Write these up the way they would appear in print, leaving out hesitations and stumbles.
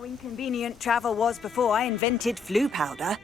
how inconvenient travel was before I invented flu powder.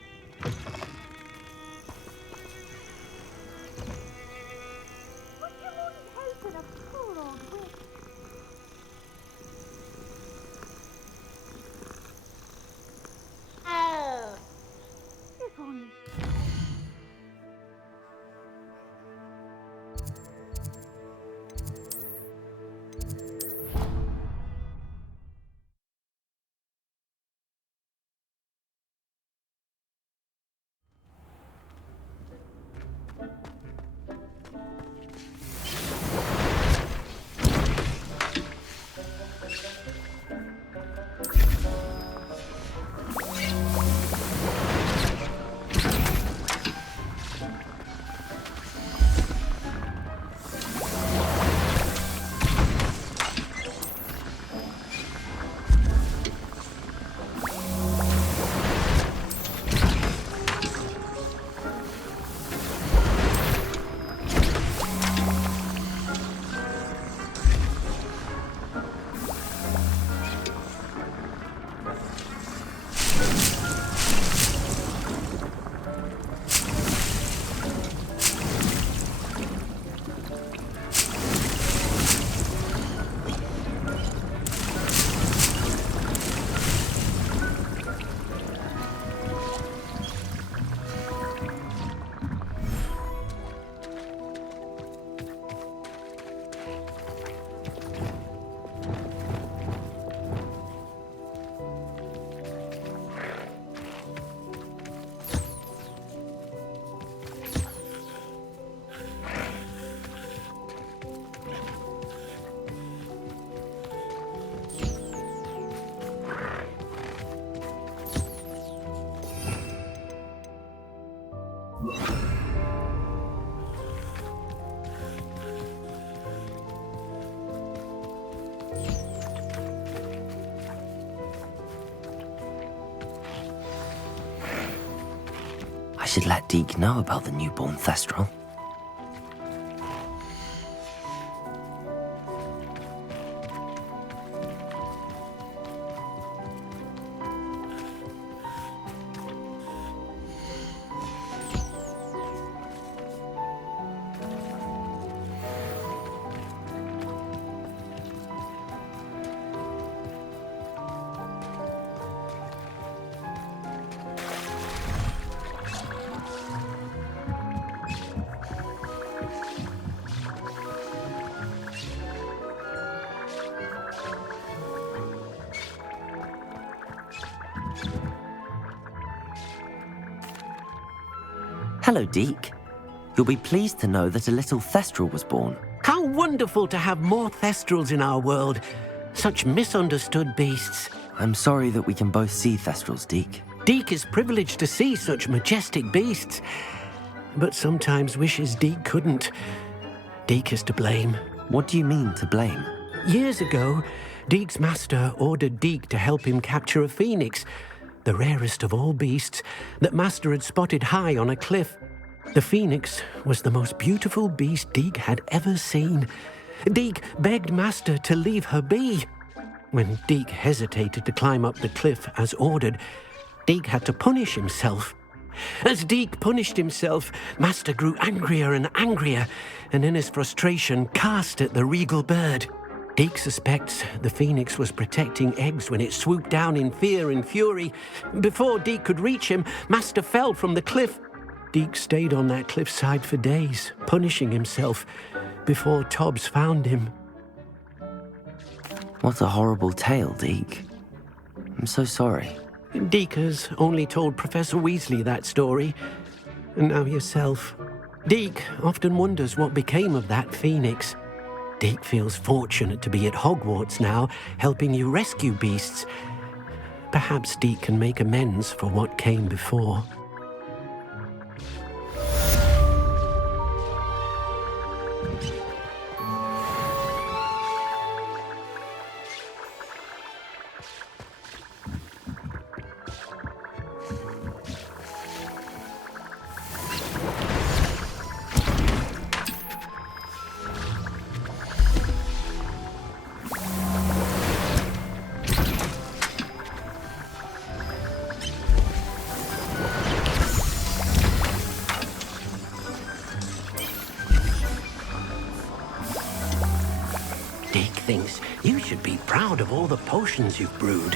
I should let Deke know about the newborn Thestral. Hello, Deke. You'll be pleased to know that a little Thestral was born. How wonderful to have more Thestrals in our world. Such misunderstood beasts. I'm sorry that we can both see Thestrals, Deke. Deke is privileged to see such majestic beasts, but sometimes wishes Deke couldn't. Deke is to blame. What do you mean, to blame? Years ago, Deke's master ordered Deke to help him capture a phoenix, the rarest of all beasts, that Master had spotted high on a cliff. The phoenix was the most beautiful beast Deke had ever seen. Deke begged Master to leave her be. When Deke hesitated to climb up the cliff as ordered, Deke had to punish himself. As Deke punished himself, Master grew angrier and angrier, and in his frustration cast at the regal bird. Deke suspects the phoenix was protecting eggs when it swooped down in fear and fury. Before Deke could reach him, Master fell from the cliff. Deke stayed on that cliffside for days, punishing himself, before Tobbs found him. What a horrible tale, Deke. I'm so sorry. Deke has only told Professor Weasley that story, and now yourself. Deke often wonders what became of that phoenix. Deke feels fortunate to be at Hogwarts now, helping you rescue beasts. Perhaps Deke can make amends for what came before. Deke thinks you should be proud of all the potions you've brewed.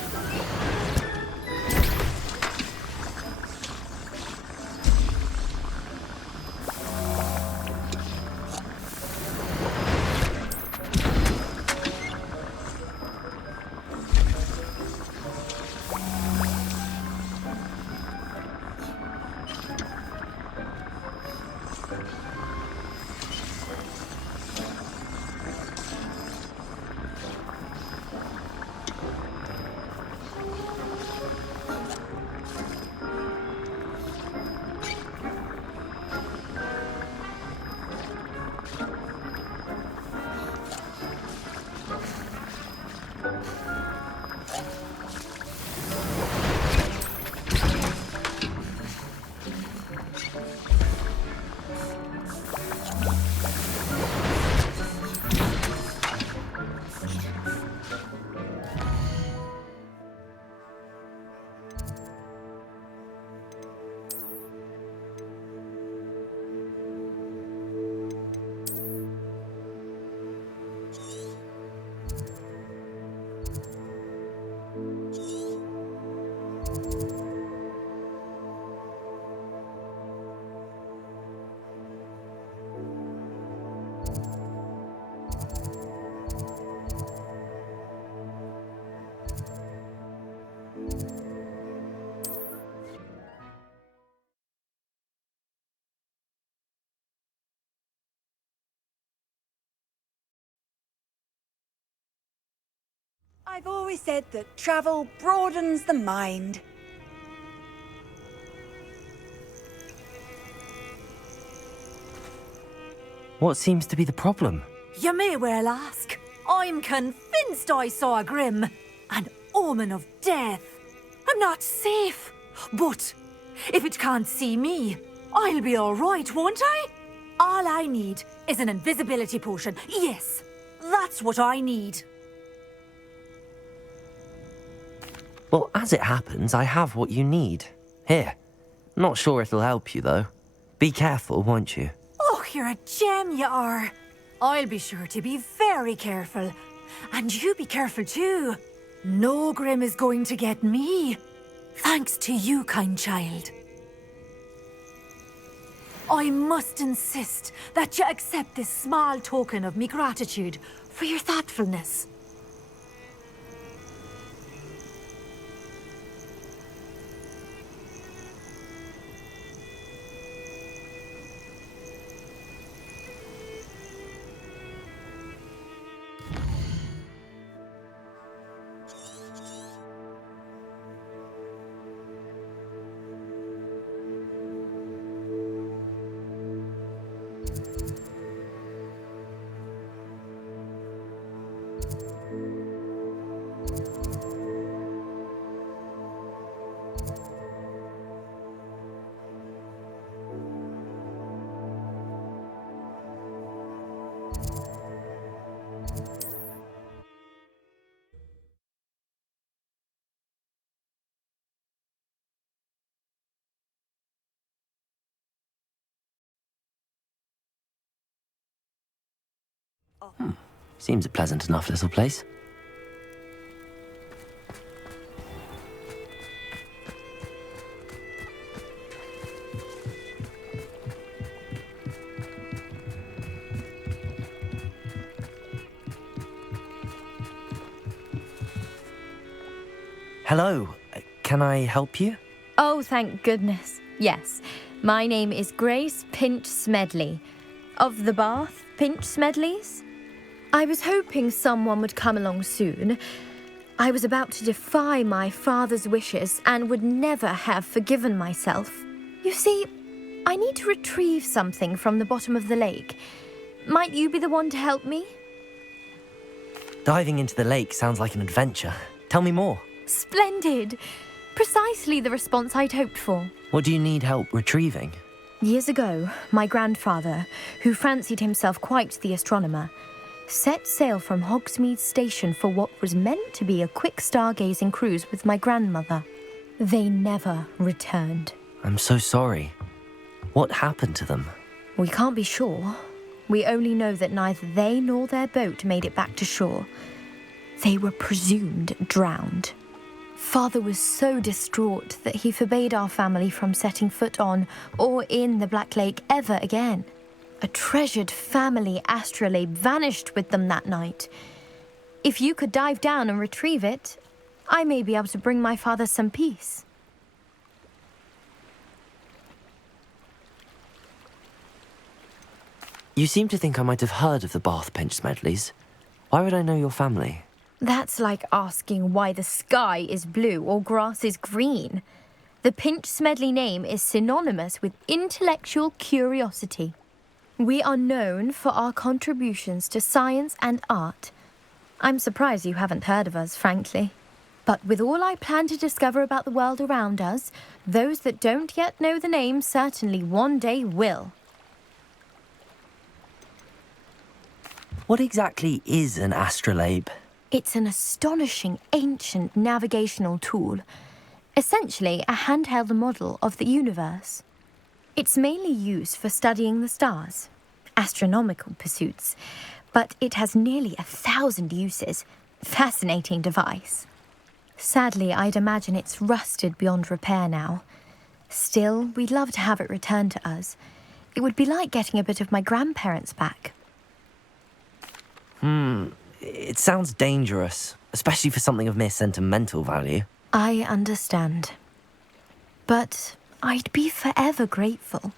I've always said that travel broadens the mind. What seems to be the problem? You may well ask. I'm convinced I saw a grim, an omen of death. I'm not safe, but if it can't see me, I'll be all right, won't I? All I need is an invisibility potion. Yes, that's what I need. Well, as it happens, I have what you need. Here. Not sure it'll help you, though. Be careful, won't you? Oh, you're a gem, you are. I'll be sure to be very careful. And you be careful too. No grim is going to get me. Thanks to you, kind child. I must insist that you accept this small token of me gratitude for your thoughtfulness. Seems a pleasant enough little place. Hello. Can I help you? Oh, thank goodness. Yes. My name is Grace Pinch Smedley. Of the Bath Pinch Smedleys? I was hoping someone would come along soon. I was about to defy my father's wishes and would never have forgiven myself. You see, I need to retrieve something from the bottom of the lake. Might you be the one to help me? Diving into the lake sounds like an adventure. Tell me more. Splendid! Precisely the response I'd hoped for. What do you need help retrieving? Years ago, my grandfather, who fancied himself quite the astronomer, set sail from Hogsmeade Station for what was meant to be a quick stargazing cruise with my grandmother. They never returned. I'm so sorry. What happened to them? We can't be sure. We only know that neither they nor their boat made it back to shore. They were presumed drowned. Father was so distraught that he forbade our family from setting foot on or in the Black Lake ever again. A treasured family astrolabe vanished with them that night. If you could dive down and retrieve it, I may be able to bring my father some peace. You seem to think I might have heard of the Bath Pinch Smedleys. Why would I know your family? That's like asking why the sky is blue or grass is green. The Pinch Smedley name is synonymous with intellectual curiosity. We are known for our contributions to science and art. I'm surprised you haven't heard of us, frankly. But with all I plan to discover about the world around us, those that don't yet know the name certainly one day will. What exactly is an astrolabe? It's an astonishing ancient navigational tool, essentially a handheld model of the universe. It's mainly used for studying the stars, astronomical pursuits, but it has nearly 1,000 uses. Fascinating device. Sadly, I'd imagine it's rusted beyond repair now. Still, we'd love to have it returned to us. It would be like getting a bit of my grandparents back. It sounds dangerous, especially for something of mere sentimental value. I understand. But I'd be forever grateful.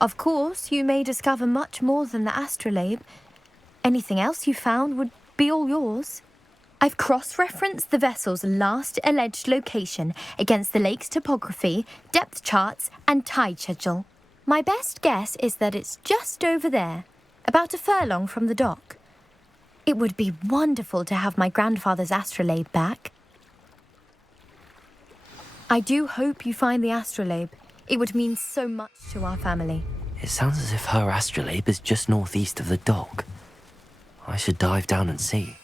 Of course, you may discover much more than the astrolabe. Anything else you found would be all yours. I've cross-referenced the vessel's last alleged location against the lake's topography, depth charts, and tide schedule. My best guess is that it's just over there, about a furlong from the dock. It would be wonderful to have my grandfather's astrolabe back. I do hope you find the astrolabe. It would mean so much to our family. It sounds as if her astrolabe is just northeast of the dock. I should dive down and see.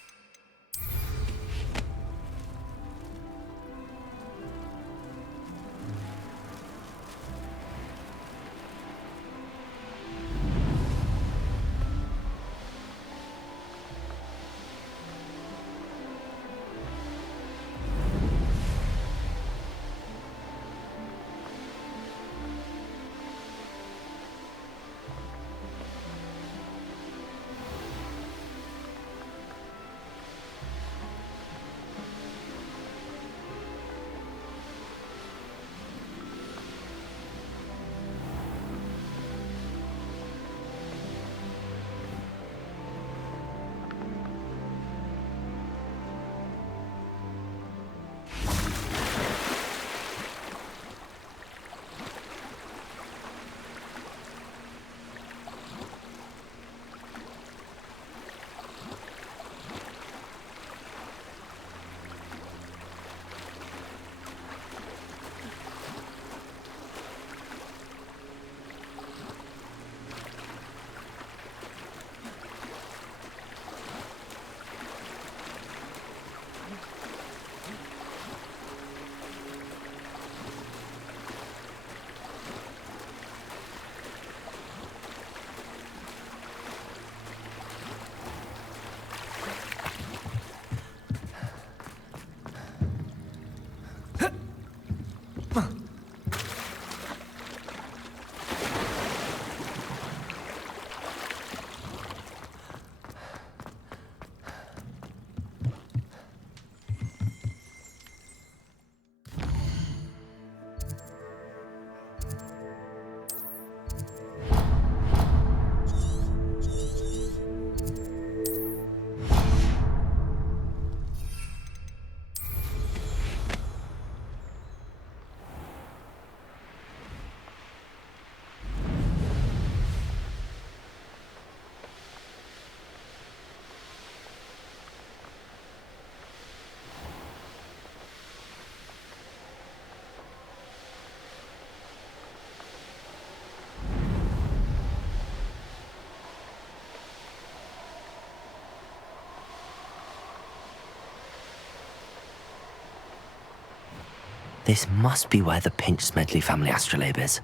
This must be where the Pinch Smedley family astrolabe is.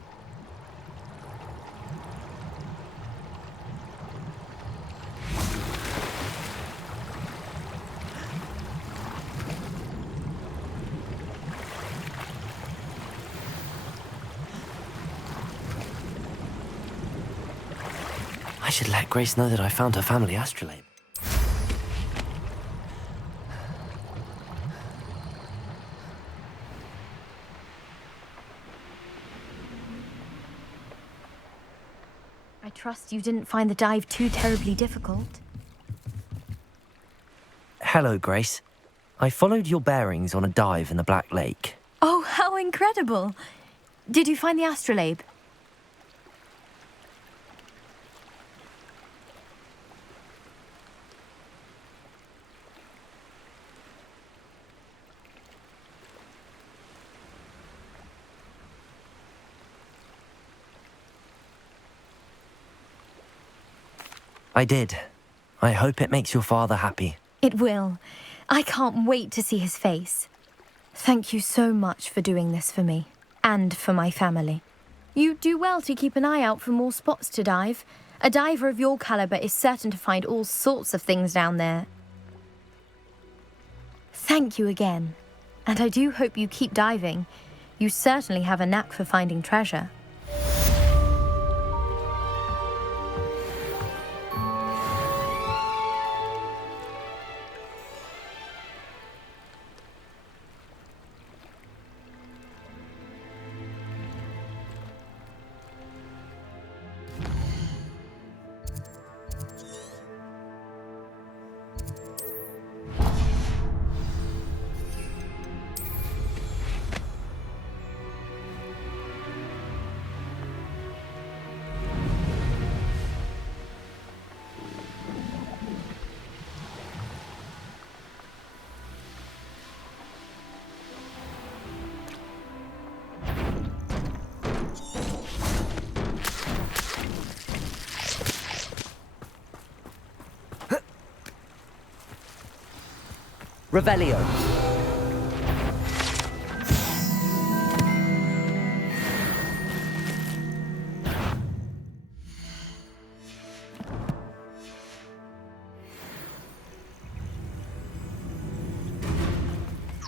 I should let Grace know that I found her family astrolabe. I trust you didn't find the dive too terribly difficult. Hello, Grace. I followed your bearings on a dive in the Black Lake. Oh, how incredible! Did you find the astrolabe? I did. I hope it makes your father happy. It will. I can't wait to see his face. Thank you so much for doing this for me, and for my family. You do well to keep an eye out for more spots to dive. A diver of your caliber is certain to find all sorts of things down there. Thank you again. And I do hope you keep diving. You certainly have a knack for finding treasure. Revelio.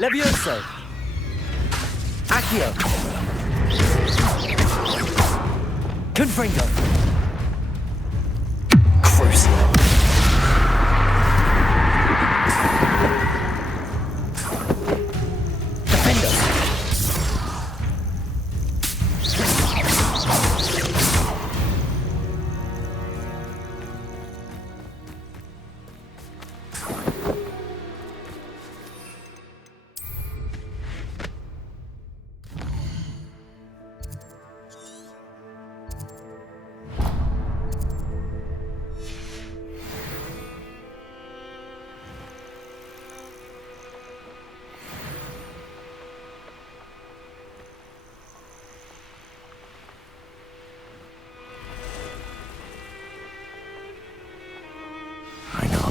Levioso. Accio. Confringo. Crucial.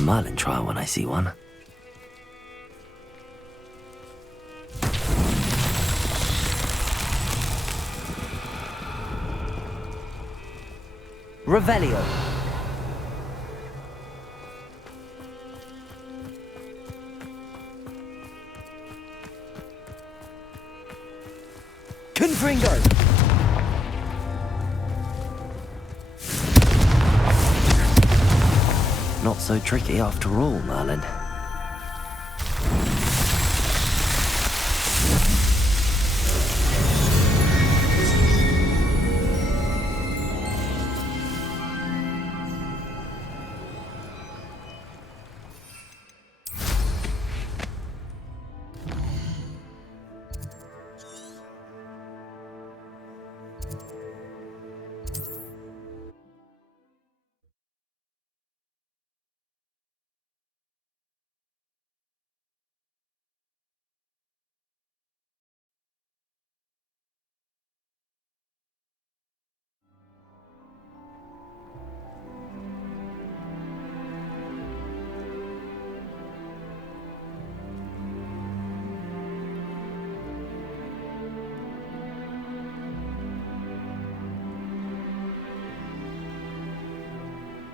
Merlin trial when I see one. Revelio. Confringo. Not so tricky after all, Merlin.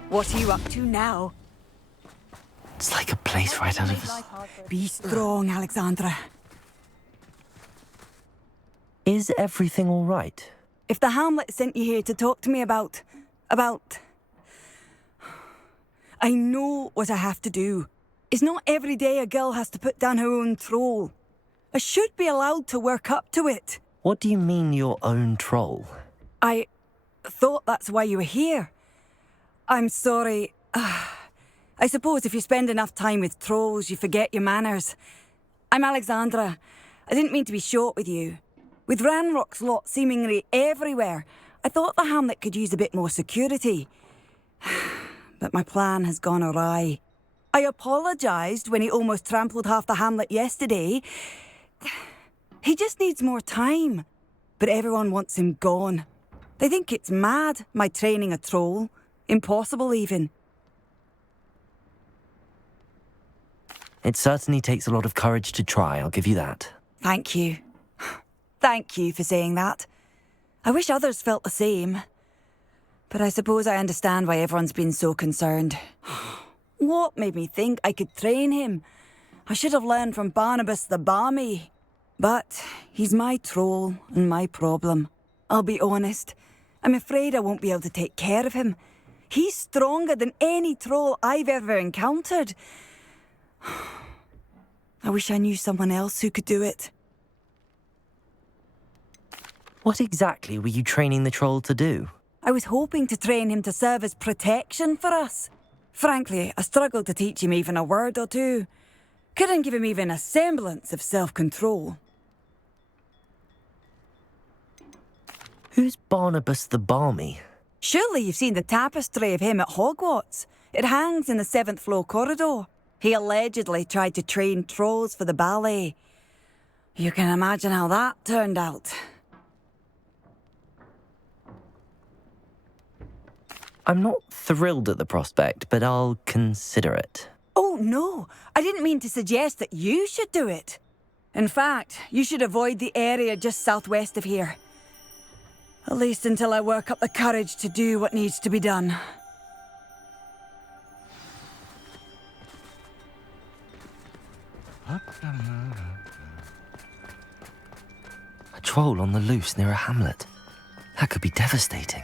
What are you up to now? It's like a place right out of a... Be strong, Alexandra. Is everything all right? If the Hamlet sent you here to talk to me about... I know what I have to do. It's not every day a girl has to put down her own troll. I should be allowed to work up to it. What do you mean your own troll? I thought that's why you were here. I'm sorry. I suppose if you spend enough time with trolls, you forget your manners. I'm Alexandra. I didn't mean to be short with you. With Ranrock's lot seemingly everywhere, I thought the hamlet could use a bit more security. But my plan has gone awry. I apologised when he almost trampled half the hamlet yesterday. He just needs more time. But everyone wants him gone. They think it's mad, my training a troll. Impossible, even. It certainly takes a lot of courage to try, I'll give you that. Thank you. Thank you for saying that. I wish others felt the same. But I suppose I understand why everyone's been so concerned. What made me think I could train him? I should have learned from Barnabas the Barmy. But he's my troll and my problem. I'll be honest. I'm afraid I won't be able to take care of him. He's stronger than any troll I've ever encountered. I wish I knew someone else who could do it. What exactly were you training the troll to do? I was hoping to train him to serve as protection for us. Frankly, I struggled to teach him even a word or two. Couldn't give him even a semblance of self-control. Who's Barnabas the Barmy? Surely you've seen the tapestry of him at Hogwarts. It hangs in the 7th floor corridor. He allegedly tried to train trolls for the ballet. You can imagine how that turned out. I'm not thrilled at the prospect, but I'll consider it. Oh, no. I didn't mean to suggest that you should do it. In fact, you should avoid the area just southwest of here. At least until I work up the courage to do what needs to be done. A troll on the loose near a hamlet. That could be devastating.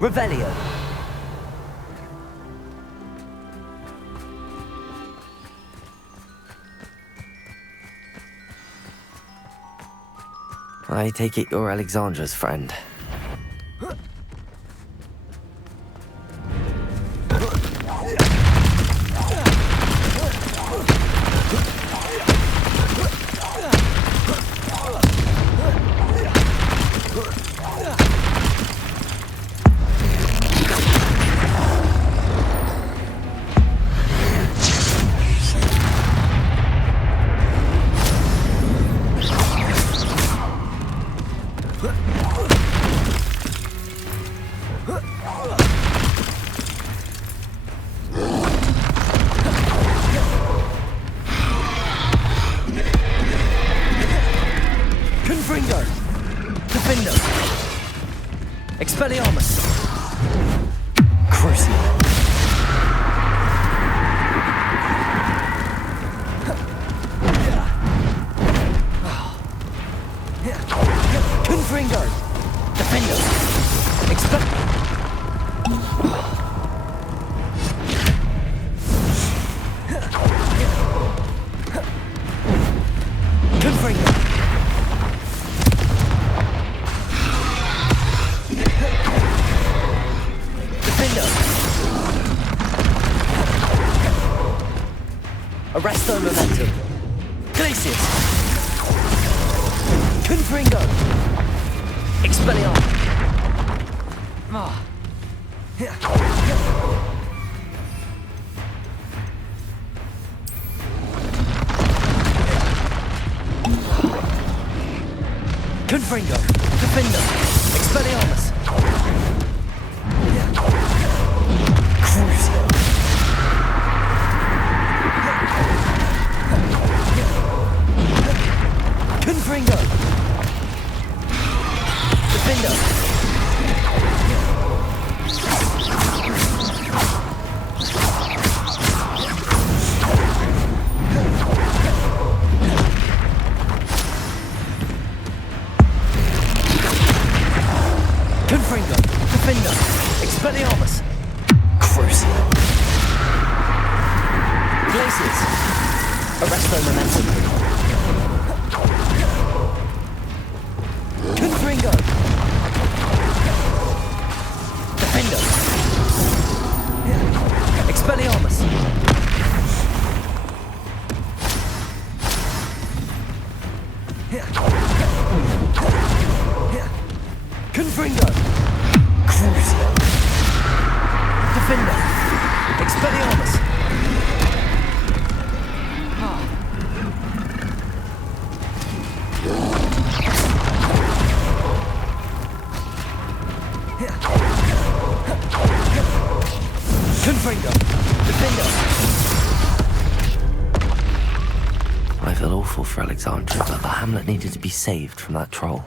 Revelio. I take it you're Alexandra's friend. Expelliarmus! Crucial! Confringo! Defendo! Confringo! Arresto momentum. Glacius. Confringo. Expelliarmus. Confringo. Defendo. Expelliarmus. Crucial. Confringo! Expelliarmus! Crucial! Glaciers! Arresto momentum! Confringo! Defender! Expelliarmus! Confringo! Crucial! Defender! Expelliarmus! Confringo! Defender! I feel awful for Alexandra, but the hamlet needed to be saved from that troll.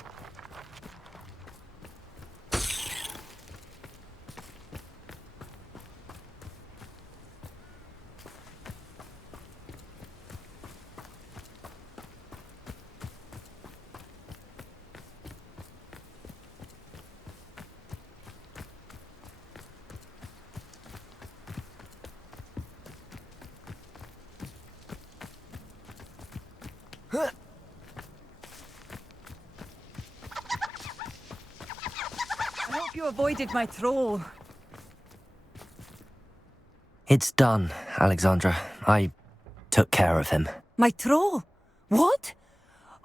I hope you avoided my troll. It's done, Alexandra. I took care of him. My troll? What?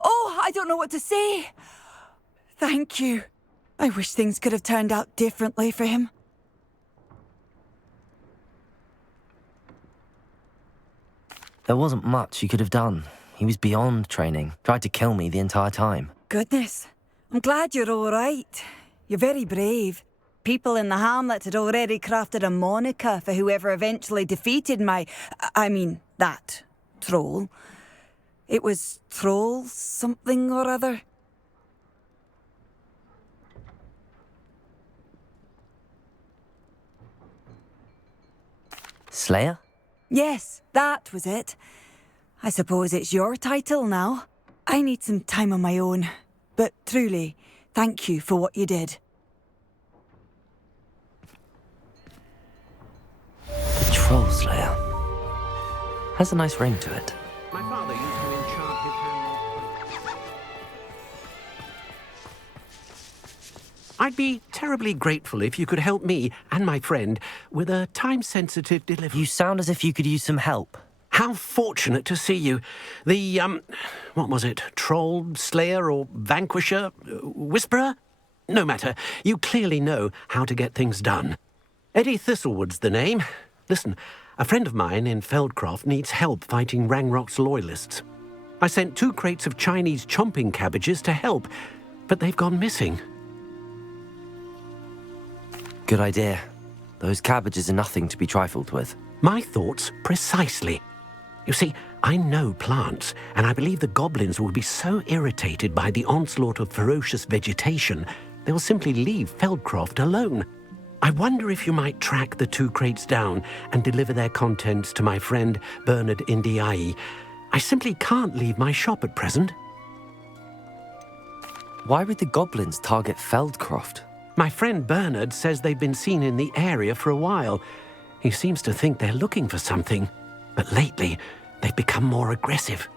Oh, I don't know what to say. Thank you. I wish things could have turned out differently for him. There wasn't much you could have done. He was beyond training. Tried to kill me the entire time. Goodness. I'm glad you're all right. You're very brave. People in the hamlet had already crafted a moniker for whoever eventually defeated that troll. It was Troll something or other. Slayer? Yes, that was it. I suppose it's your title now. I need some time on my own. But truly, thank you for what you did. The Troll Slayer. Has a nice ring to it. My father used to enchant his hand. I'd be terribly grateful if you could help me and my friend with a time-sensitive delivery. You sound as if you could use some help. How fortunate to see you. The, what was it? Troll, Slayer, or Vanquisher? Whisperer? No matter. You clearly know how to get things done. Eddie Thistlewood's the name. Listen, a friend of mine in Feldcroft needs help fighting Rangrock's loyalists. I sent 2 crates of Chinese chomping cabbages to help, but they've gone missing. Good idea. Those cabbages are nothing to be trifled with. My thoughts precisely. You see, I know plants, and I believe the goblins will be so irritated by the onslaught of ferocious vegetation, they will simply leave Feldcroft alone. I wonder if you might track the 2 crates down and deliver their contents to my friend Bernard Indiai. I simply can't leave my shop at present. Why would the goblins target Feldcroft? My friend Bernard says they've been seen in the area for a while. He seems to think they're looking for something, but lately they've become more aggressive.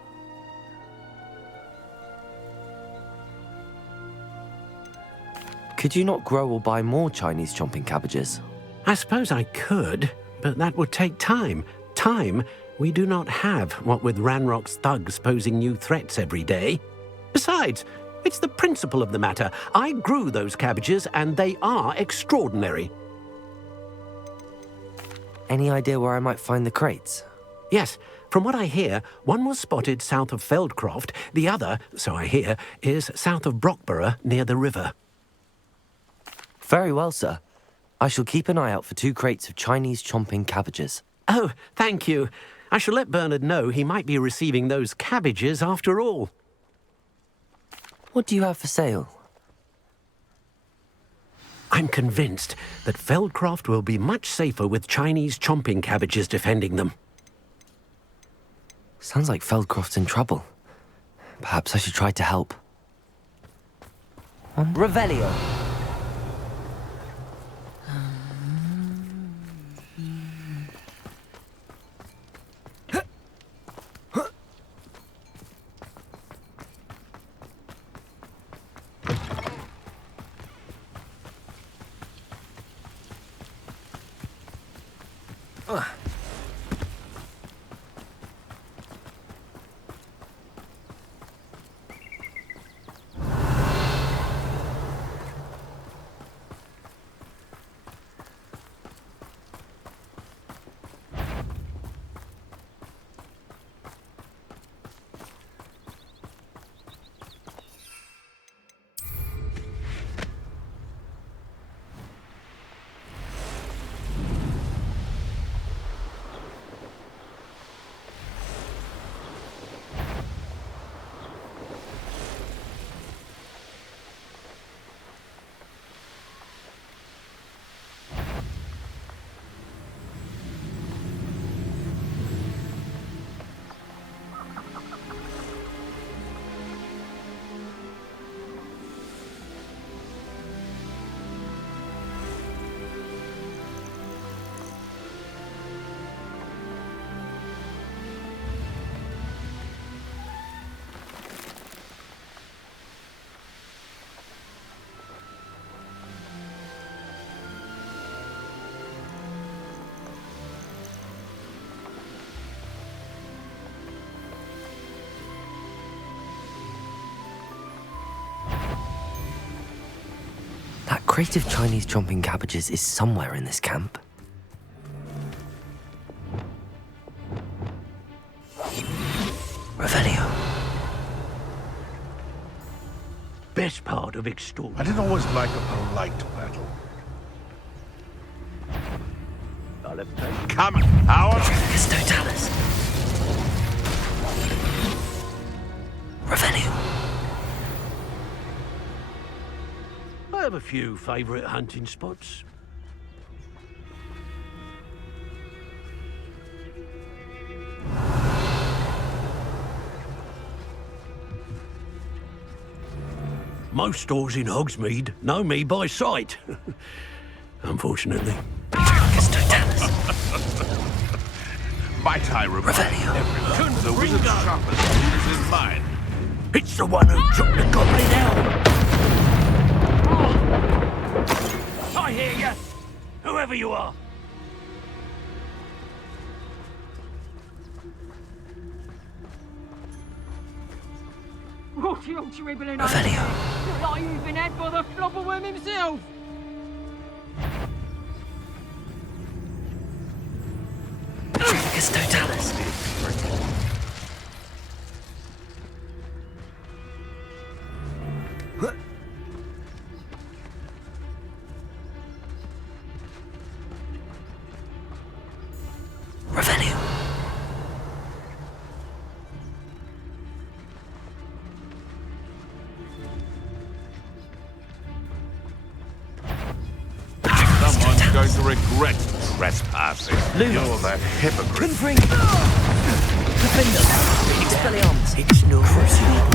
Could you not grow or buy more Chinese chomping cabbages? I suppose I could, but that would take time. Time we do not have, what with Ranrock's thugs posing new threats every day. Besides, it's the principle of the matter. I grew those cabbages, and they are extraordinary. Any idea where I might find the crates? Yes, from what I hear, one was spotted south of Feldcroft, the other, so I hear, is south of Brockborough near the river. Very well, sir. I shall keep an eye out for 2 crates of Chinese chomping cabbages. Oh, thank you. I shall let Bernard know he might be receiving those cabbages after all. What do you have for sale? I'm convinced that Feldcroft will be much safer with Chinese chomping cabbages defending them. Sounds like Feldcroft's in trouble. Perhaps I should try to help. Revelio. That crate of Chinese chomping cabbages is somewhere in this camp. Revelio. Best part of extortion. I didn't always like a polite battle. Come, Howard! Trifficus totalis. Revelio. I have a few favourite hunting spots. Most stores in Hogsmeade know me by sight. Unfortunately. Trifficus totalis. Might I remember Revelio. everyone? The winged sharpest is in mine. It's the one who took the goblin elm. I hear you, whoever you are. Revelio. Like you've been had by the flopperworm himself. Trifficus totalis. Revelio. Someone's going to regret trespassing. You're the hypocrite. Confring. Defender. Expelliarmus. It's no saviour.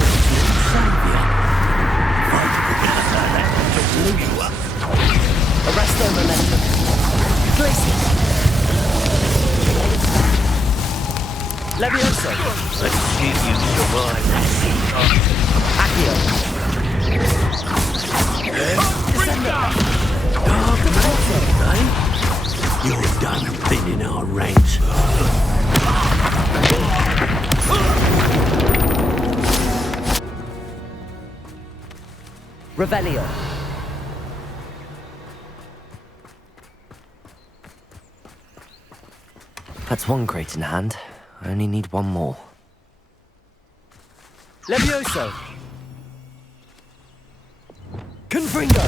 Arresto momentum. Glacius. Levioso. Let's see you survive. Accio. Dark matter, eh? You're done thinning our ranks. Revelio. That's one crate in hand. I only need one more. Levioso. Confringo.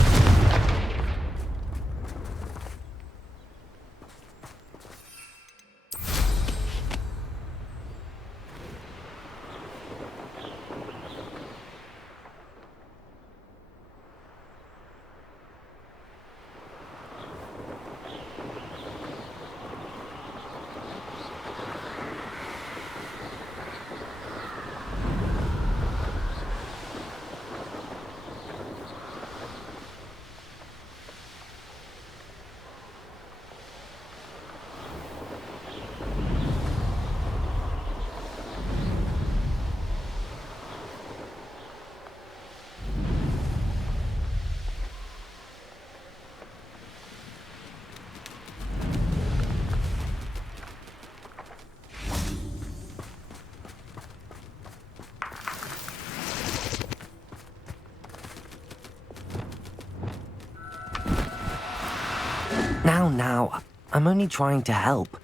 Now, I'm only trying to help.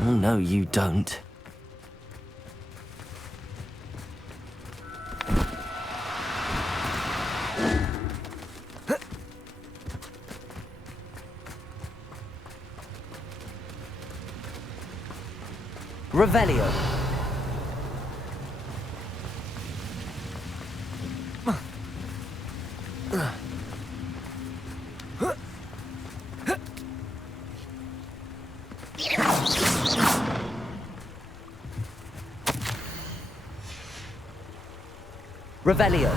Oh, no, you don't. Revelio. Revelio.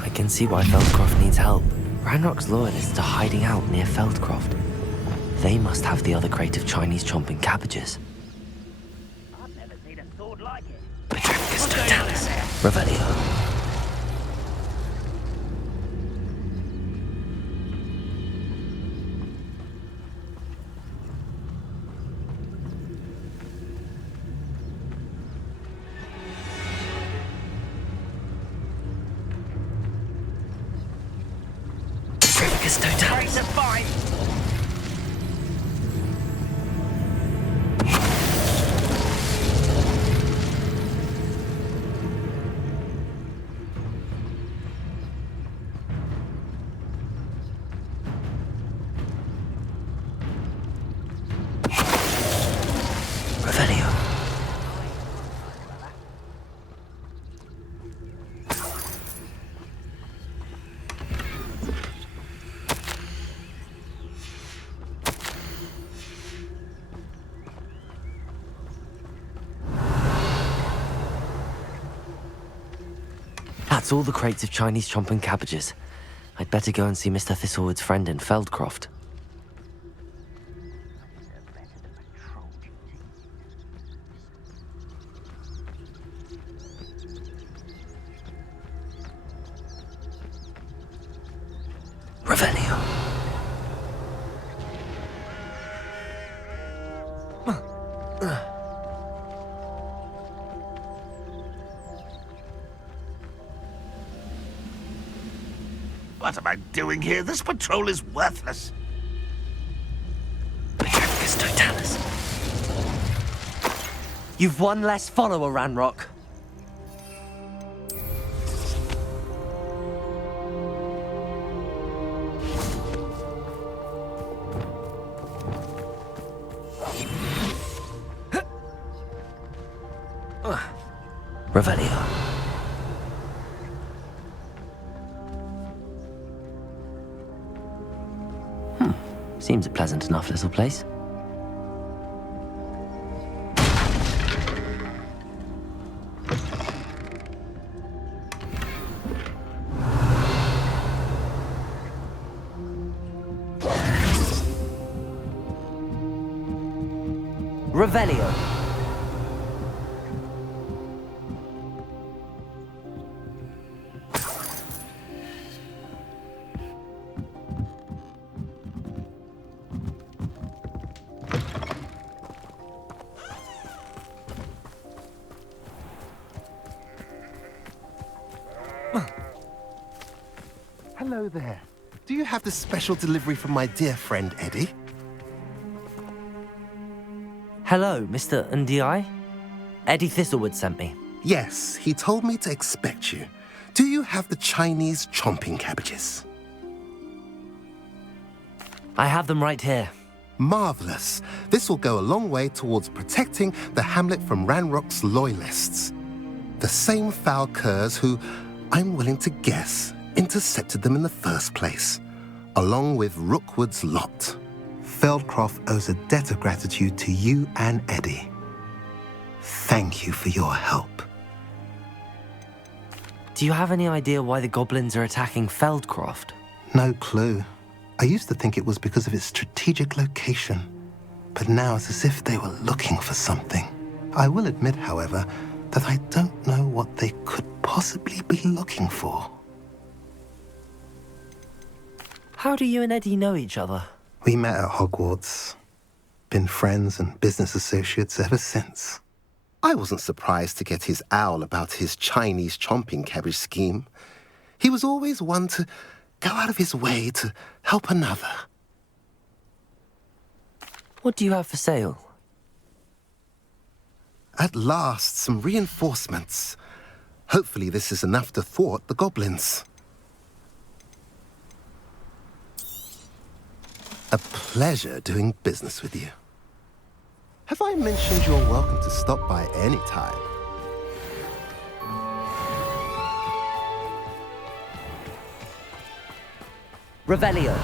I can see why Feldcroft needs help. Ranrock's loyalists are hiding out near Feldcroft. They must have the other crate of Chinese chomping cabbages. I've never seen a sword like it. Petricus totalis. Revelio. Petricus totalis. To fight. Revelio. That's all the crates of Chinese chomping cabbages. I'd better go and see Mr. Thistlewood's friend in Feldcroft. Revelio. What am I doing here? This patrol is worthless. Petricus totalis. You've one less follower, Ranrock. Revelio. Seems a pleasant enough little place. Revelio. Hello there. Do you have this special delivery from my dear friend Eddie? Hello, Mr. Ndi. Eddie Thistlewood sent me. Yes, he told me to expect you. Do you have the Chinese chomping cabbages? I have them right here. Marvelous. This will go a long way towards protecting the hamlet from Ranrock's loyalists. The same foul curs who, I'm willing to guess, intercepted them in the first place, along with Rookwood's lot. Feldcroft owes a debt of gratitude to you and Eddie. Thank you for your help. Do you have any idea why the goblins are attacking Feldcroft? No clue. I used to think it was because of its strategic location, but now it's as if they were looking for something. I will admit, however, that I don't know what they could possibly be looking for. How do you and Eddie know each other? We met at Hogwarts. Been friends and business associates ever since. I wasn't surprised to get his owl about his Chinese chomping cabbage scheme. He was always one to go out of his way to help another. What do you have for sale? At last, some reinforcements. Hopefully this is enough to thwart the goblins. A pleasure doing business with you. Have I mentioned you're welcome to stop by any time? Revelio.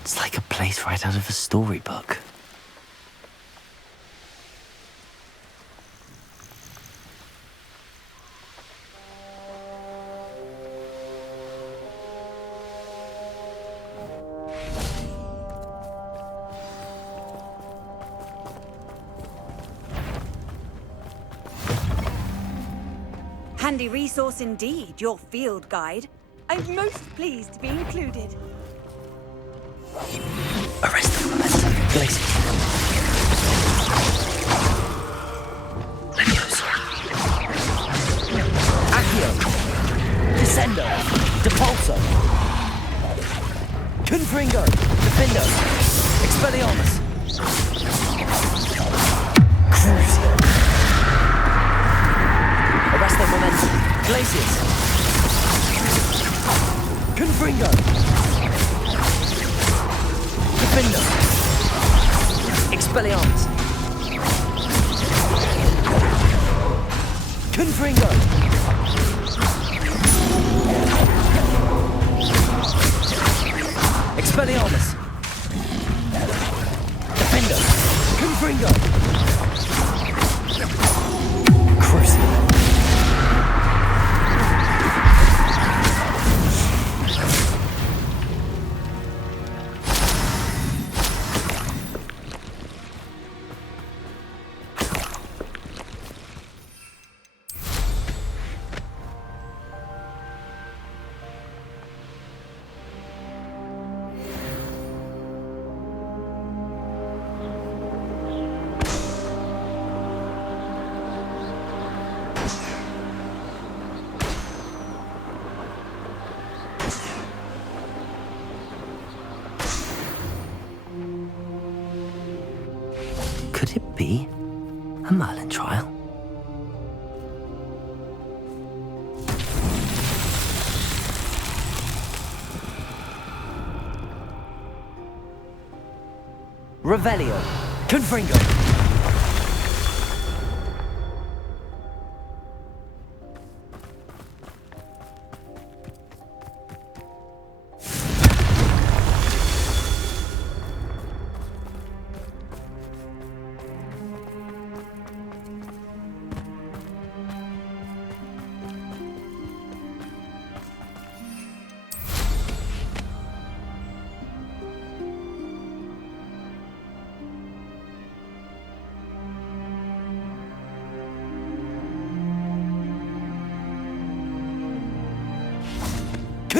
It's like a place right out of a storybook. Handy resource indeed, your field guide. I'm most pleased to be included. Arrest them, Momentum. Glacier. Leviosa. Accio. Descendo. Depulso. Confringo. Defindo. Expelliarmus. Crucio. Arrest them, Momentum. Glaciers. Confringo. Defender. Expelliarmus. Confringo. Expelliarmus. Defender. Confringo. Crucio. Could it be a Merlin trial? Revelio. Confringo.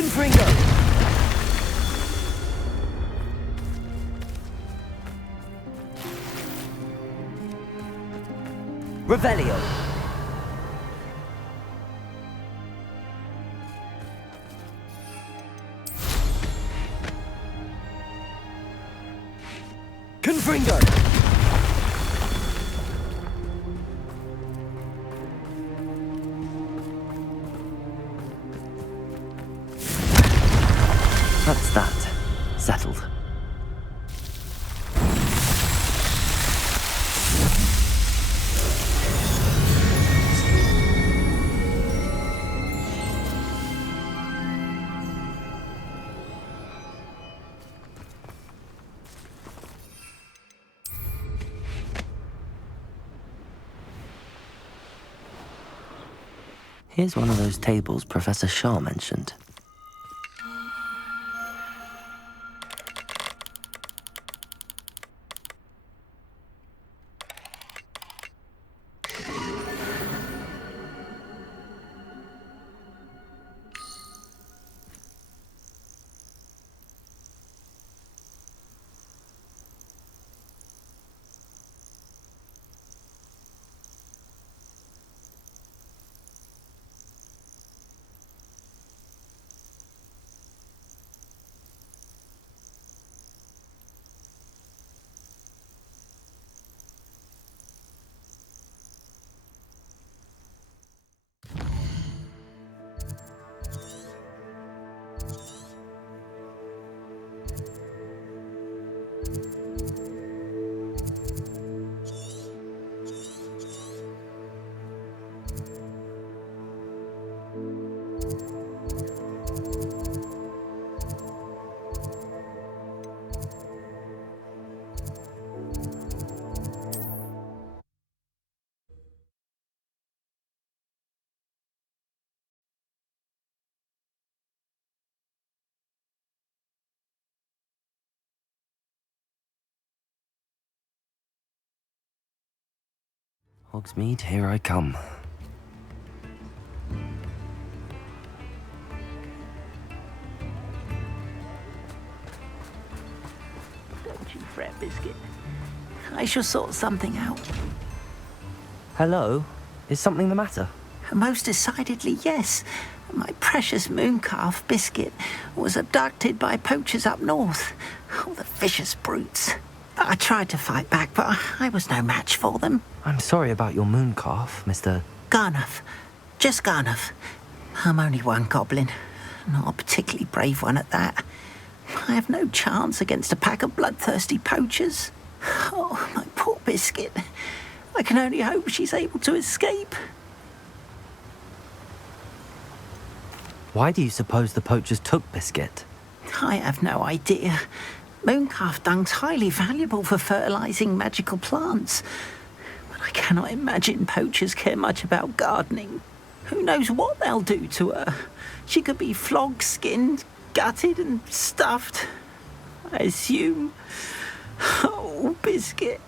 Confringo! Revelio! Confringo! That's that. Settled. Here's one of those tables Professor Shaw mentioned. Hogsmeade, here I come. Don't you fret, Biscuit. I shall sort something out. Hello? Is something the matter? Most decidedly, yes. My precious moon calf, Biscuit, was abducted by poachers up north. Oh, the vicious brutes. I tried to fight back, but I was no match for them. I'm sorry about your moon calf, Mr. Garnuff. Just Garnuff. I'm only one goblin. Not a particularly brave one at that. I have no chance against a pack of bloodthirsty poachers. Oh, my poor Biscuit. I can only hope she's able to escape. Why do you suppose the poachers took Biscuit? I have no idea. Mooncalf dung's highly valuable for fertilising magical plants. But I cannot imagine poachers care much about gardening. Who knows what they'll do to her? She could be flogged, skinned, gutted and stuffed. I assume. Oh, Biscuit.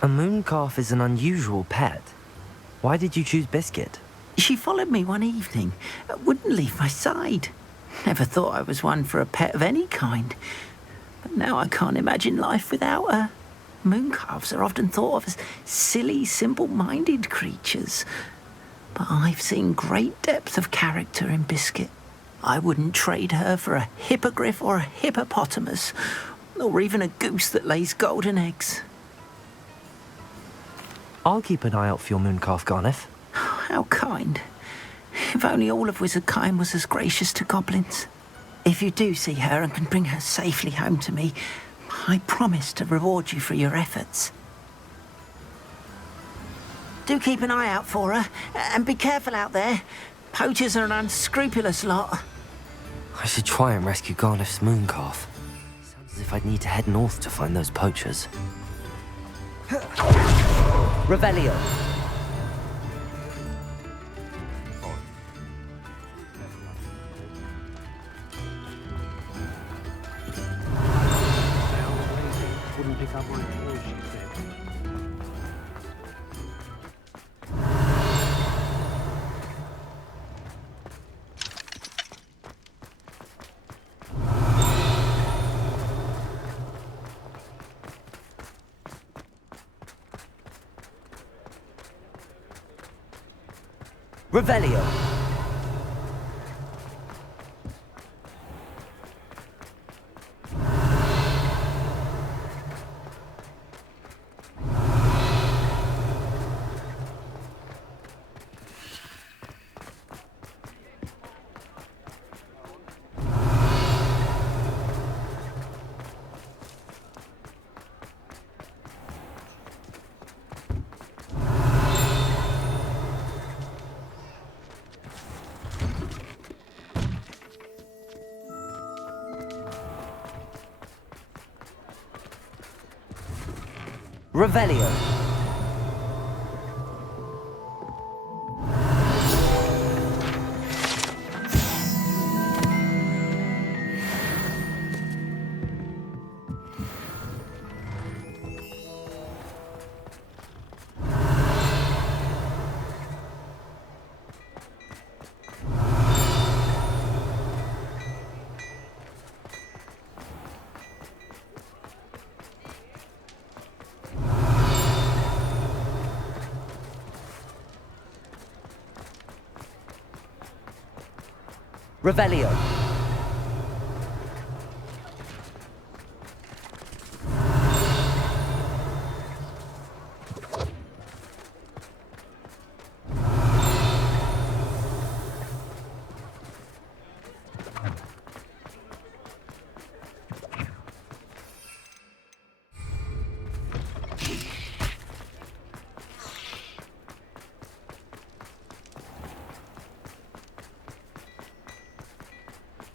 A moon calf is an unusual pet. Why did you choose Biscuit? She followed me one evening, wouldn't leave my side. Never thought I was one for a pet of any kind. But now I can't imagine life without her. Mooncalves are often thought of as silly, simple-minded creatures. But I've seen great depth of character in Biscuit. I wouldn't trade her for a hippogriff or a hippopotamus, or even a goose that lays golden eggs. I'll keep an eye out for your moon calf, Garniff. How kind. If only all of Wizardkind was as gracious to goblins. If you do see her and can bring her safely home to me, I promise to reward you for your efforts. Do keep an eye out for her, and be careful out there. Poachers are an unscrupulous lot. I should try and rescue Garniff's moon calf. Sounds as if I'd need to head north to find those poachers. Revelio. Wouldn't pick up my call, she said. Revelio. Revelio. Revelio.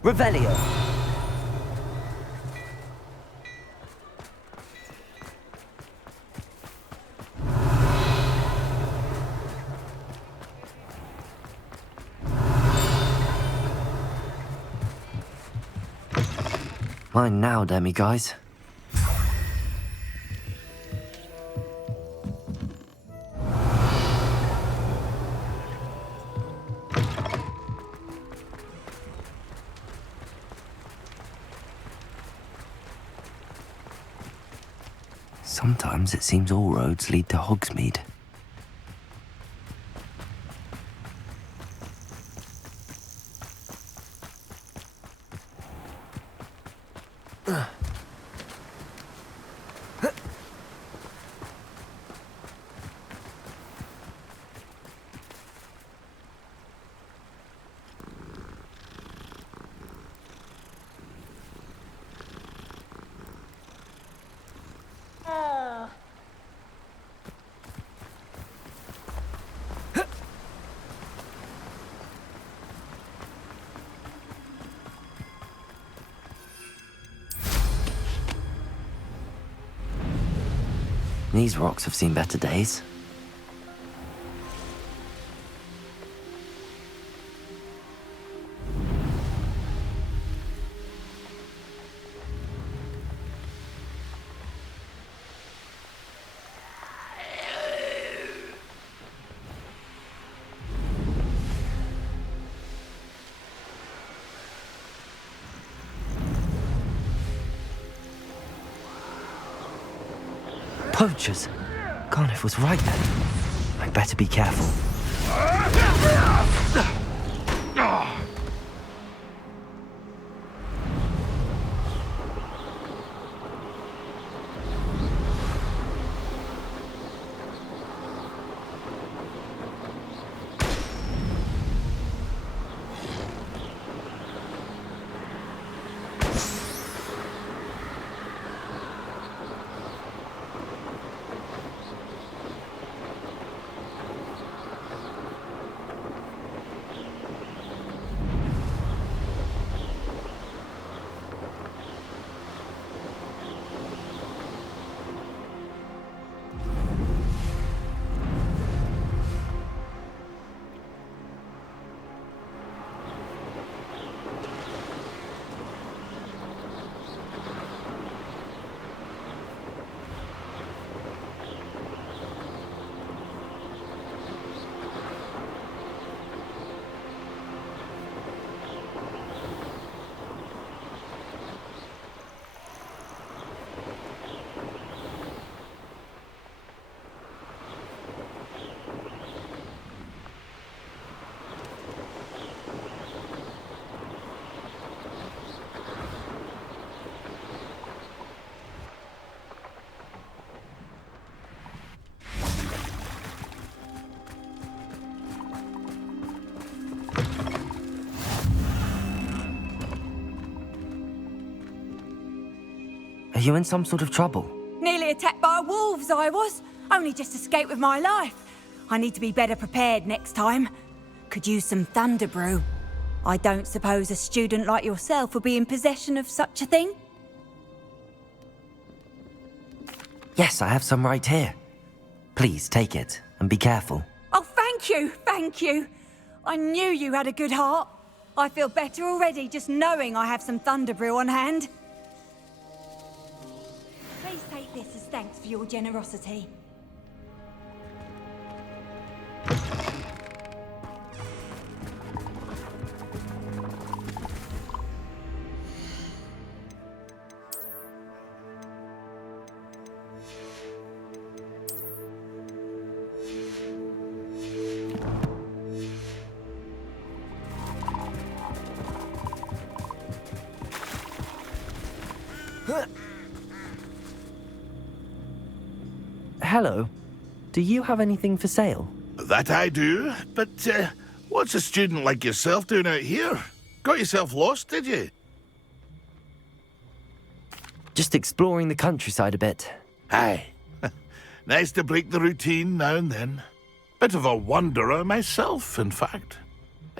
Revelio. Mine now, demi-guys. Sometimes it seems all roads lead to Hogsmeade. These rocks have seen better days. Poachers! Garniff was right then. I'd better be careful. you in some sort of trouble? Nearly attacked by wolves, I was. Only just escaped with my life. I need to be better prepared next time. Could use some thunder brew. I don't suppose a student like yourself would be in possession of such a thing? Yes, I have some right here. Please take it, and be careful. Oh, thank you, thank you. I knew you had a good heart. I feel better already just knowing I have some thunder brew on hand. Please take this as thanks for your generosity. Hello. Do you have anything for sale? That I do, but what's a student like yourself doing out here? Got yourself lost, did you? Just exploring the countryside a bit. Aye. Nice to break the routine now and then. Bit of a wanderer myself, in fact.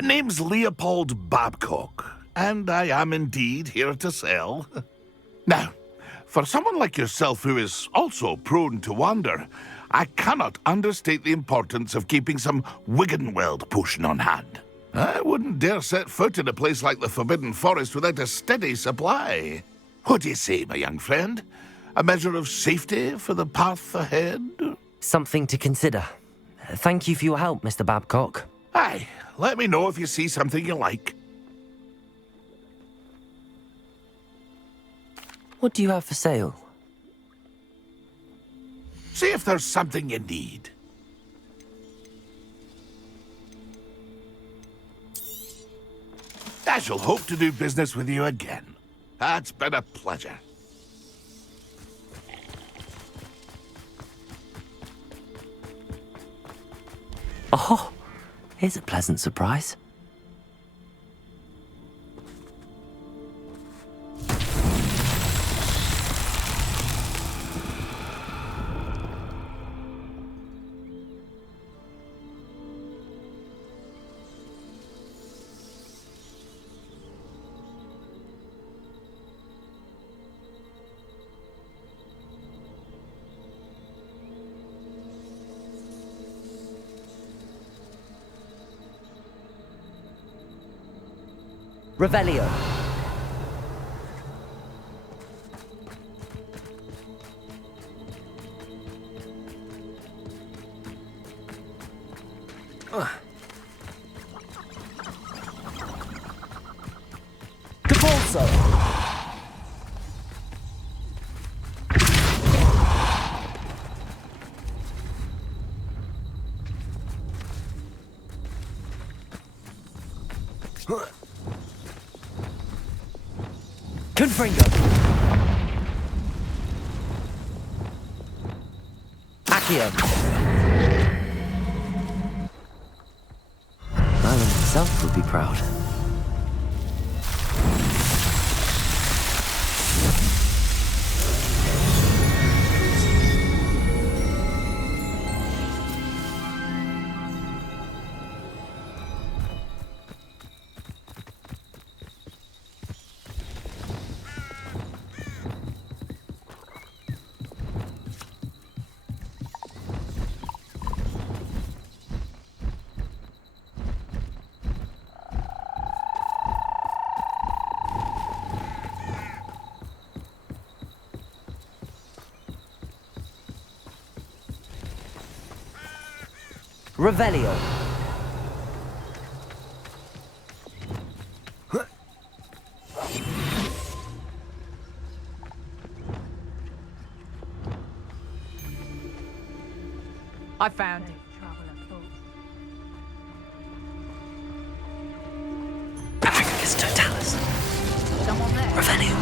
Name's Leopold Babcock, and I am indeed here to sell. Now, for someone like yourself who is also prone to wander, I cannot understate the importance of keeping some Wiggenweld potion on hand. I wouldn't dare set foot in a place like the Forbidden Forest without a steady supply. What do you say, my young friend? A measure of safety for the path ahead? Something to consider. Thank you for your help, Mr. Babcock. Aye, let me know if you see something you like. What do you have for sale? See if there's something you need. I shall hope to do business with you again. That's been a pleasure. Oh, here's a pleasant surprise. Revelio. Capolso. Confringo. Accio. Merlin himself would be proud. Revelio. I found it. Papricus totalis. Someone there. Revelio.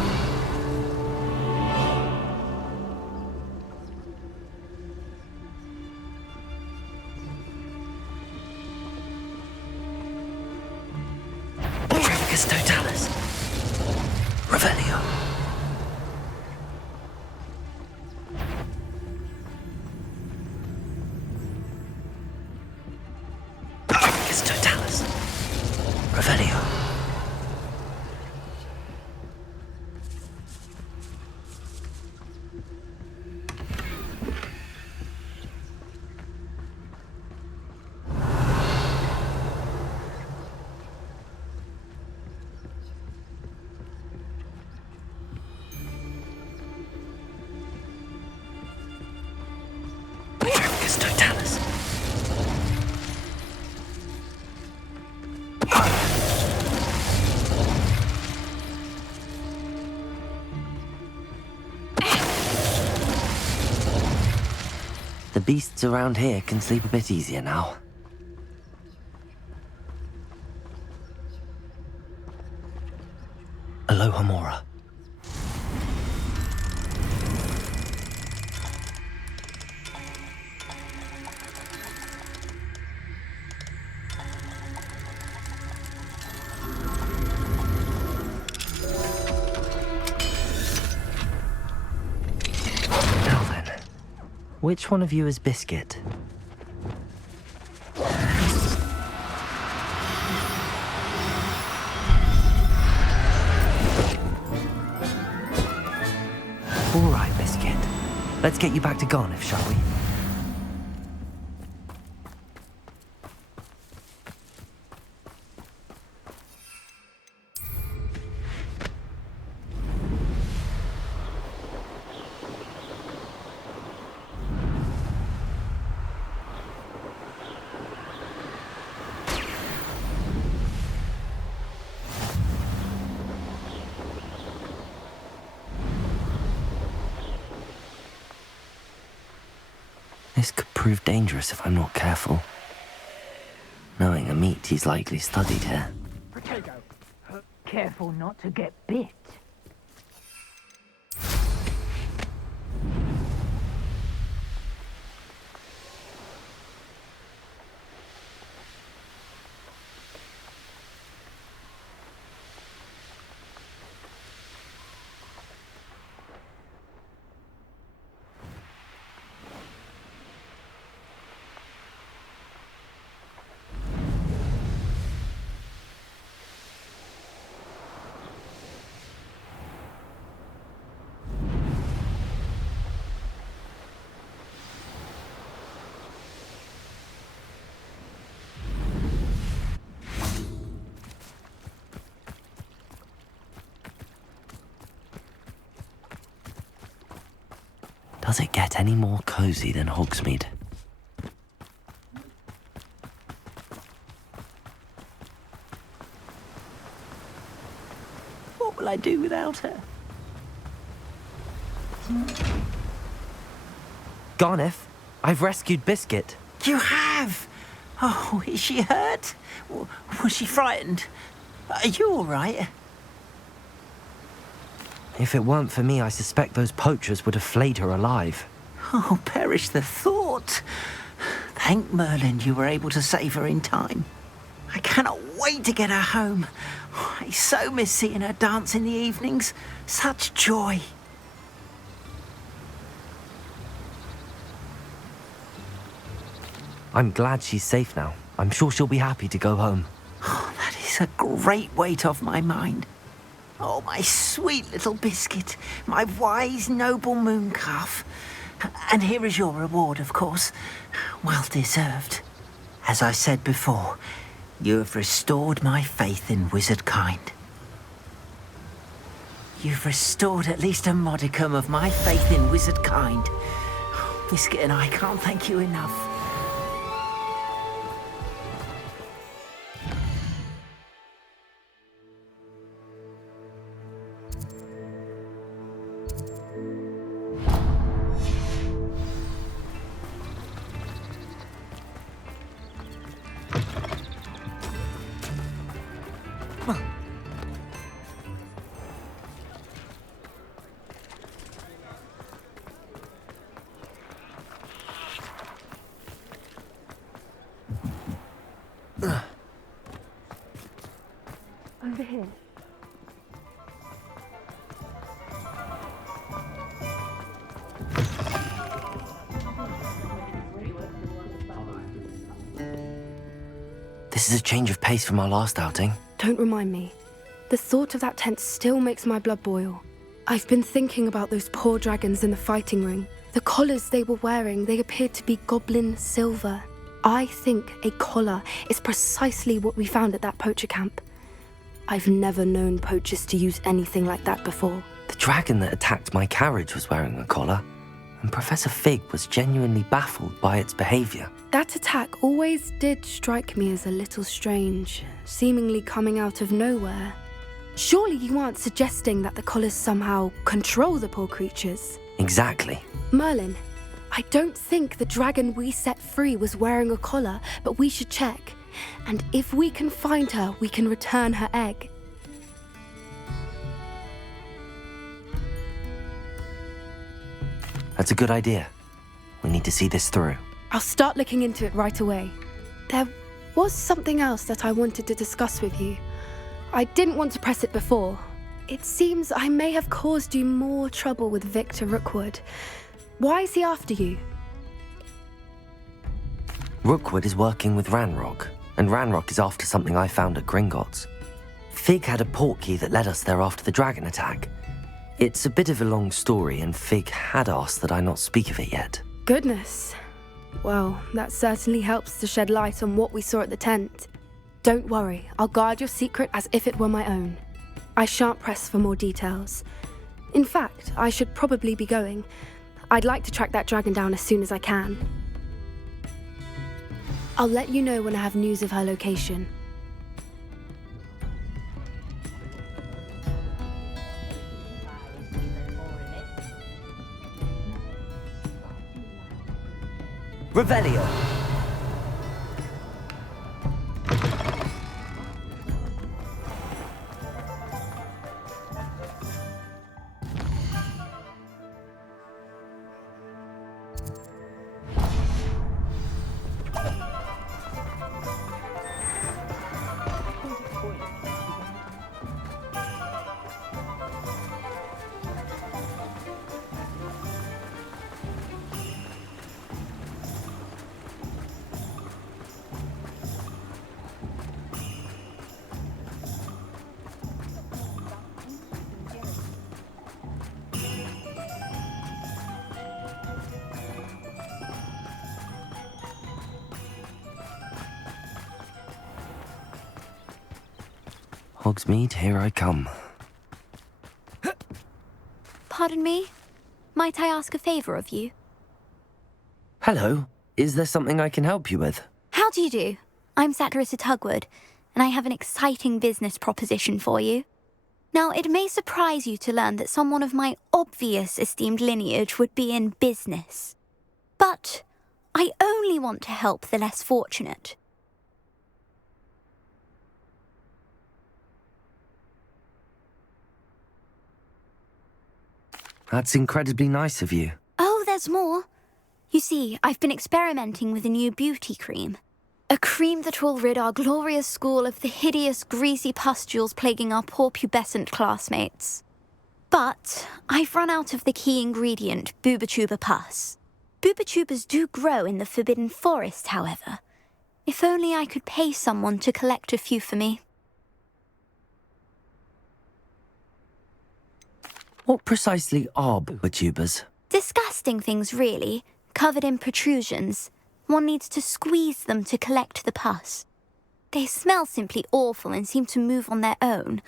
Papricus totalis. Revelio. The beasts around here can sleep a bit easier now. Aloha Mora. Now then, which one of you is Biscuit? All right, Biscuit. Let's get you back to Garniff, shall we? This could prove dangerous if I'm not careful. Knowing a meat he's likely studied here. Potato. Careful not to get bit. Does it get any more cozy than Hogsmeade? What will I do without her? Garniff, I've rescued Biscuit. You have? Oh, is she hurt? Was she frightened? Are you all right? If it weren't for me, I suspect those poachers would have flayed her alive. Oh, perish the thought. Thank Merlin you were able to save her in time. I cannot wait to get her home. I so miss seeing her dance in the evenings. Such joy. I'm glad she's safe now. I'm sure she'll be happy to go home. Oh, that is a great weight off my mind. Oh, my sweet little Biscuit, my wise, noble moon calf. And here is your reward, of course. Well deserved. As I said before, you have restored my faith in wizard kind. You've restored at least a modicum of my faith in wizard kind. Biscuit and I can't thank you enough. Over here. This is a change of pace from our last outing. Don't remind me. The thought of that tent still makes my blood boil. I've been thinking about those poor dragons in the fighting ring. The collars they were wearing, they appeared to be goblin silver. I think a collar is precisely what we found at that poacher camp. I've never known poachers to use anything like that before. The dragon that attacked my carriage was wearing a collar, and Professor Fig was genuinely baffled by its behavior. That attack always did strike me as a little strange, seemingly coming out of nowhere. Surely you aren't suggesting that the collars somehow control the poor creatures? Exactly. Merlin, I don't think the dragon we set free was wearing a collar, but we should check. And if we can find her, we can return her egg. That's a good idea. We need to see this through. I'll start looking into it right away. There was something else that I wanted to discuss with you. I didn't want to press it before. It seems I may have caused you more trouble with Victor Rookwood. Why is he after you? Rookwood is working with Ranrock, and Ranrock is after something I found at Gringotts. Fig had a portkey that led us there after the dragon attack. It's a bit of a long story, and Fig had asked that I not speak of it yet. Goodness. Well, that certainly helps to shed light on what we saw at the tent. Don't worry, I'll guard your secret as if it were my own. I shan't press for more details. In fact, I should probably be going. I'd like to track that dragon down as soon as I can. I'll let you know when I have news of her location. Revelio! Hogsmeade, here I come. Pardon me? Might I ask a favour of you? Hello. Is there something I can help you with? How do you do? I'm Satirist at Hogwart, and I have an exciting business proposition for you. Now, it may surprise you to learn that someone of my obvious esteemed lineage would be in business. But I only want to help the less fortunate. That's incredibly nice of you. Oh, there's more. You see, I've been experimenting with a new beauty cream. A cream that will rid our glorious school of the hideous, greasy pustules plaguing our poor pubescent classmates. But I've run out of the key ingredient, boobotuber pus. Boobotubers do grow in the Forbidden Forest, however. If only I could pay someone to collect a few for me. What precisely are boobotubers? Disgusting things, really, covered in protrusions. One needs to squeeze them to collect the pus. They smell simply awful and seem to move on their own.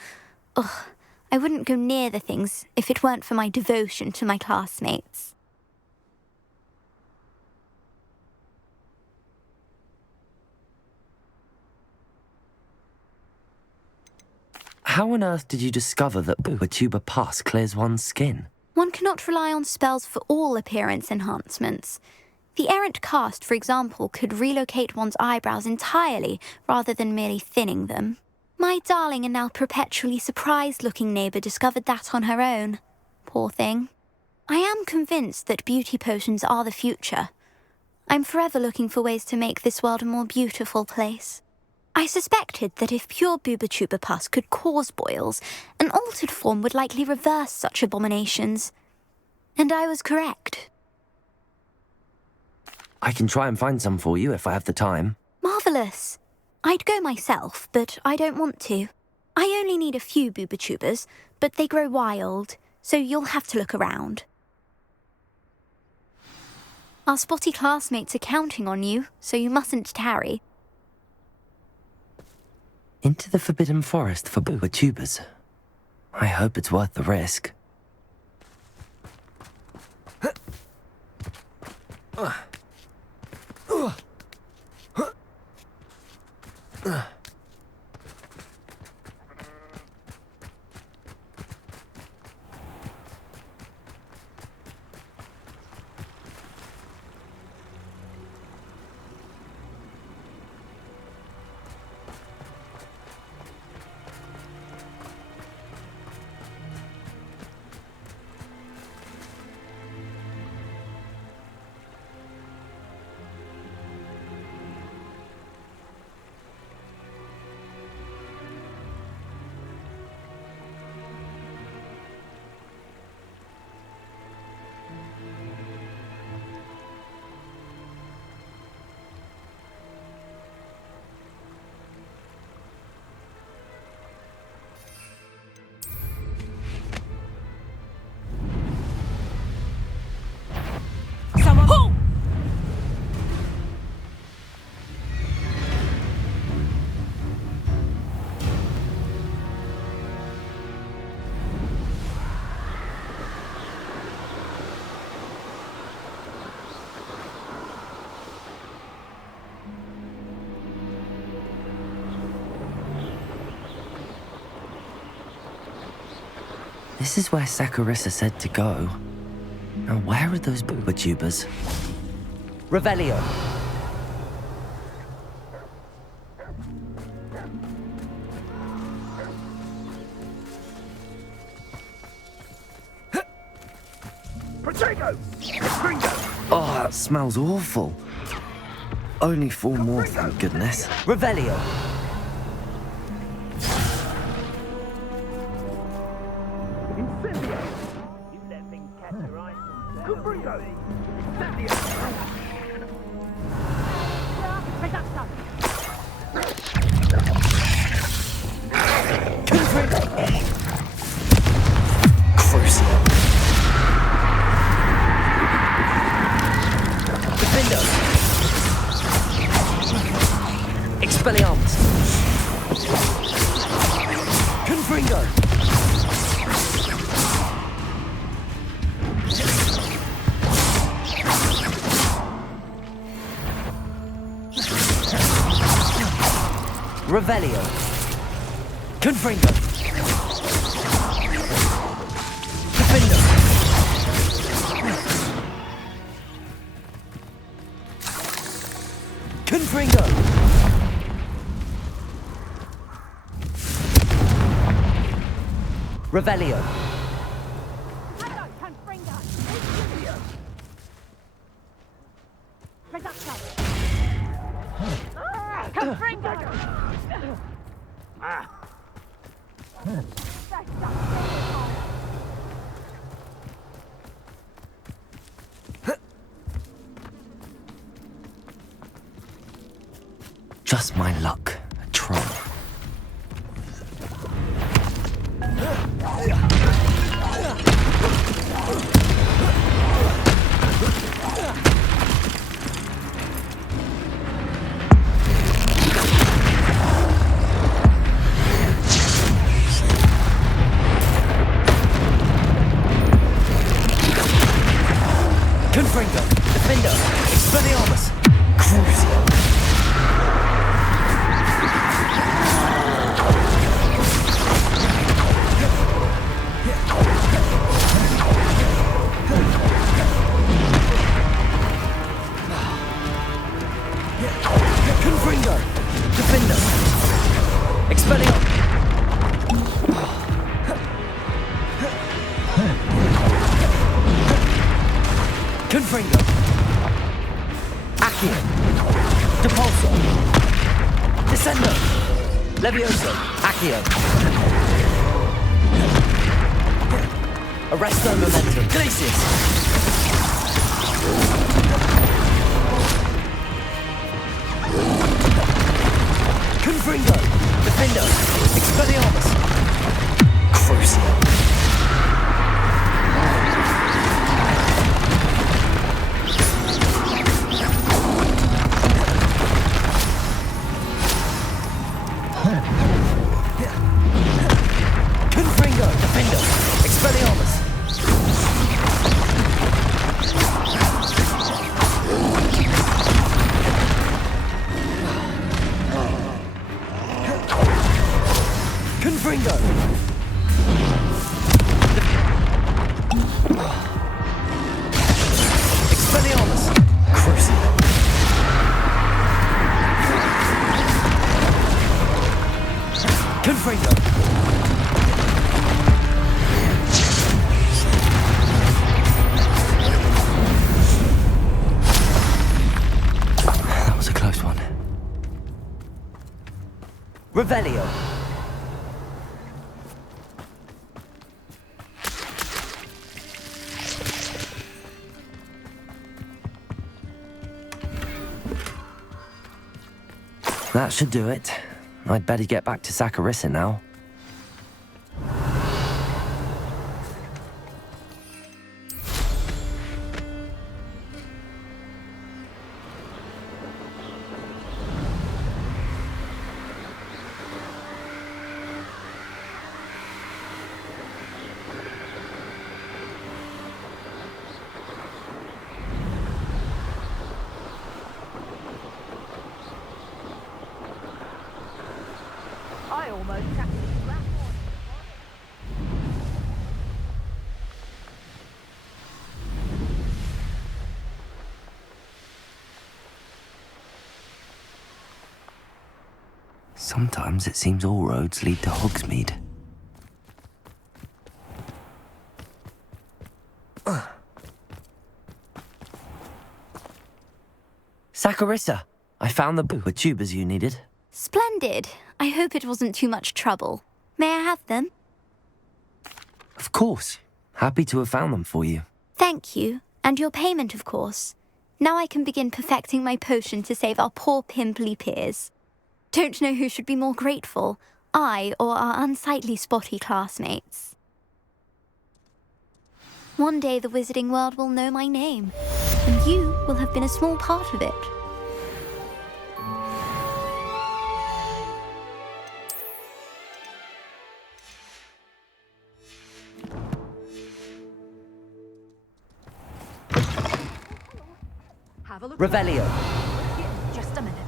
Ugh, I wouldn't go near the things if it weren't for my devotion to my classmates. How on earth did you discover that boobotuber pus clears one's skin? One cannot rely on spells for all appearance enhancements. The errant cast, for example, could relocate one's eyebrows entirely rather than merely thinning them. My darling and now perpetually surprised-looking neighbour discovered that on her own. Poor thing. I am convinced that beauty potions are the future. I'm forever looking for ways to make this world a more beautiful place. I suspected that if pure boobotuber pus could cause boils, an altered form would likely reverse such abominations. And I was correct. I can try and find some for you if I have the time. Marvellous. I'd go myself, but I don't want to. I only need a few boobotubers, but they grow wild, so you'll have to look around. Our spotty classmates are counting on you, so you mustn't tarry. Into the Forbidden Forest for boobotubers. I hope it's worth the risk. This is where Saccharissa said to go. Now, where are those booba tubers? Revelio. Potato! Gringo! Oh, that smells awful. Only 4 more, thank goodness. Revelio. Incendio! You let things catch your eye. Gringo! Incendio! Crucial. Defendo. Expelliarmus. Confringo. Revelio. Confringo. Defendo. Confringo. Revelio. Just my luck, a troll. Confringo, Defendo, Expelliarmus, Crucio. Confringo, Defendo, Expelliarmus. Confringo, Accio, Depulso, Descendo, Levioso, Accio, Arresto Momentum, Glacius, Confringo, Defendo, Expelliarmus, Crucio. Confringo, Defendo, Expelliarmus. Confringo. Expelliarmus. Crucio. Confringo. That was a close one. Revelio. That should do it. I'd better get back to Saccharissa now. Sometimes it seems all roads lead to Hogsmeade. Saccharissa, I found the tubers you needed. Splendid. I hope it wasn't too much trouble. May I have them? Of course. Happy to have found them for you. Thank you. And your payment, of course. Now I can begin perfecting my potion to save our poor pimply peers. Don't know who should be more grateful, I or our unsightly spotty classmates. One day the wizarding world will know my name, and you will have been a small part of it. Have a look. Revelio. Just a minute.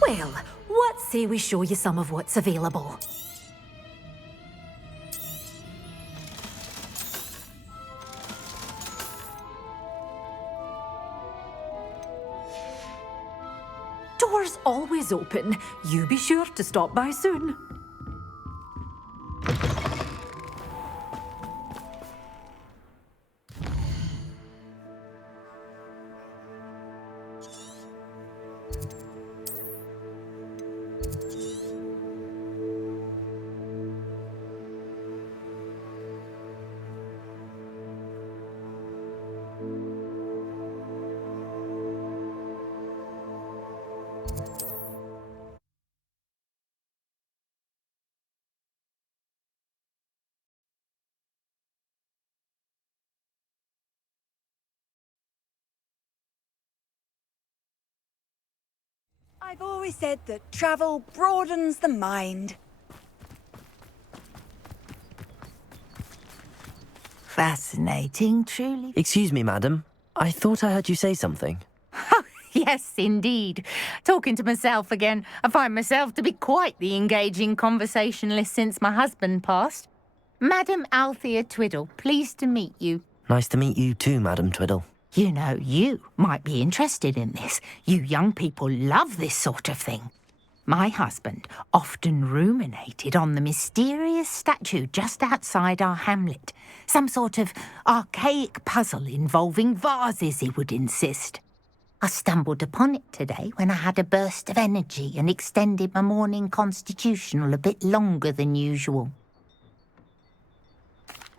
Well, what say we show you some of what's available? Doors always open. You be sure to stop by soon. I've always said that travel broadens the mind. Fascinating, truly. Excuse me, madam. I thought I heard you say something. Yes, indeed. Talking to myself again. I find myself to be quite the engaging conversationalist since my husband passed. Madam Althea Twiddle, pleased to meet you. Nice to meet you too, Madam Twiddle. You know, you might be interested in this. You young people love this sort of thing. My husband often ruminated on the mysterious statue just outside our hamlet. Some sort of archaic puzzle involving vases, he would insist. I stumbled upon it today when I had a burst of energy and extended my morning constitutional a bit longer than usual.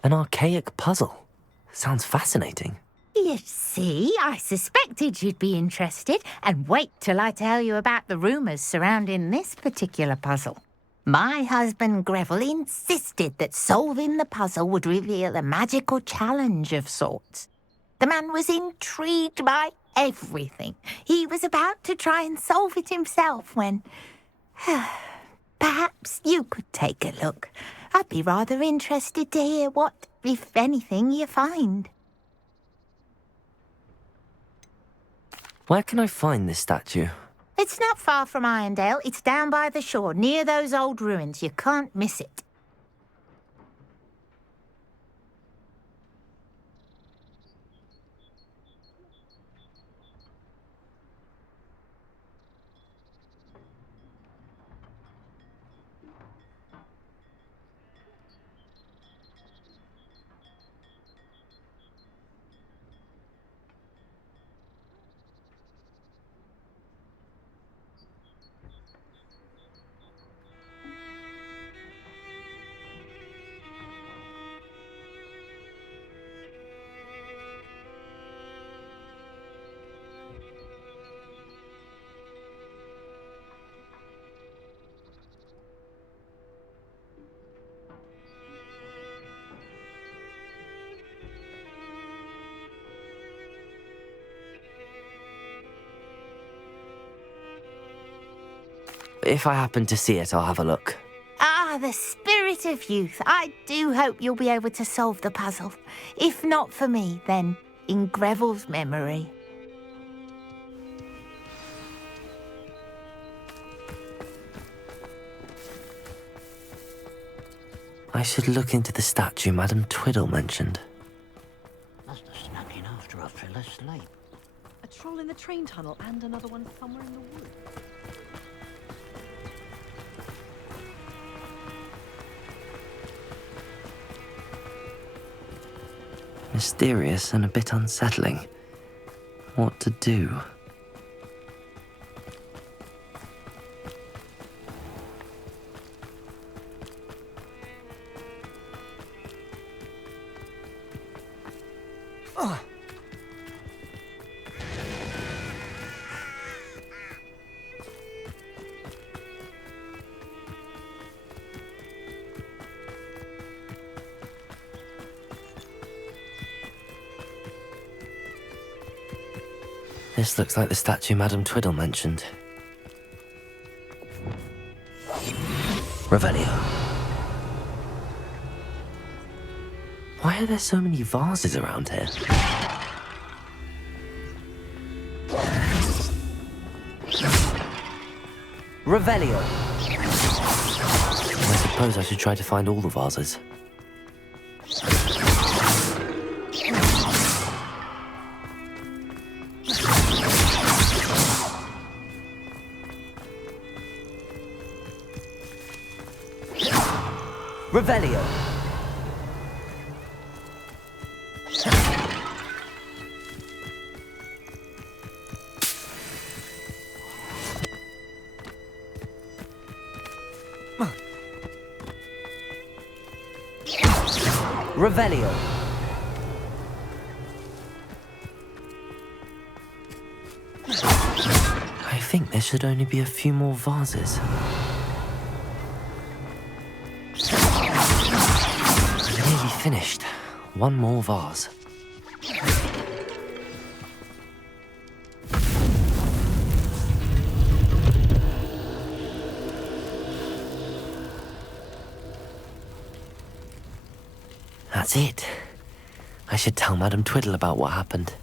An archaic puzzle. Sounds fascinating. You see, I suspected you'd be interested, and wait till I tell you about the rumours surrounding this particular puzzle. My husband Greville insisted that solving the puzzle would reveal a magical challenge of sorts. The man was intrigued by everything. He was about to try and solve it himself when... Perhaps you could take a look. I'd be rather interested to hear what, if anything, you find. Where can I find this statue? It's not far from Irondale. It's down by the shore, near those old ruins. You can't miss it. If I happen to see it, I'll have a look. Ah, the spirit of youth. I do hope you'll be able to solve the puzzle. If not for me, then in Greville's memory. I should look into the statue Madam Twiddle mentioned. Must have snuck in after I fell asleep. A troll in the train tunnel and another one somewhere in the woods. Mysterious and a bit unsettling. What to do? This looks like the statue Madame Twiddle mentioned. Revelio. Why are there so many vases around here? Revelio. I suppose I should try to find all the vases. Revelio. Revelio. I think there should only be a few more vases. Nearly finished. One more vase. That's it. I should tell Madame Twiddle about what happened.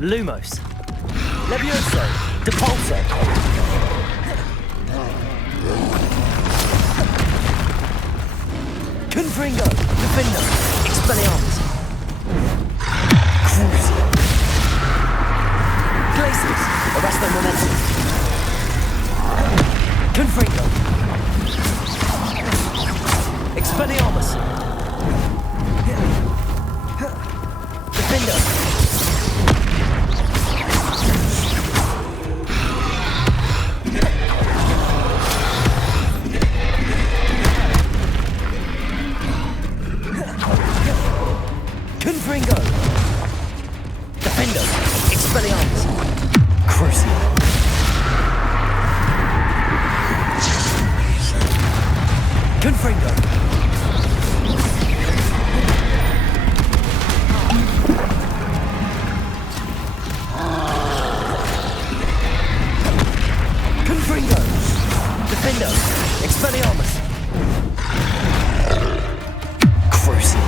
Lumos. Levioso. Depulso. Confringo. Defendo. Expelliarmus. Crucio. Glacius. Arresto Momentum. Confringo. Expelliarmus. Defendo. Confringo! Defendo! Expelliarmus! Crucio! Confringo! Confringo! Defendo! Expelliarmus! Crucio!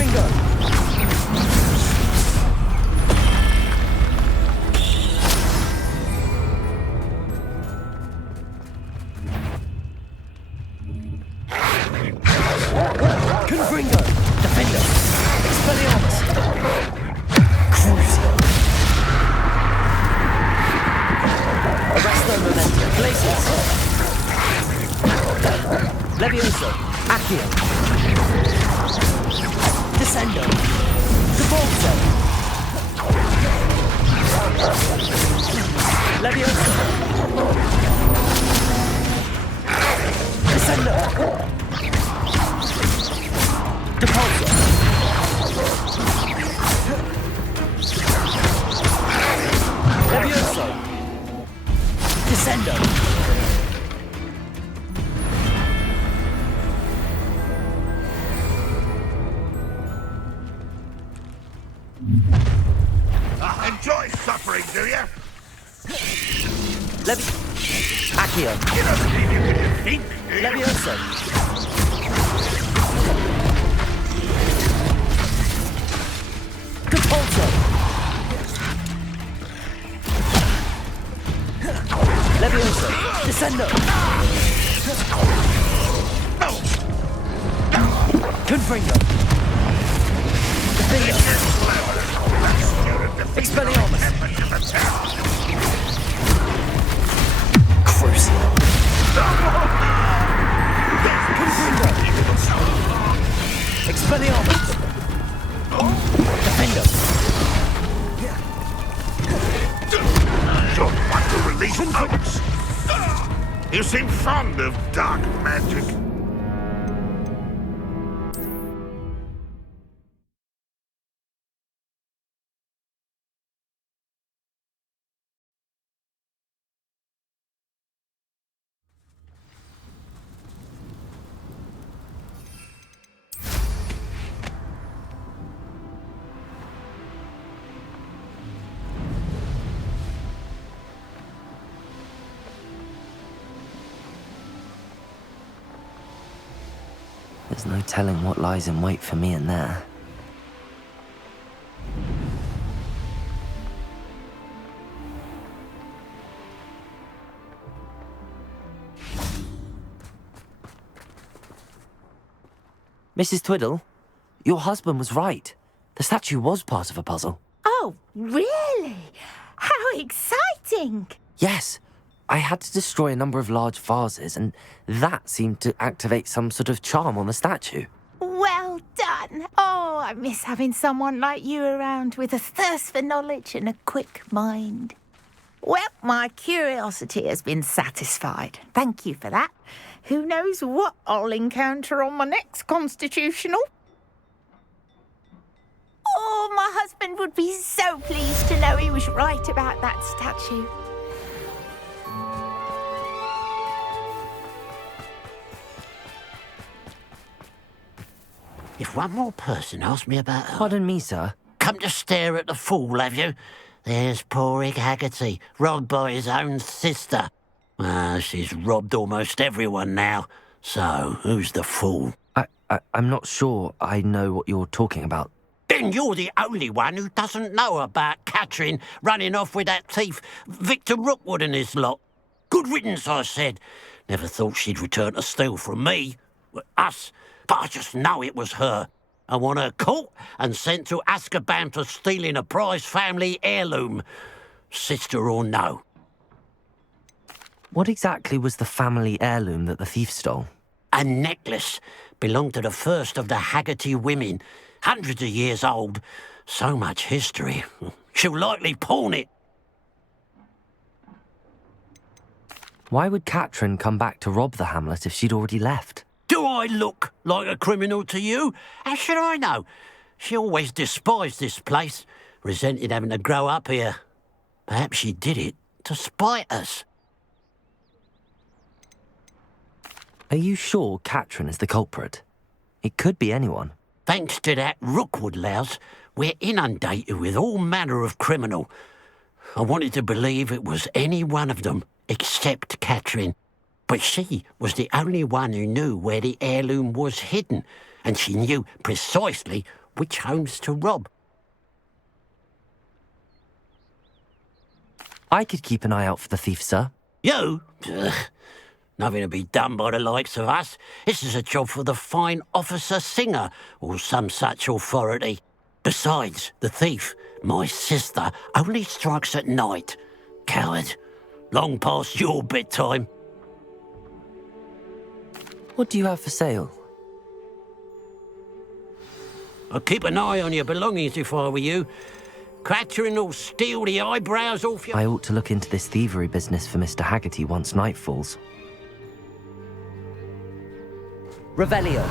Confringo! Confringo! Defendo! Expelliarmus! Crucio! Arresto Momentum! Glacius! Levioso! Accio! Descendo! Depulso! Levioso! Descendo! Depulso! afraid, do you? Accio. You don't think you can defeat me, do you? Levioso. Capulso. Levioso. Descendo. Confringo. Expelliarmus. Crucial. Expelliarmus. Defendo. Don't want to release oaks. You seem fond of dark magic. There's no telling what lies in wait for me in there. Mrs. Twiddle, your husband was right. The statue was part of a puzzle. Oh, really? How exciting! Yes, I had to destroy a number of large vases, and that seemed to activate some sort of charm on the statue. Well done. Oh, I miss having someone like you around with a thirst for knowledge and a quick mind. Well, my curiosity has been satisfied. Thank you for that. Who knows what I'll encounter on my next constitutional? Oh, my husband would be so pleased to know he was right about that statue. If one more person asks me about her... Pardon me, sir. Come to stare at the fool, have you? There's poor Ig Haggerty, robbed by his own sister. She's robbed almost everyone now. So, who's the fool? I'm not sure I know what you're talking about. Then you're the only one who doesn't know about Catherine running off with that thief, Victor Rookwood and his lot. Good riddance, I said. Never thought she'd return to steal from me. Us. But I just know it was her. I want her caught and sent to Azkaban for stealing a prize family heirloom. Sister or no. What exactly was the family heirloom that the thief stole? A necklace. Belonged to the first of the Haggerty women. Hundreds of years old. So much history. She'll likely pawn it. Why would Catherine come back to rob the hamlet if she'd already left? Do I look like a criminal to you? How should I know? She always despised this place, resented having to grow up here. Perhaps she did it to spite us. Are you sure Catherine is the culprit? It could be anyone. Thanks to that Rookwood louse, we're inundated with all manner of criminal. I wanted to believe it was any one of them, except Catherine. But she was the only one who knew where the heirloom was hidden, and she knew precisely which homes to rob. I could keep an eye out for the thief, sir. You? Ugh. Nothing to be done by the likes of us. This is a job for the fine officer Singer, or some such authority. Besides, the thief, my sister, only strikes at night. Coward. Long past your bedtime. What do you have for sale? I'd keep an eye on your belongings if I were you. Catherine will steal the eyebrows off you. I ought to look into this thievery business for Mr. Haggerty once night falls. Revelio.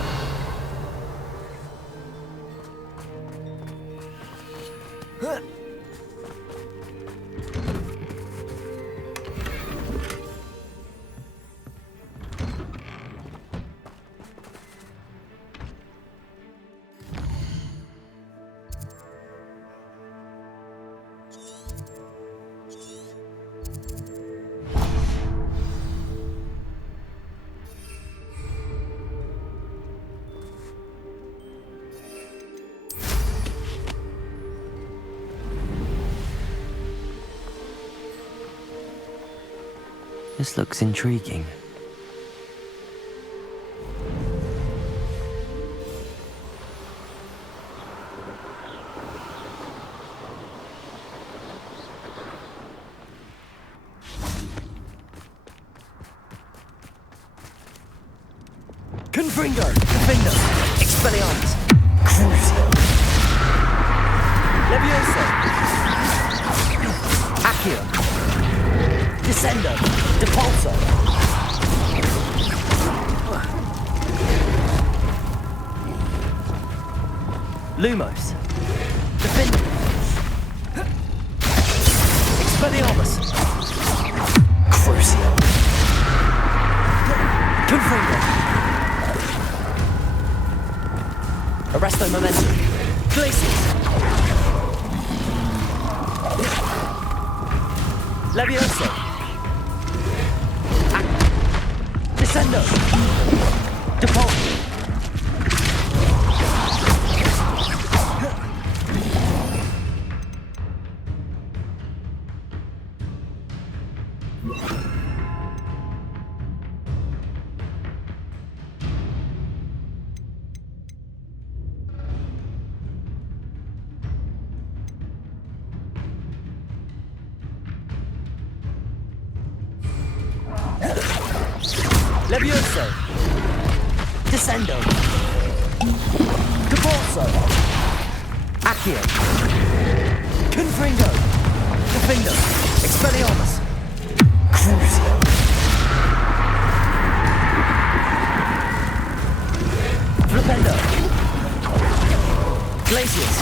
This looks intriguing. Confringo! Defender! Expelliarmus! Crucio! Levioso! Accio! Descendo! Depulso! Lumos! Defender! Expelliarmus! Crucio! Confringo! Arresto momentum. Glacius. Levioso. Descendo. Depot. Levioso. Descendo. Depulso. Accio. Confringo. Defendo. Expelliarmus. Crucio. Flipendo. Glacius.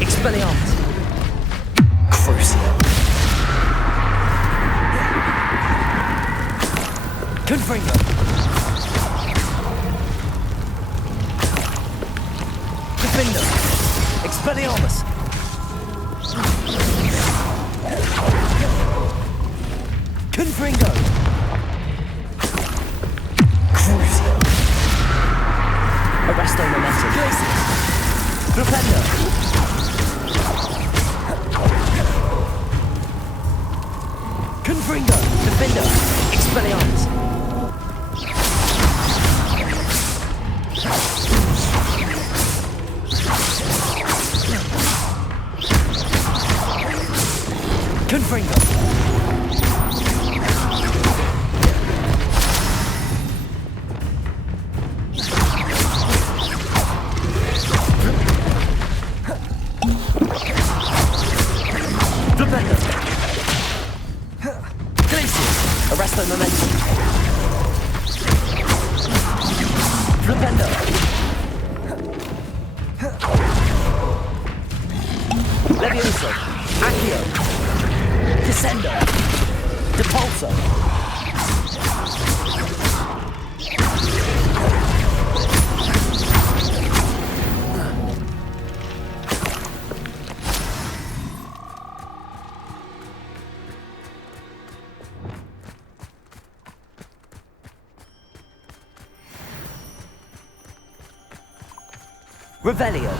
Expelliarmus. Crucio. Confringo. Defendo. Expelliarmus. Confringo. Crucio. Arresto momentum. Glacius. Flipendo. Confringo. Defender. Expelliarmus. Confringo. Flipendo. Arresto momentum. Flipendo. Levioso. Accio. Descendo. Depulso. Revelio.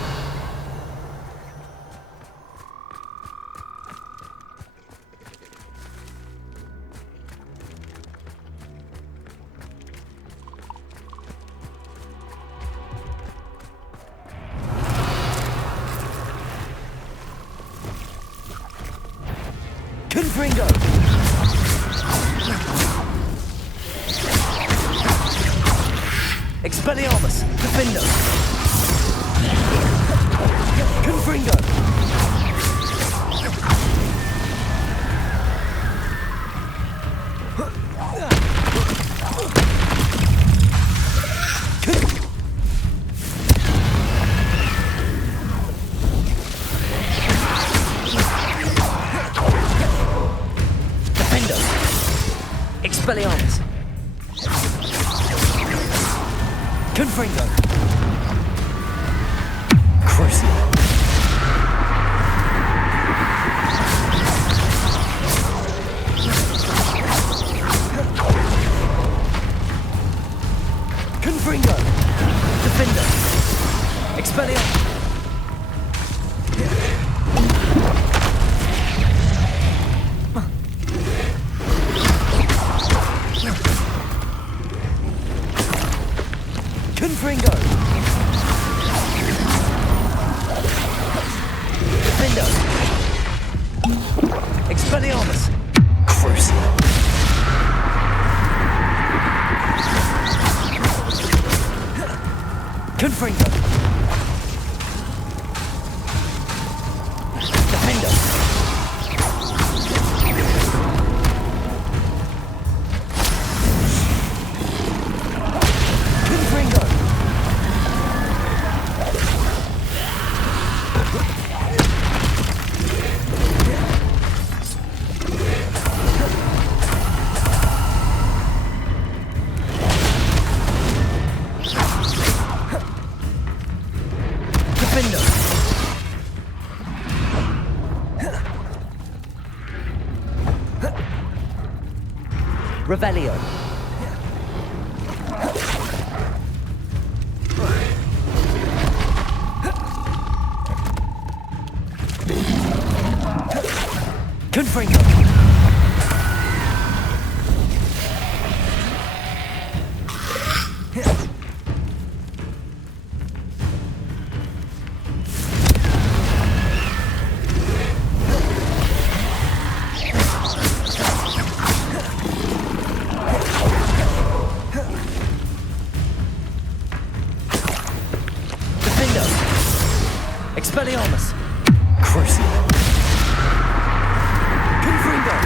Confringo. Expelliarmus. Defendo. Confringo. Defendo. Expelliarmus. Confringo. Crucio. Revelio. Confringo. Expelliarmus! Crucible! Confringo!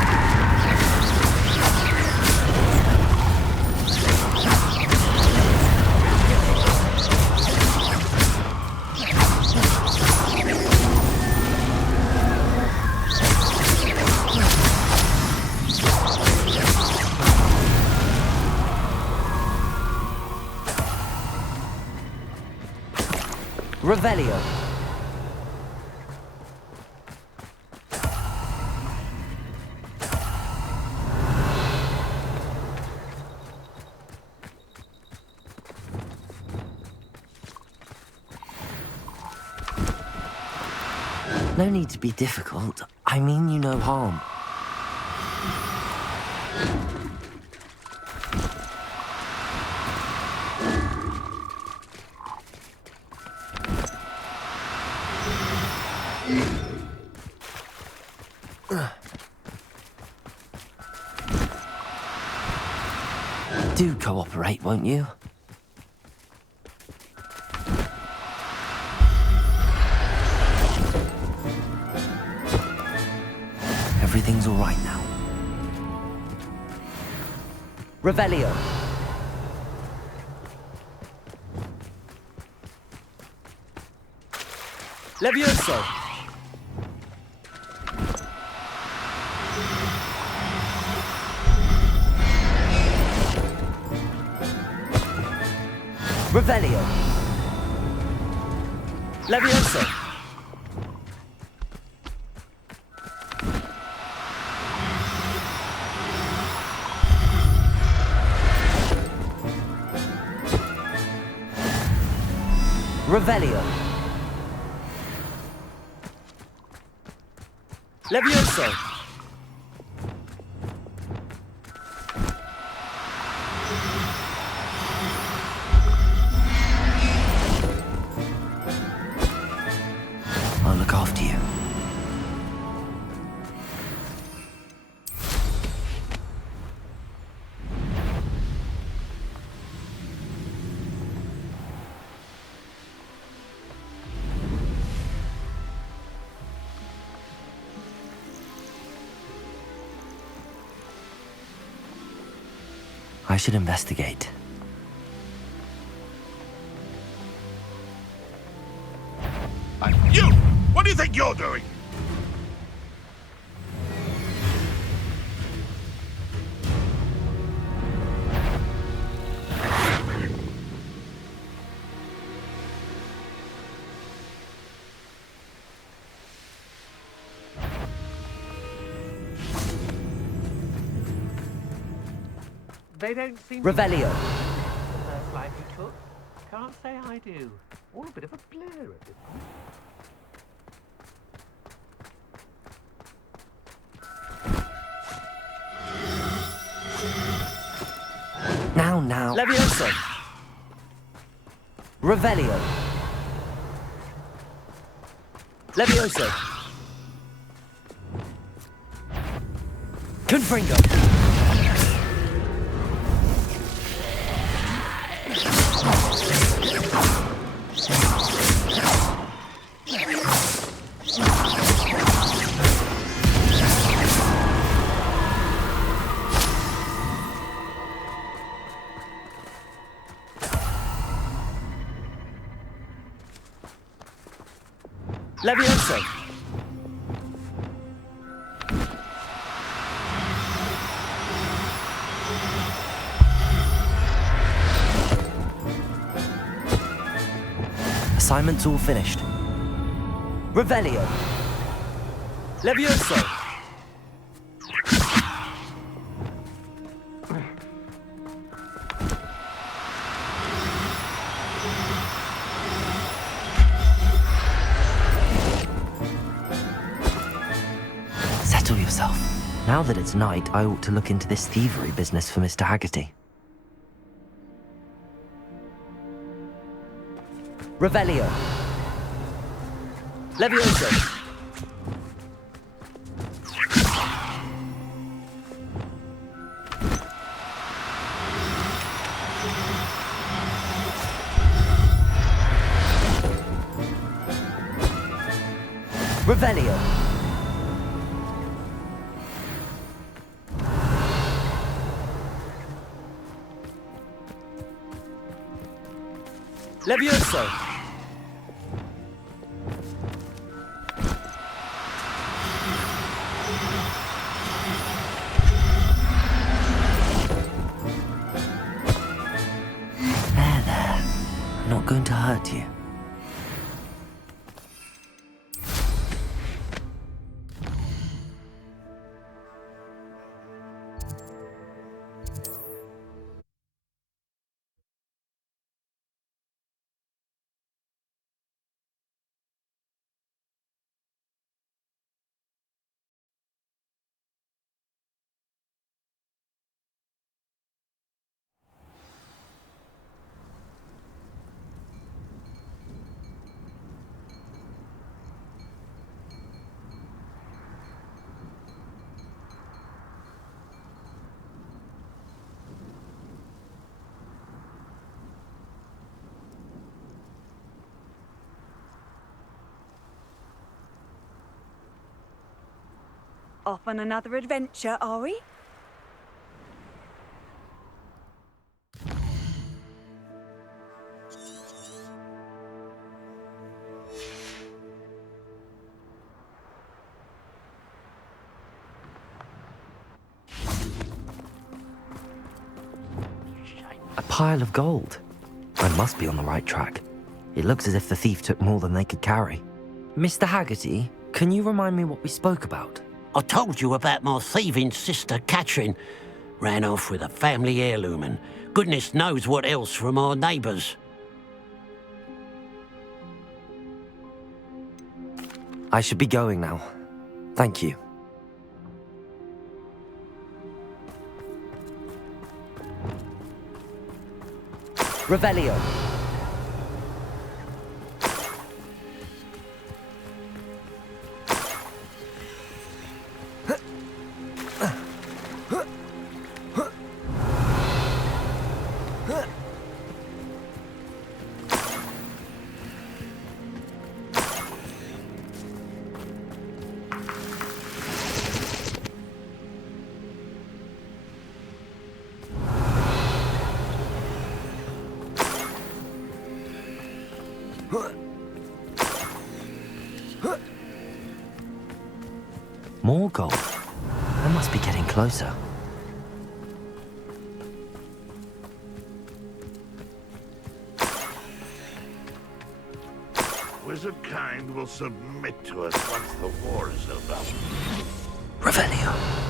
Revelio! No need to be difficult. I mean you no harm. Do cooperate, won't you? Everything's all right now. Revelio. Levioso. Revelio. Levioso. Revelio. Levioso. I'll look after you. I should investigate. And you! What do you think you're doing? They don't seem Revelio. the first life you took. Can't say I do. All a bit of a blur at this point. Now. Levioso. Revelio. Levioso. Confringo. Levioso. Assignment's all finished. Revelio. Levioso. settle yourself. Now that it's night, I ought to look into this thievery business for Mr. Haggerty. Revelio. Levioso. Revelio. Levioso. There. I'm not going to hurt you. Off on another adventure, are we? A pile of gold. I must be on the right track. It looks as if the thief took more than they could carry. Mr. Haggerty, can you remind me what we spoke about? I told you about my thieving sister Catherine. Ran off with a family heirloom and goodness knows what else from our neighbours. I should be going now. Thank you. Revelio. More gold. I must be getting closer. Wizard kind will submit to us once the war is over. Revelio.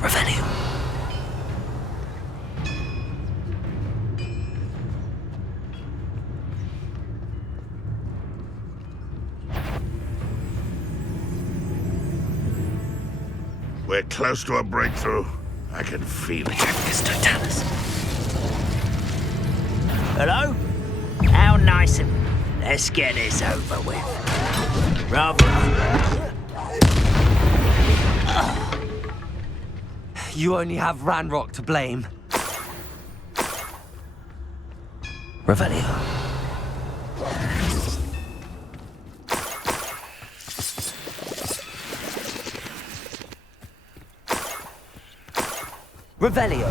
Revelio. We're close to a breakthrough. I can feel it. Hello? How nice of you. Let's get this over with. Rather... You only have Ranrock to blame. Revelio. Revelio.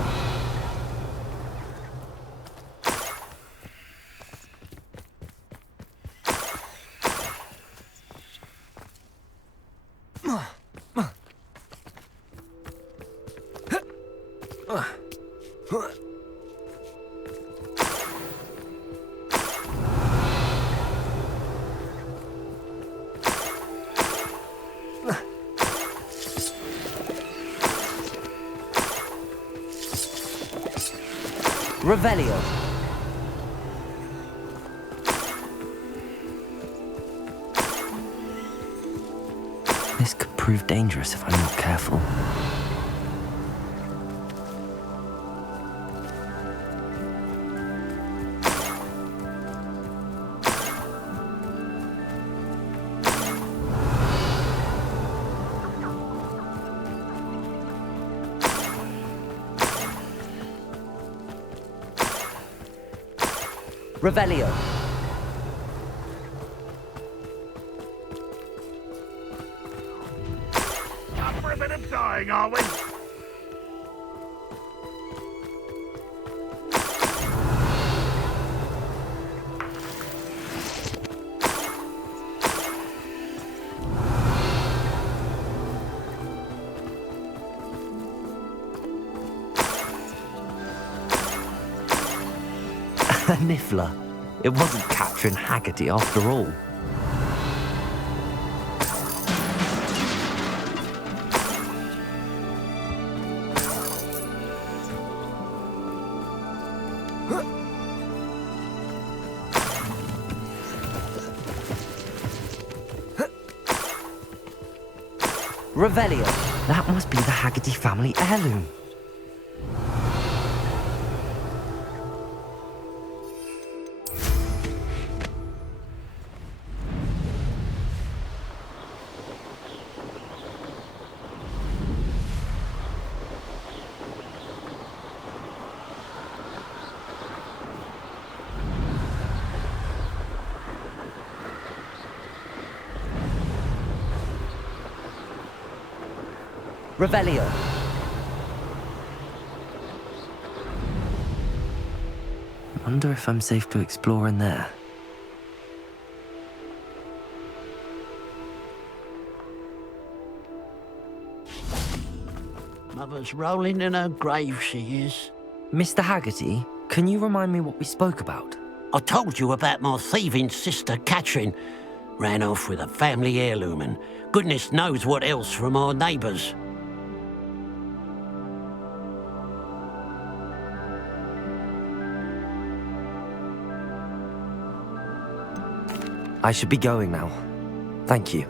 Revelio. This could prove dangerous if I'm not careful. Revelio. Up for a bit of dying, are we? A niffler. It wasn't capturing Haggerty after all. Revelio. That must be the Haggerty family heirloom. Revelio. Wonder if I'm safe to explore in there. Mother's rolling in her grave, she is. Mr. Haggerty, can you remind me what we spoke about? I told you about my thieving sister, Catherine. Ran off with a family heirloom and goodness knows what else from our neighbours. I should be going now. Thank you.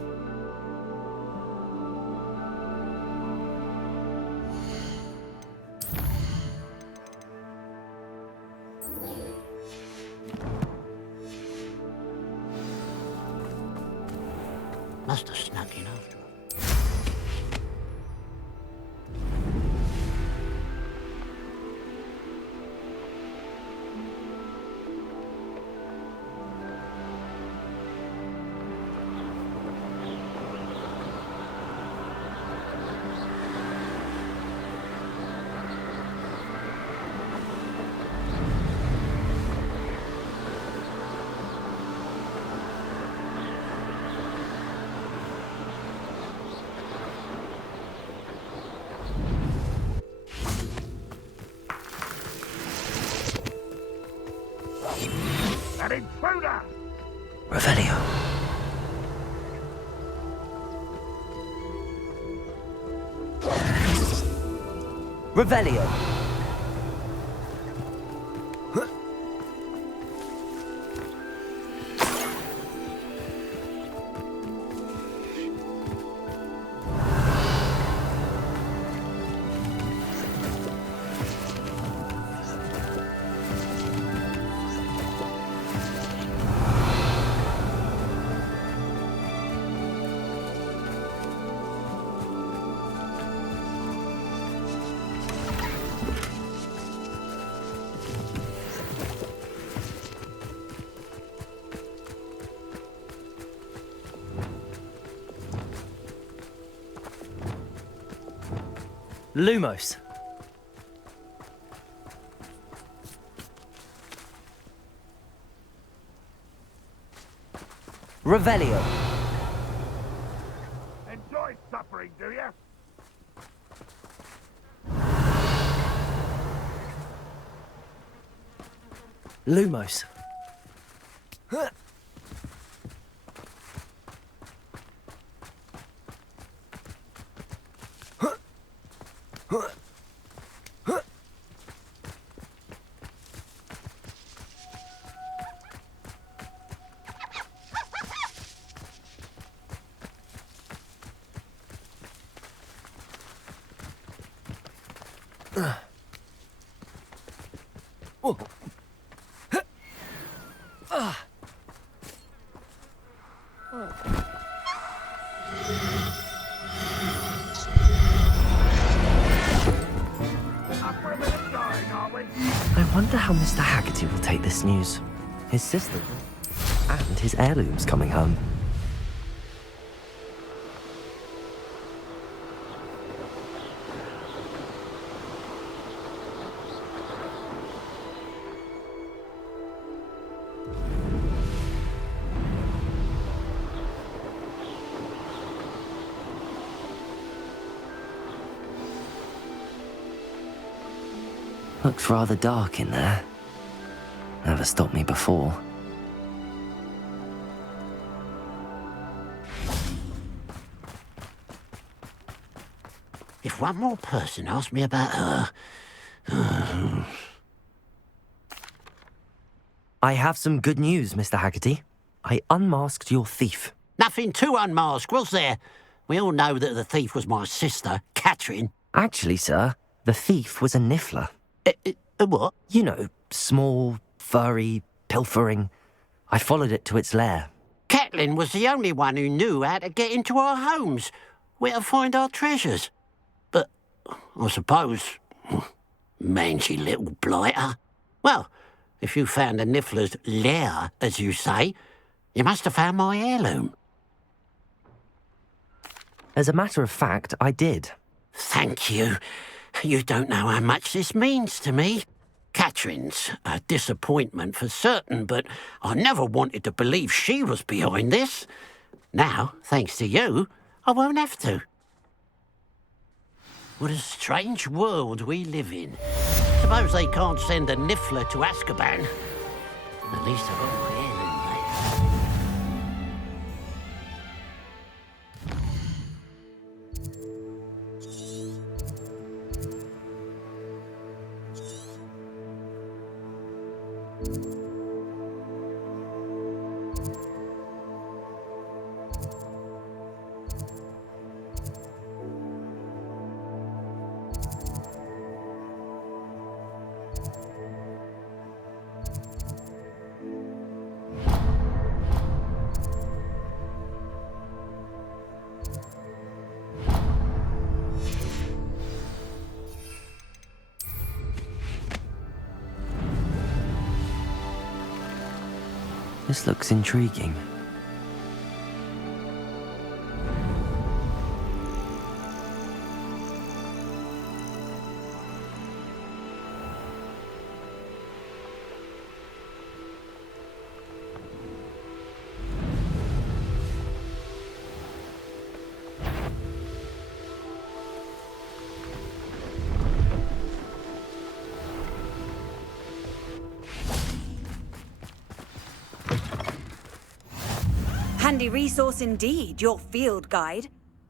Must have snuck in after her. That intruder! Revelio. Revelio. Lumos. Revelio. Enjoy suffering, do you? Lumos. I wonder how Mr. Haggerty will take this news. His sister and his heirlooms coming home. Looks rather dark in there. Never stopped me before. If one more person asked me about her... I have some good news, Mr. Haggerty. I unmasked your thief. Nothing to unmask, was there? We all know that the thief was my sister, Catherine. Actually, sir, the thief was a niffler. A what? You know, small, furry, pilfering. I followed it to its lair. Catelyn was the only one who knew how to get into our homes, where to find our treasures. But I suppose, mangy little blighter. Well, if you found the niffler's lair, as you say, you must have found my heirloom. As a matter of fact, I did. Thank you. You don't know how much this means to me. Catherine's a disappointment for certain, but I never wanted to believe she was behind this. Now, thanks to you, I won't have to. What a strange world we live in. Suppose they can't send a niffler to Azkaban. At least I've got my heirloom, mate. This looks intriguing. Handy resource indeed, your field guide.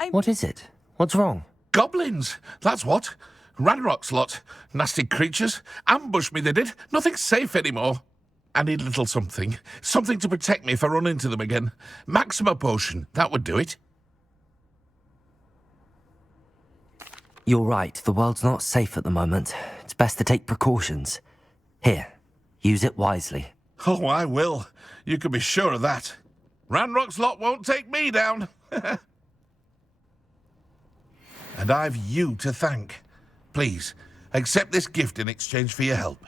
What is it? What's wrong? Goblins, that's what. Ranrock's lot. Nasty creatures. Ambushed me, they did. Nothing's safe anymore. I need a little something. Something to protect me if I run into them again. Maxima potion, that would do it. You're right, the world's not safe at the moment. It's best to take precautions. Here, use it wisely. Oh, I will. You can be sure of that. Ranrock's lot won't take me down. And I've you to thank. Please, accept this gift in exchange for your help.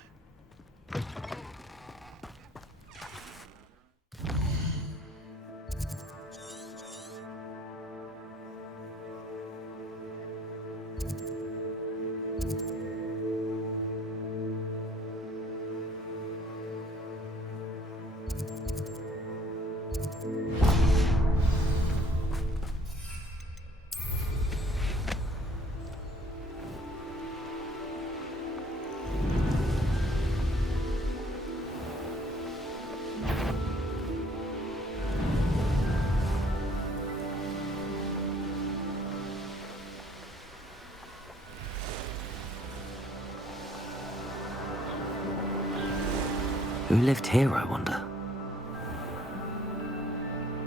Who lived here, I wonder?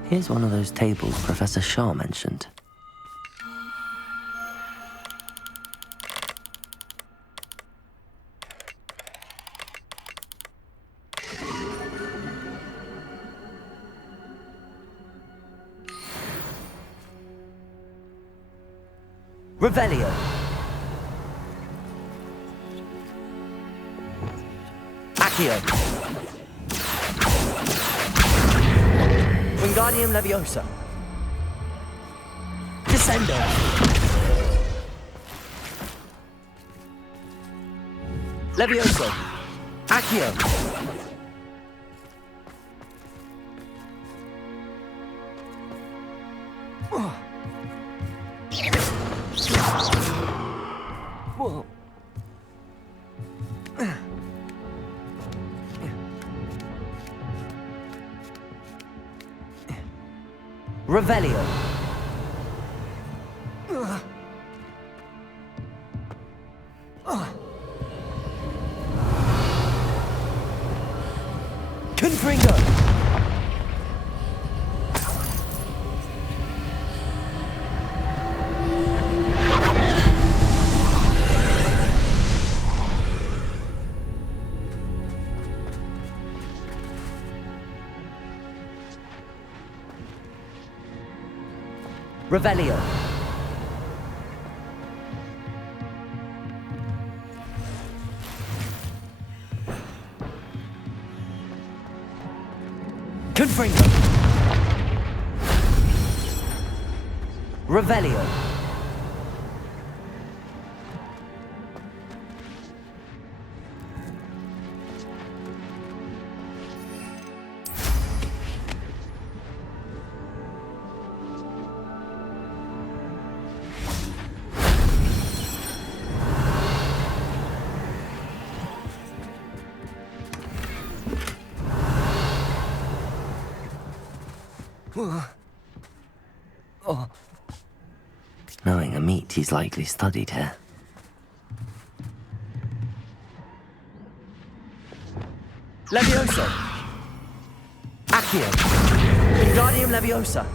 Here's one of those tables Professor Shah mentioned. Revelio. Accio. Wingardium Leviosa. Descendo. Levioso. Accio. Revelio. Confringo. Revelio. Confringo. Revelio. Knowing a meat he's likely studied here. Levioso. Accio. Wingardium Leviosa.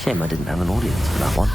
Shame I didn't have an audience for that one.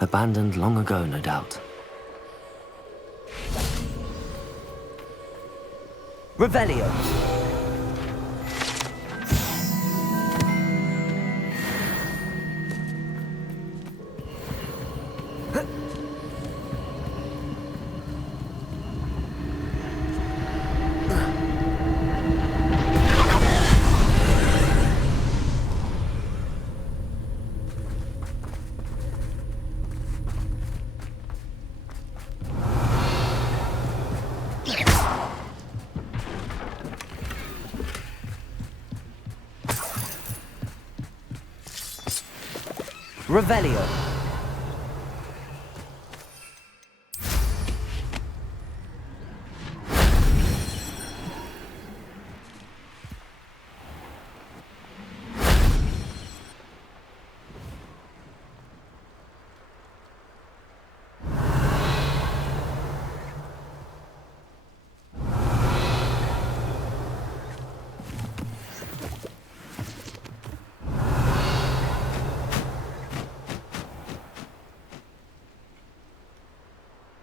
Abandoned long ago, no doubt. Revelio. Revelio.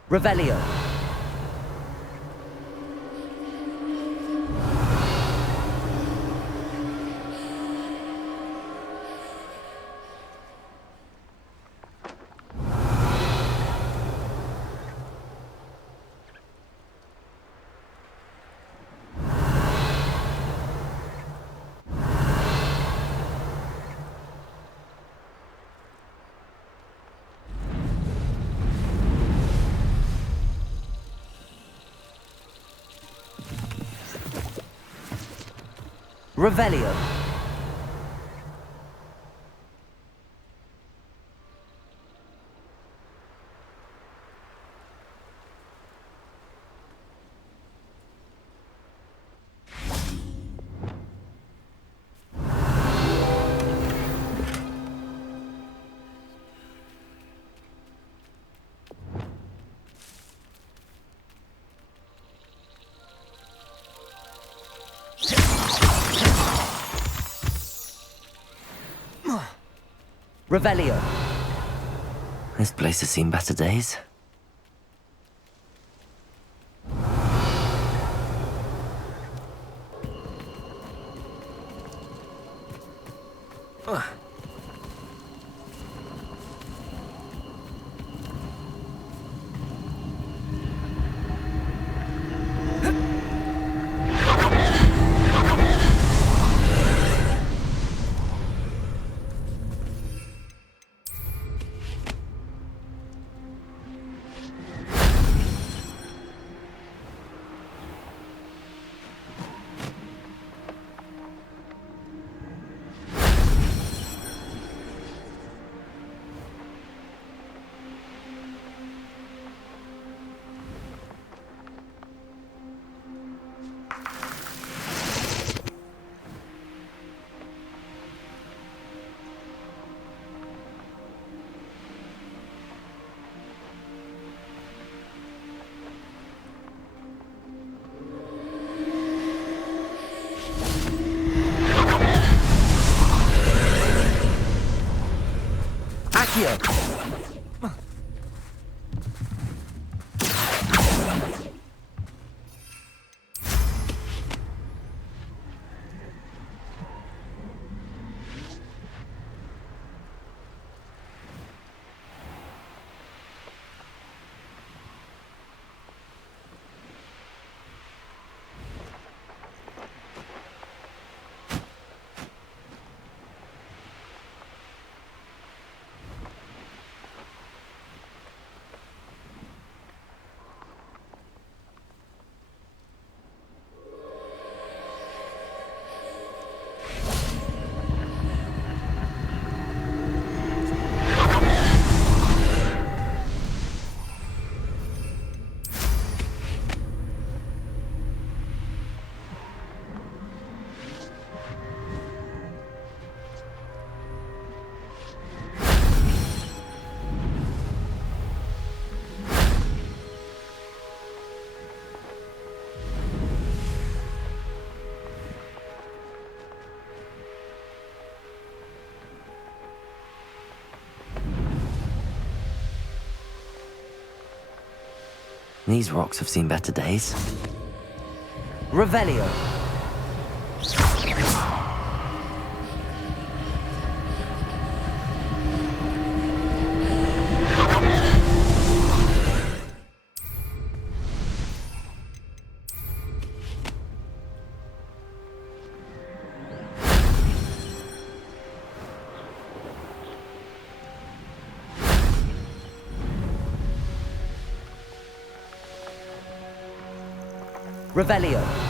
Revelio. Revelio. Revelio. This place has seen better days. These rocks have seen better days. Revelio. Revelio.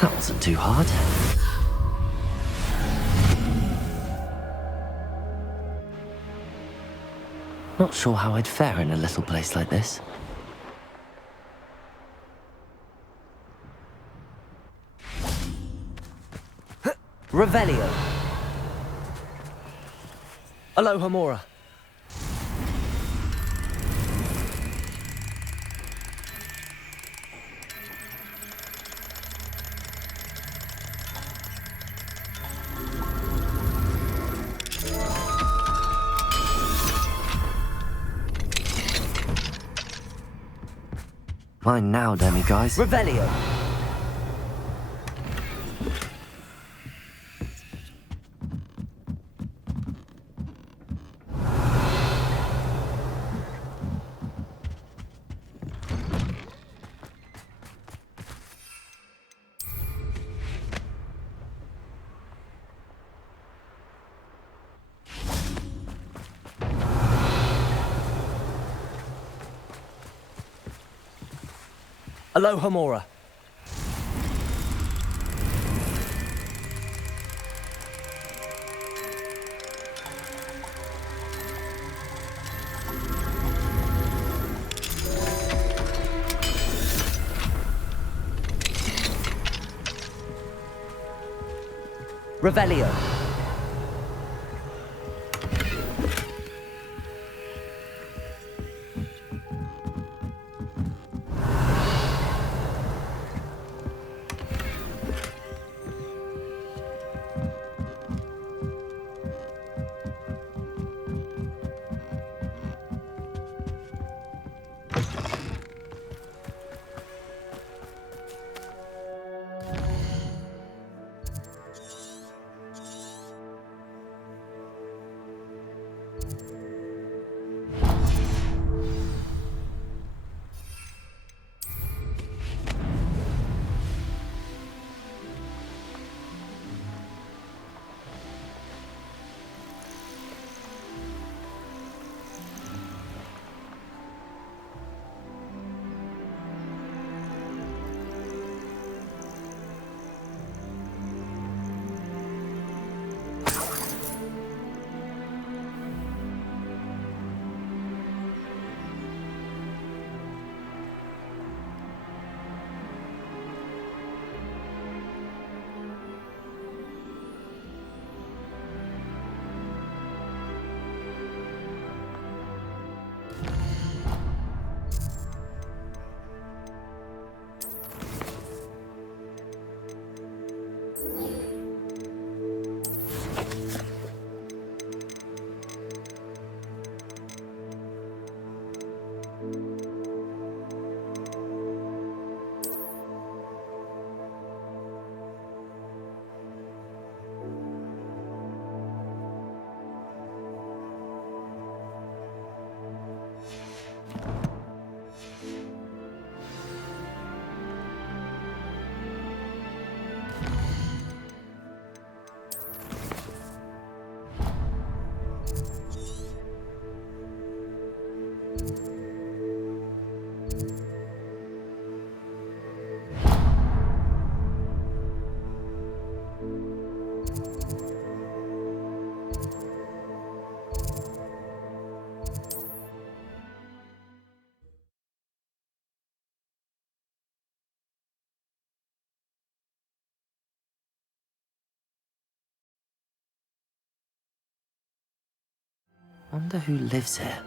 That wasn't too hard. Not sure how I'd fare in a little place like this. Revelio. Aloha Mora. Mine now, demiguise. Revelio. Aloha Mora. Revelio. Wonder who lives here.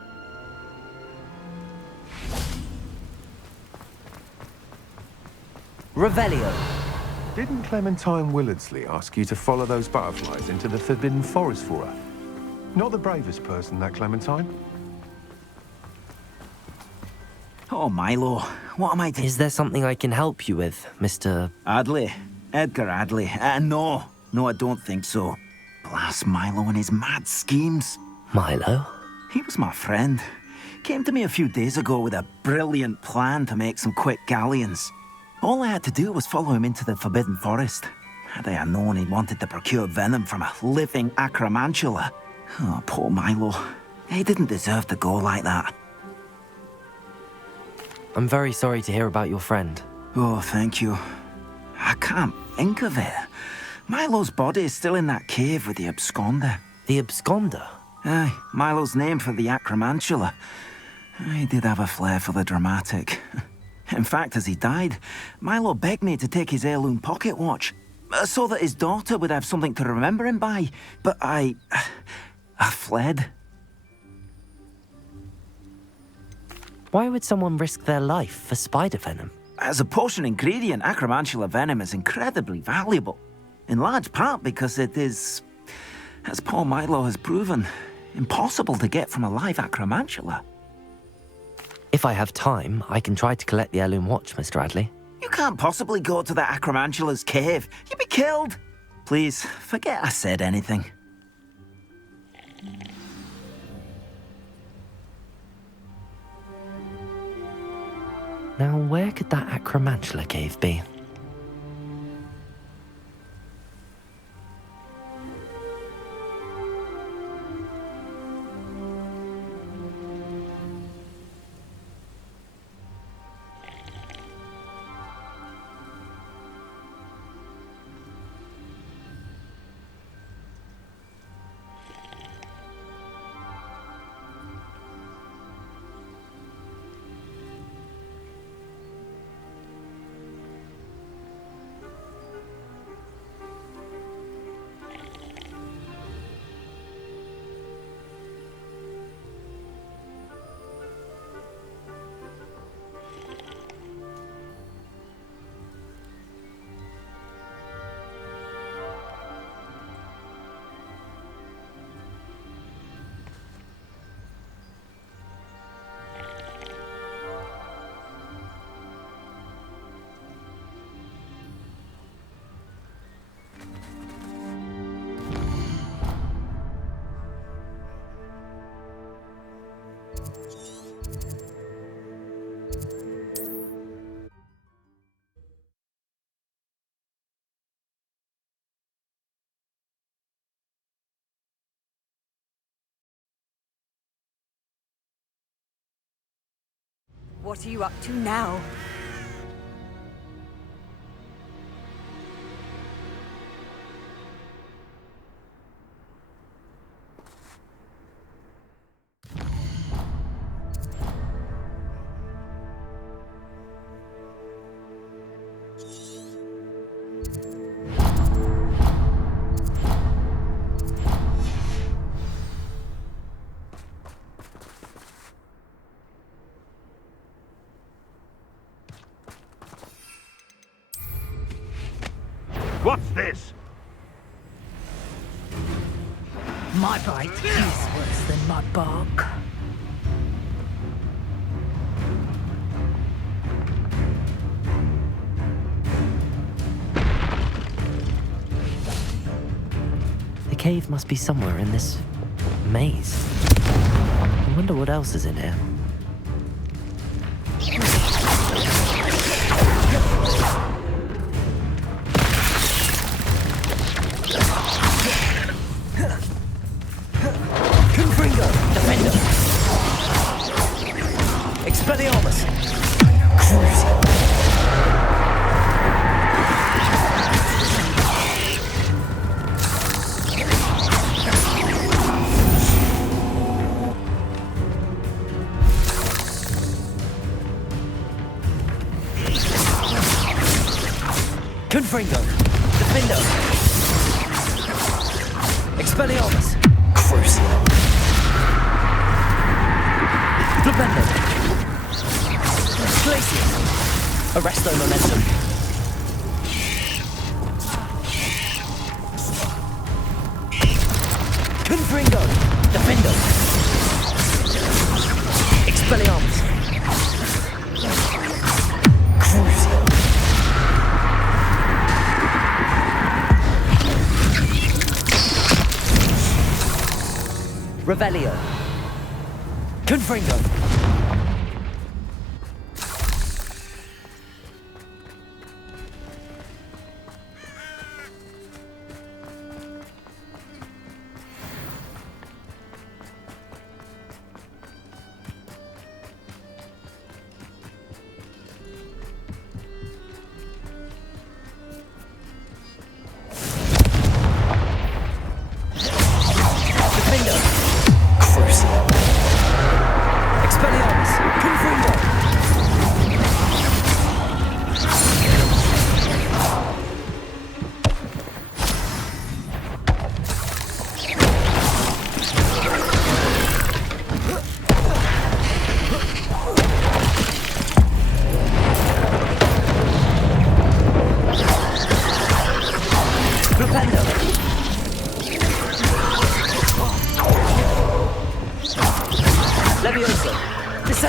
Revelio. Didn't Clementine Willardsley ask you to follow those butterflies into the Forbidden Forest for her? Not the bravest person, that Clementine. Oh, Milo, what am I doing? Is there something I can help you with, Mr. Adley? Edgar Adley? No, I don't think so. Blast Milo and his mad schemes. Milo? He was my friend. Came to me a few days ago with a brilliant plan to make some quick galleons. All I had to do was follow him into the Forbidden Forest. Had I known he wanted to procure venom from a living acromantula. Oh, poor Milo. He didn't deserve to go like that. I'm very sorry to hear about your friend. Oh, thank you. I can't think of it. Milo's body is still in that cave with the absconder. The absconder? Aye, Milo's name for the acromantula. He did have a flair for the dramatic. In fact, as he died, Milo begged me to take his heirloom pocket watch, so that his daughter would have something to remember him by. But I fled. Why would someone risk their life for spider venom? As a potion ingredient, acromantula venom is incredibly valuable. In large part because it is, as poor Milo has proven, impossible to get from a live acromantula. If I have time, I can try to collect the heirloom watch, Mr. Radley. You can't possibly go to the acromantula's cave. You'd be killed. Please, forget I said anything. Now, where could that acromantula cave be? What are you up to now? What's this? My bite is worse than my bark. The cave must be somewhere in this maze. I wonder what else is in here. Confringo! Defender! Expelliarmus! Cruising! Confringo! Defender! Expelliarmus! Cruising! Flipendo! Glacius! Arresto momentum! Confringo! Defendo! Expelliarmus! Cruising! Revelio! Confringo!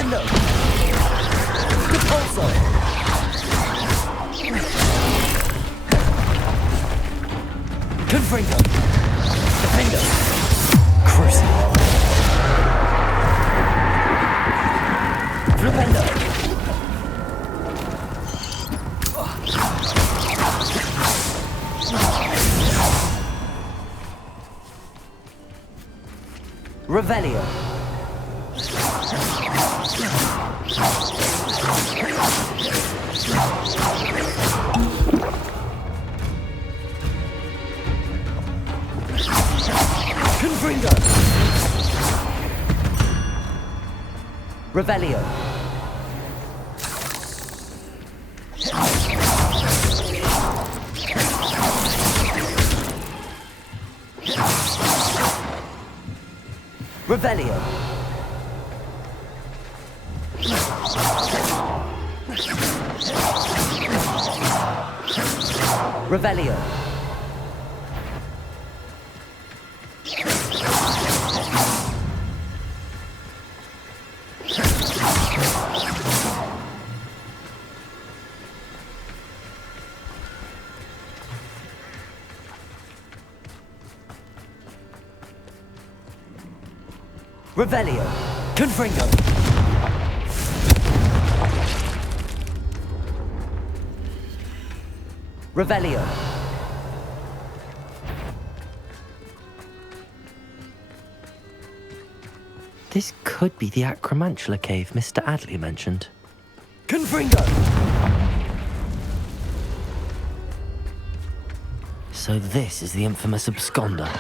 Defendo! Repulso! Confringo! Defendo! Crucible! Flipendo! Revelio! Confringo! Revelio! Revelio! Revelio! Revelio! Confringo! Revelio! This could be the Acromantula cave Mr. Adley mentioned. Confringo! So this is the infamous absconder.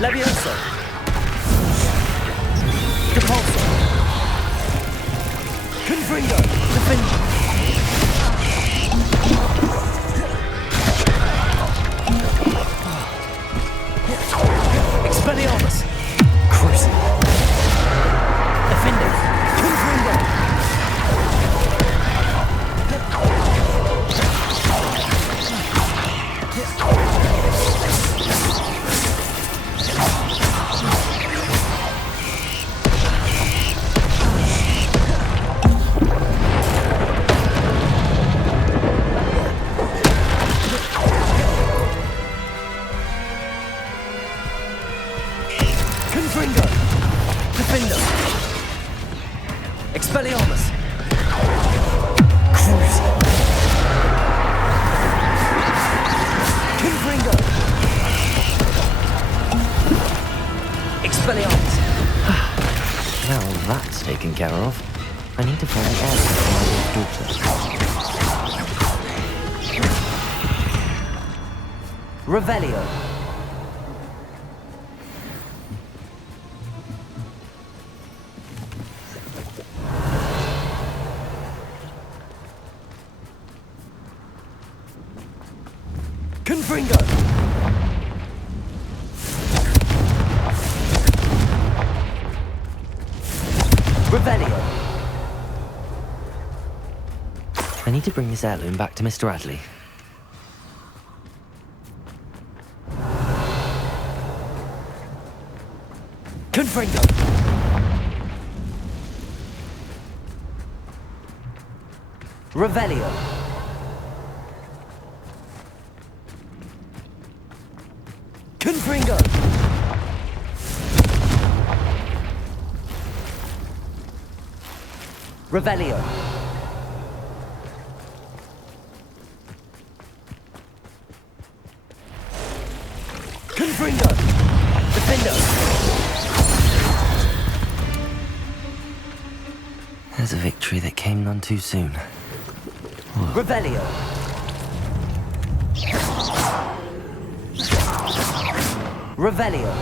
Levioso! Repulso! Confringo! Defendo! Expelliarmus! Crucible! Defendo! Confringo! Confringo! Defendo! Expelliarmus! Crucible! Confringo! Expelliarmus! Now that's taken care of. I need to find the air for my daughter. Revelio! Confringo! Revelio! I need to bring this heirloom back to Mr. Adley. Confringo! Revelio! Confringo! Revelio! Confringo! Defendo! There's a victory that came none too soon. Revelio! Revelio.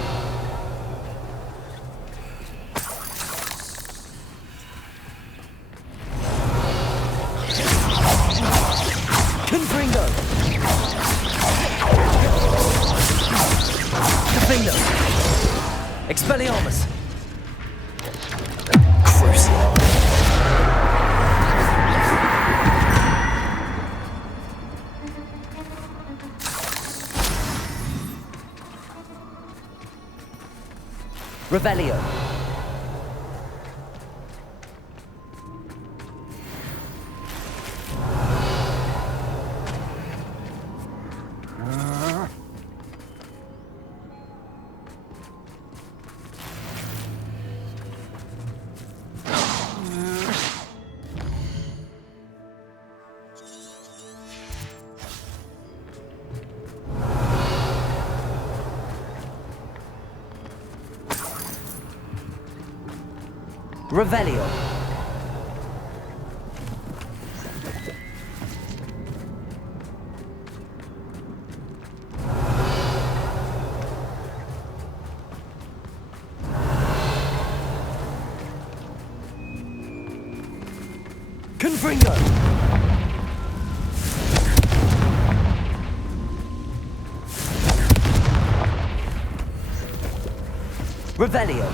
Confringo. Defendo. Expelliarmus. Crucial. Revelio. Revelio. Confringo. Revelio.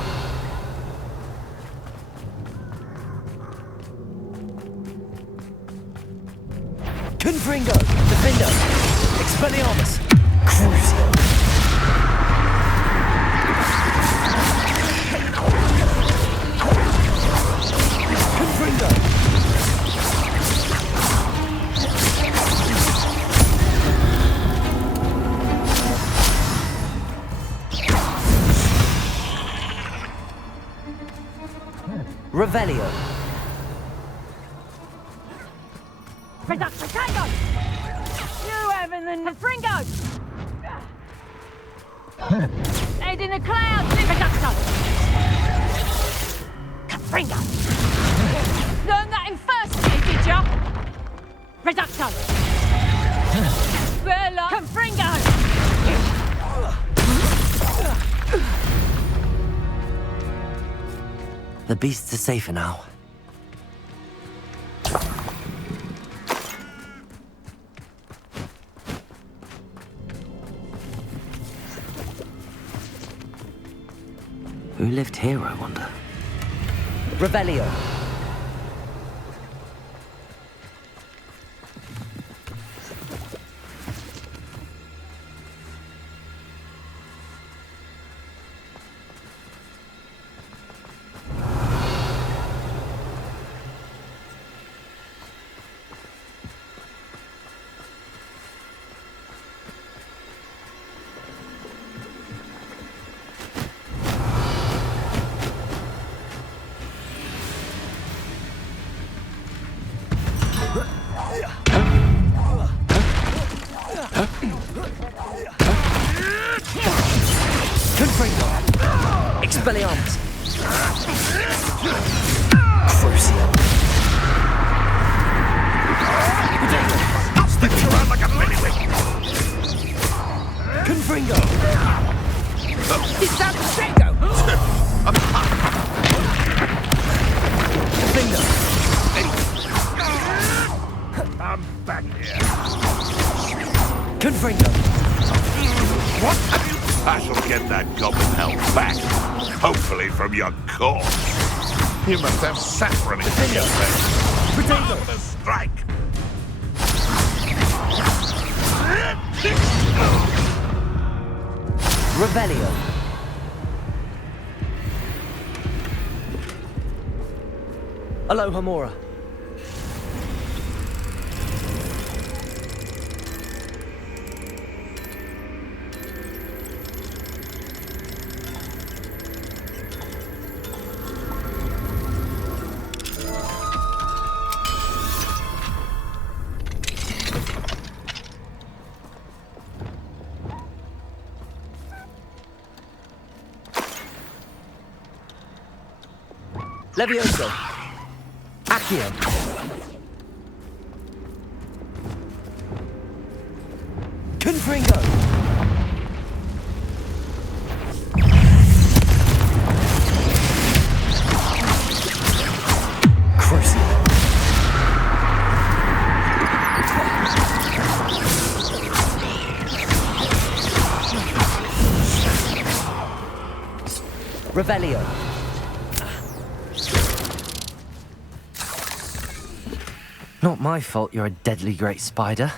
Confringo. Defendo. Expelliarmus. Crucial. Confringo. Revelio. Potato! You having the Fringo! Head in the clouds, Potato! Fringo! Learn that in first year, did ya? Potato! Bella! Fringo! The beasts are safer now. Who lived here, I wonder? Revelio. Confringo. Expelliarmus. Crucial. I'll stick you around like a bailiwick. Confringo. Is that the Fringo? Defendo. I'm back here. Confringo. What have you? I shall get that goblin hell back. Hopefully from your corpse. You must have saffron in your face. Potato. Marvelous strike. Revelio. Aloha Mora. Levioso. Accio. Confringo. Revelio. Not my fault you're a deadly great spider.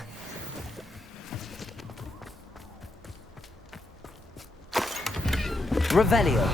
Revelio.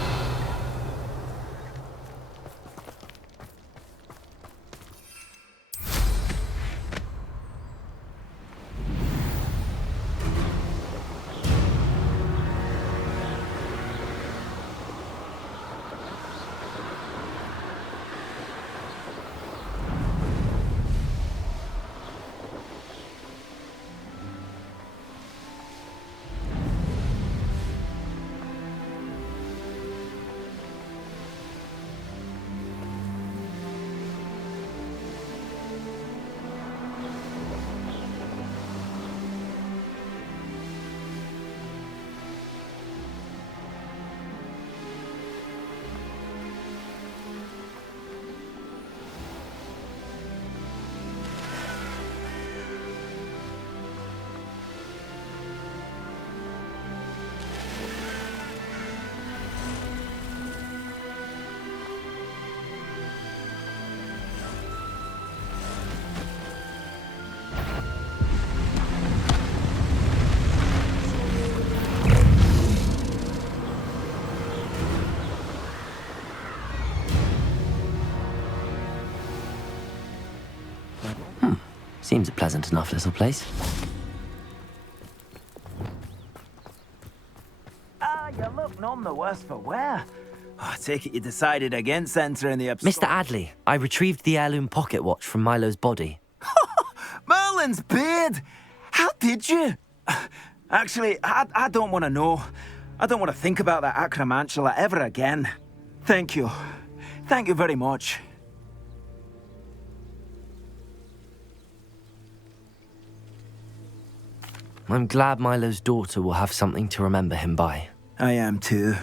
Seems a pleasant enough little place. You look none the worse for wear. I take it you decided against entering the Mr. Adley, I retrieved the heirloom pocket watch from Milo's body. Merlin's beard! How did you? Actually, I don't want to know. I don't want to think about that acromantula ever again. Thank you. Thank you very much. I'm glad Milo's daughter will have something to remember him by. I am too.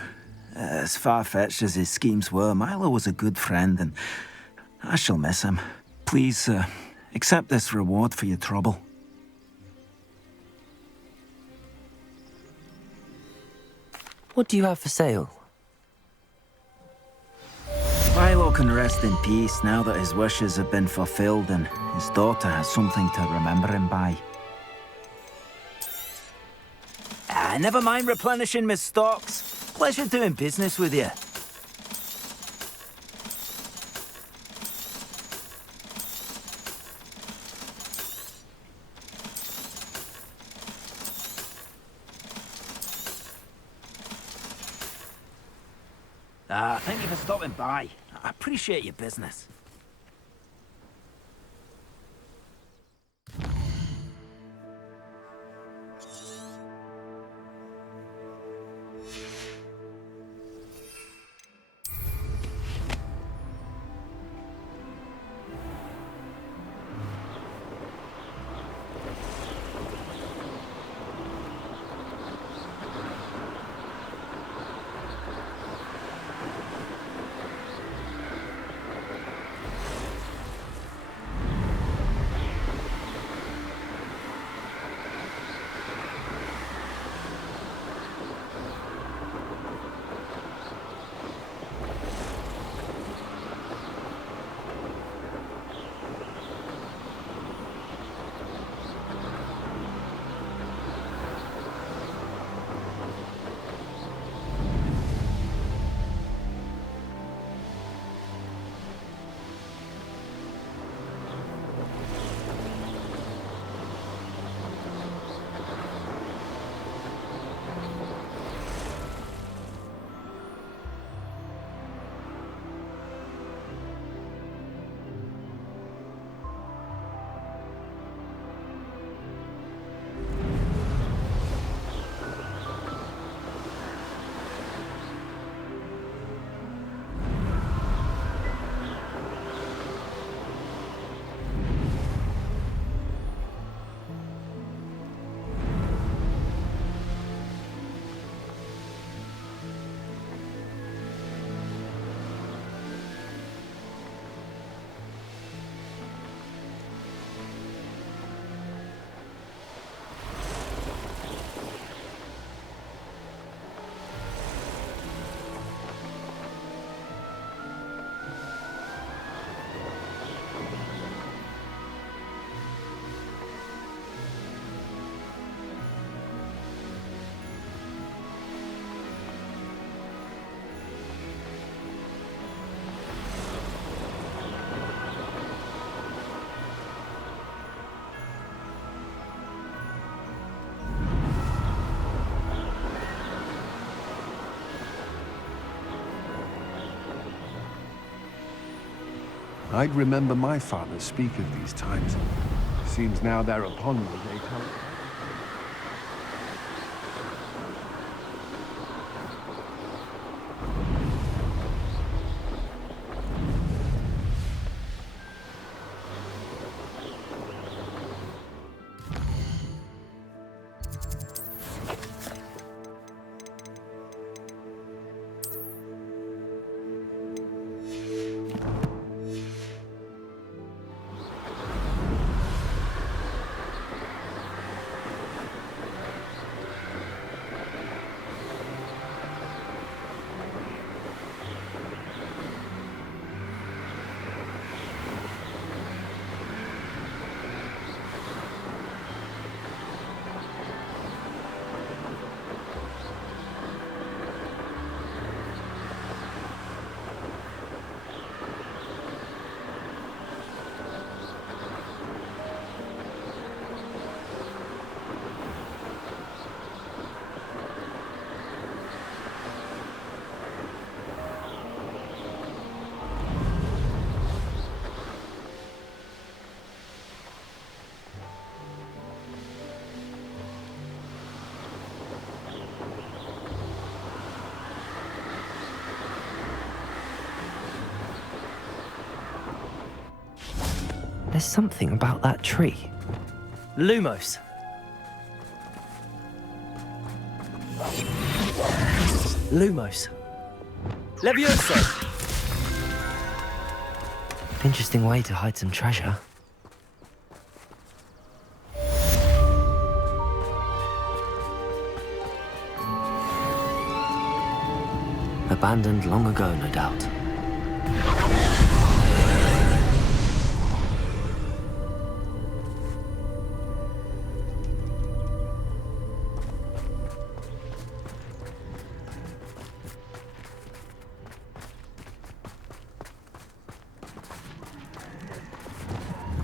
As far-fetched as his schemes were, Milo was a good friend, and I shall miss him. Please, accept this reward for your trouble. What do you have for sale? Milo can rest in peace now that his wishes have been fulfilled and his daughter has something to remember him by. Never mind replenishing my stocks. Pleasure doing business with you. Thank you for stopping by. I appreciate your business. I'd remember my father speak of these times. Seems now they're upon me, they come. There's something about that tree. Lumos. Lumos. Levioso. Interesting way to hide some treasure. Abandoned long ago, no doubt.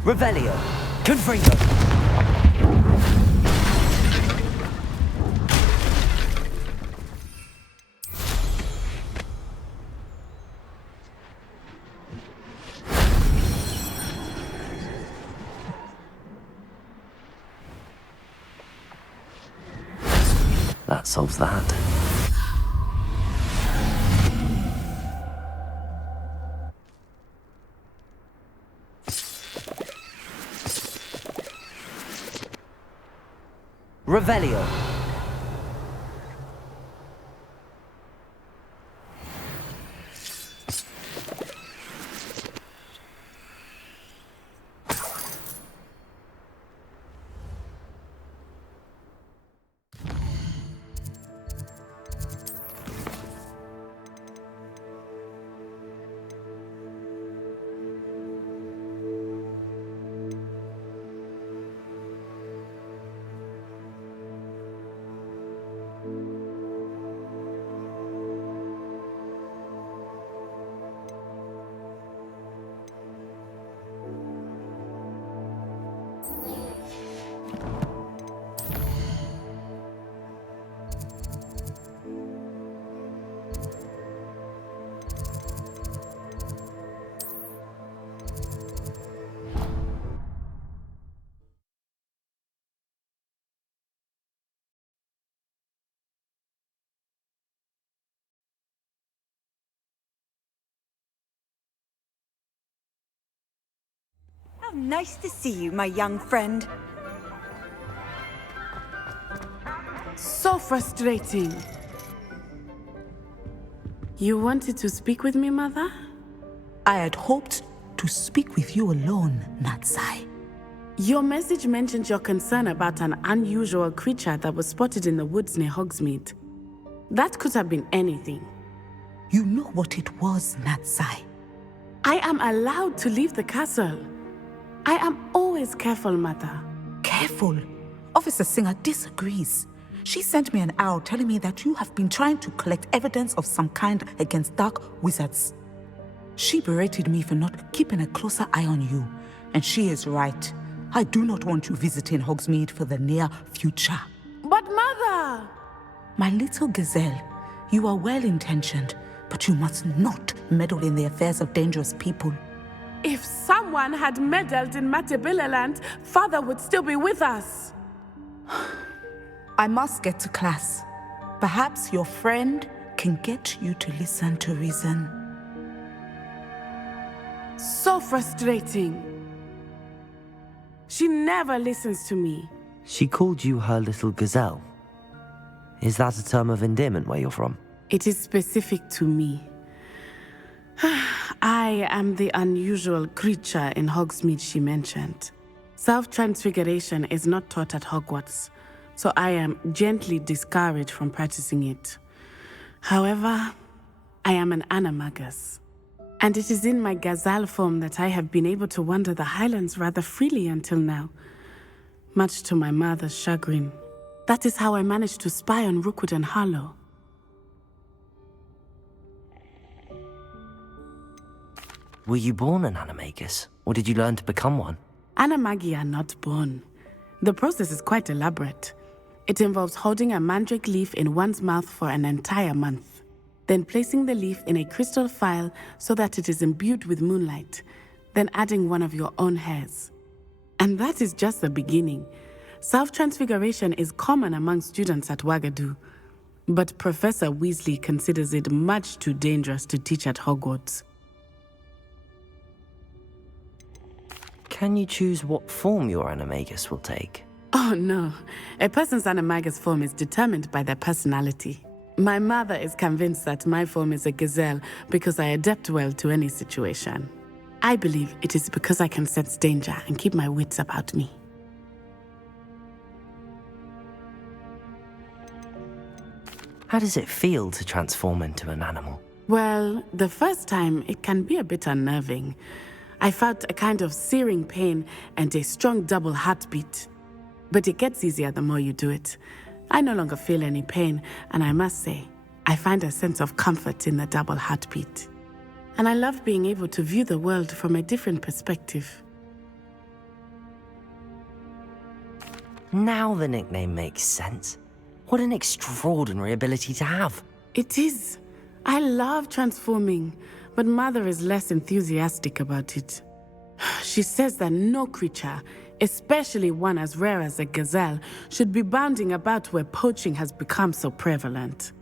Revelio. Confringo. That solves that. Revelio. How nice to see you, my young friend. So frustrating. You wanted to speak with me, Mother? I had hoped to speak with you alone, Natsai. Your message mentioned your concern about an unusual creature that was spotted in the woods near Hogsmeade. That could have been anything. You know what it was, Natsai. I am allowed to leave the castle. I am always careful, Mother. Careful? Officer Singer disagrees. She sent me an owl telling me that you have been trying to collect evidence of some kind against dark wizards. She berated me for not keeping a closer eye on you, and she is right. I do not want you visiting Hogsmeade for the near future. But Mother! My little gazelle, you are well-intentioned, but you must not meddle in the affairs of dangerous people. if someone had meddled in Matabeleland, Father would still be with us. I must get to class. Perhaps your friend can get you to listen to reason. So frustrating. She never listens to me. She called you her little gazelle. Is that a term of endearment where you're from? It is specific to me. I am the unusual creature in Hogsmeade she mentioned. Self-transfiguration is not taught at Hogwarts, so I am gently discouraged from practicing it. However, I am an animagus, and it is in my gazelle form that I have been able to wander the Highlands rather freely until now, much to my mother's chagrin. That is how I managed to spy on Rookwood and Harlow. Were you born an animagus, or did you learn to become one? Animagi are not born. The process is quite elaborate. It involves holding a mandrake leaf in one's mouth for an entire month, then placing the leaf in a crystal phial so that it is imbued with moonlight, then adding one of your own hairs. And that is just the beginning. Self-transfiguration is common among students at Wagadu, but Professor Weasley considers it much too dangerous to teach at Hogwarts. Can you choose what form your animagus will take? Oh no, a person's animagus form is determined by their personality. My mother is convinced that my form is a gazelle because I adapt well to any situation. I believe it is because I can sense danger and keep my wits about me. How does it feel to transform into an animal? Well, the first time it can be a bit unnerving. I felt a kind of searing pain and a strong double heartbeat. But it gets easier the more you do it. I no longer feel any pain, and I must say, I find a sense of comfort in the double heartbeat. And I love being able to view the world from a different perspective. Now the nickname makes sense. What an extraordinary ability to have. It is. I love transforming, but Mother is less enthusiastic about it. She says that no creature, especially one as rare as a gazelle, should be bounding about where poaching has become so prevalent.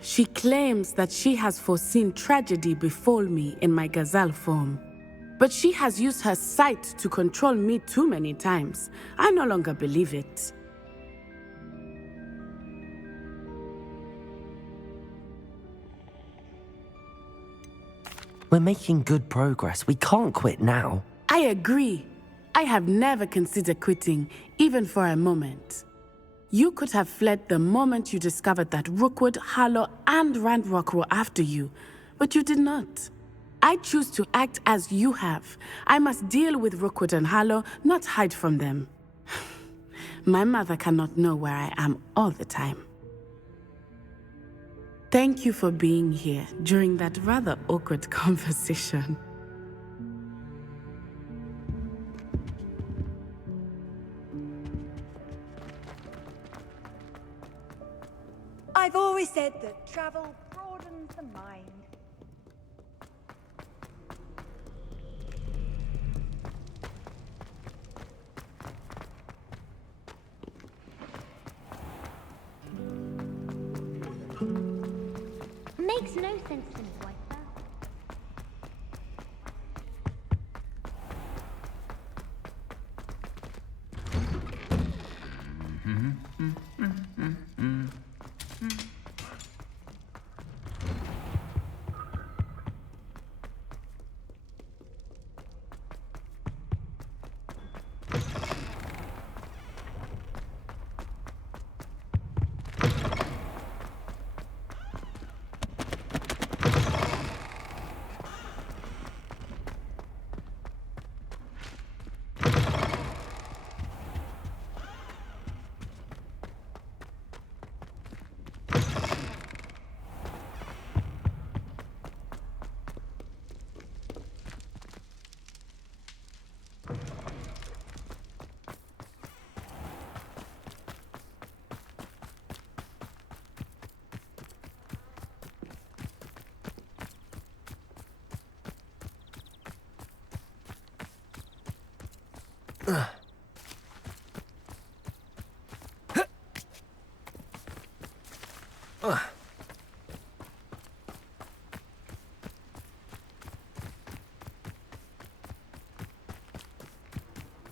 She claims that she has foreseen tragedy befall me in my gazelle form. But she has used her sight to control me too many times. I no longer believe it. We're making good progress. We can't quit now. I agree. I have never considered quitting, even for a moment. You could have fled the moment you discovered that Rookwood, Harlow, and Ranrock were after you, but you did not. I choose to act as you have. I must deal with Rookwood and Harlow, not hide from them. My mother cannot know where I am all the time. Thank you for being here during that rather awkward conversation. I've always said that travel broadens the mind. Makes no sense to me, White.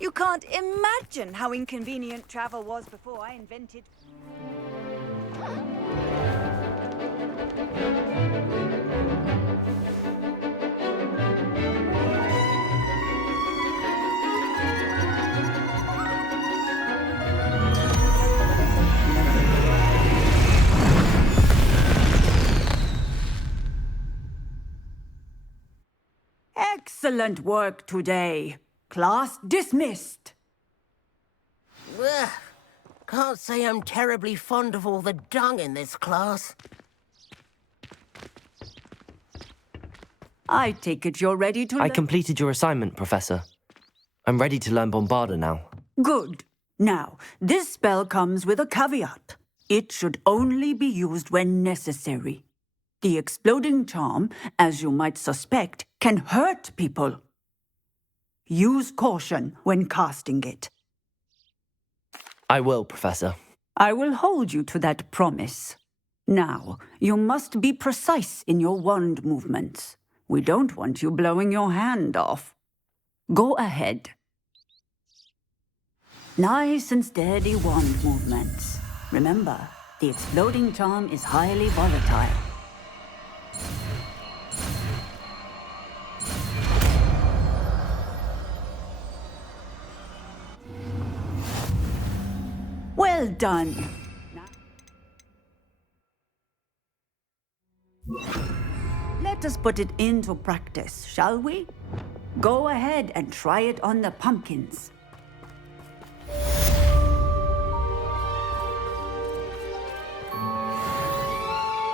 You can't imagine how inconvenient travel was before I invented... Excellent work today. Class dismissed. Ugh. Can't say I'm terribly fond of all the dung in this class. I take it you're ready to I completed your assignment, Professor. I'm ready to learn Bombarda now. Good. Now, this spell comes with a caveat. It should only be used when necessary. The exploding charm, as you might suspect, can hurt people. Use caution when casting it. I will, Professor. I will hold you to that promise. Now, you must be precise in your wand movements. We don't want you blowing your hand off. Go ahead. Nice and steady wand movements. Remember, the exploding charm is highly volatile. Well done. Let us put it into practice, shall we? Go ahead and try it on the pumpkins.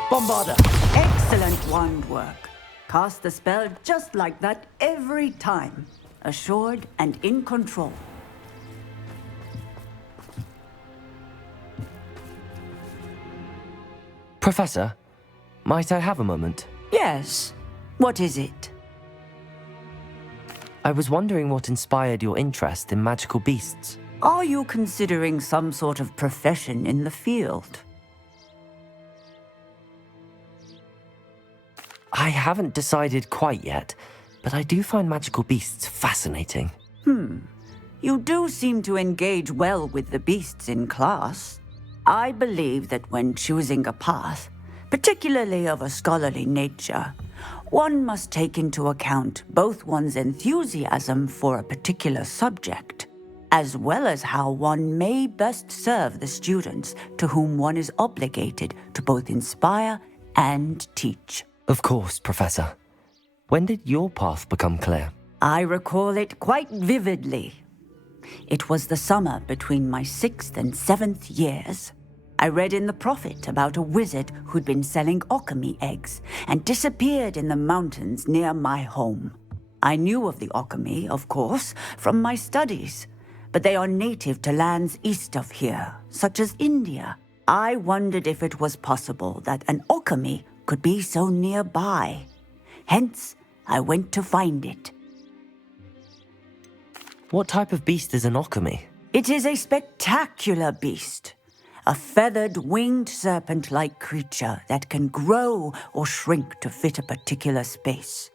Bombarda! Excellent wand work. Cast the spell just like that every time. Assured and in control. Professor, might I have a moment? Yes. What is it? I was wondering what inspired your interest in magical beasts. Are you considering some sort of profession in the field? I haven't decided quite yet, but I do find magical beasts fascinating. You do seem to engage well with the beasts in class. I believe that when choosing a path, particularly of a scholarly nature, one must take into account both one's enthusiasm for a particular subject, as well as how one may best serve the students to whom one is obligated to both inspire and teach. Of course, Professor. When did your path become clear? I recall it quite vividly. It was the summer between my 6th and 7th years. I read in the Prophet about a wizard who'd been selling alchemy eggs and disappeared in the mountains near my home. I knew of the alchemy, of course, from my studies, but they are native to lands east of here, such as India. I wondered if it was possible that an alchemy could be so nearby. Hence, I went to find it. What type of beast is an alchemy? It is a spectacular beast. A feathered, winged serpent-like creature that can grow or shrink to fit a particular space.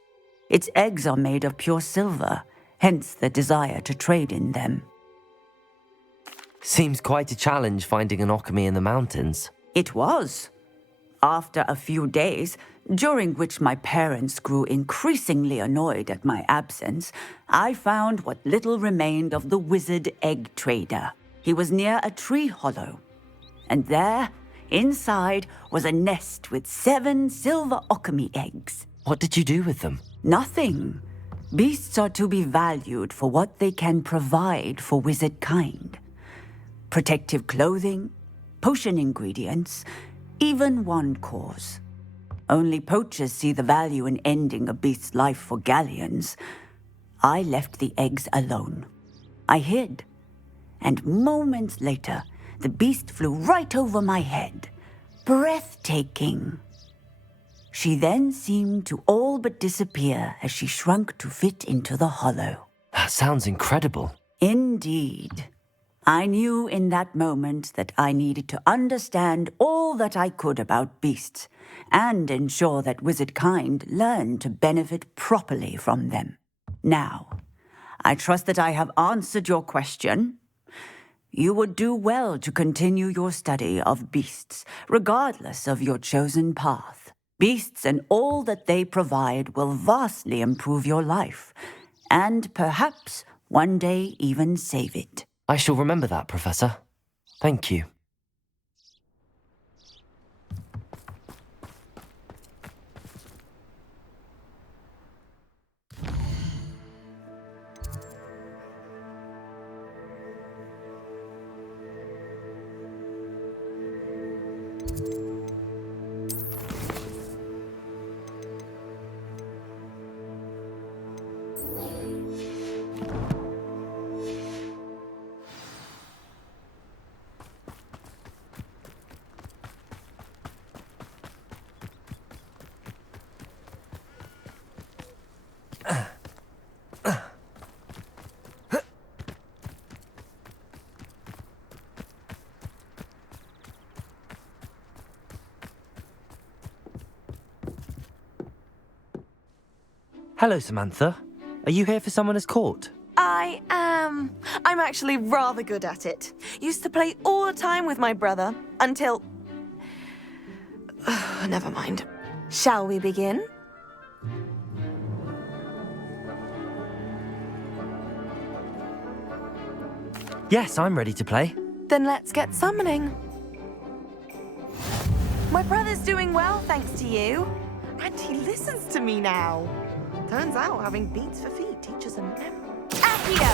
Its eggs are made of pure silver, hence the desire to trade in them. Seems quite a challenge finding an alchemy in the mountains. It was. After a few days, during which my parents grew increasingly annoyed at my absence, I found what little remained of the wizard egg trader. He was near a tree hollow. And there, inside, was a nest with 7 silver alchemy eggs. What did you do with them? Nothing. Beasts are to be valued for what they can provide for wizard kind. Protective clothing, potion ingredients, even wand cores. Only poachers see the value in ending a beast's life for galleons. I left the eggs alone. I hid. And moments later, the beast flew right over my head. Breathtaking. She then seemed to all but disappear as she shrunk to fit into the hollow. That sounds incredible. Indeed. I knew in that moment that I needed to understand all that I could about beasts and ensure that wizard kind learned to benefit properly from them. Now, I trust that I have answered your question. You would do well to continue your study of beasts, regardless of your chosen path. Beasts and all that they provide will vastly improve your life, and perhaps one day even save it. I shall remember that, Professor. Thank you. Hello, Samantha. Are you here for Summoner's Court? I am. I'm actually rather good at it. Used to play all the time with my brother until... Never mind. Shall we begin? Yes, I'm ready to play. Then let's get summoning. My brother's doing well, thanks to you. And he listens to me now. Turns out having beats for feet teaches him... Accio!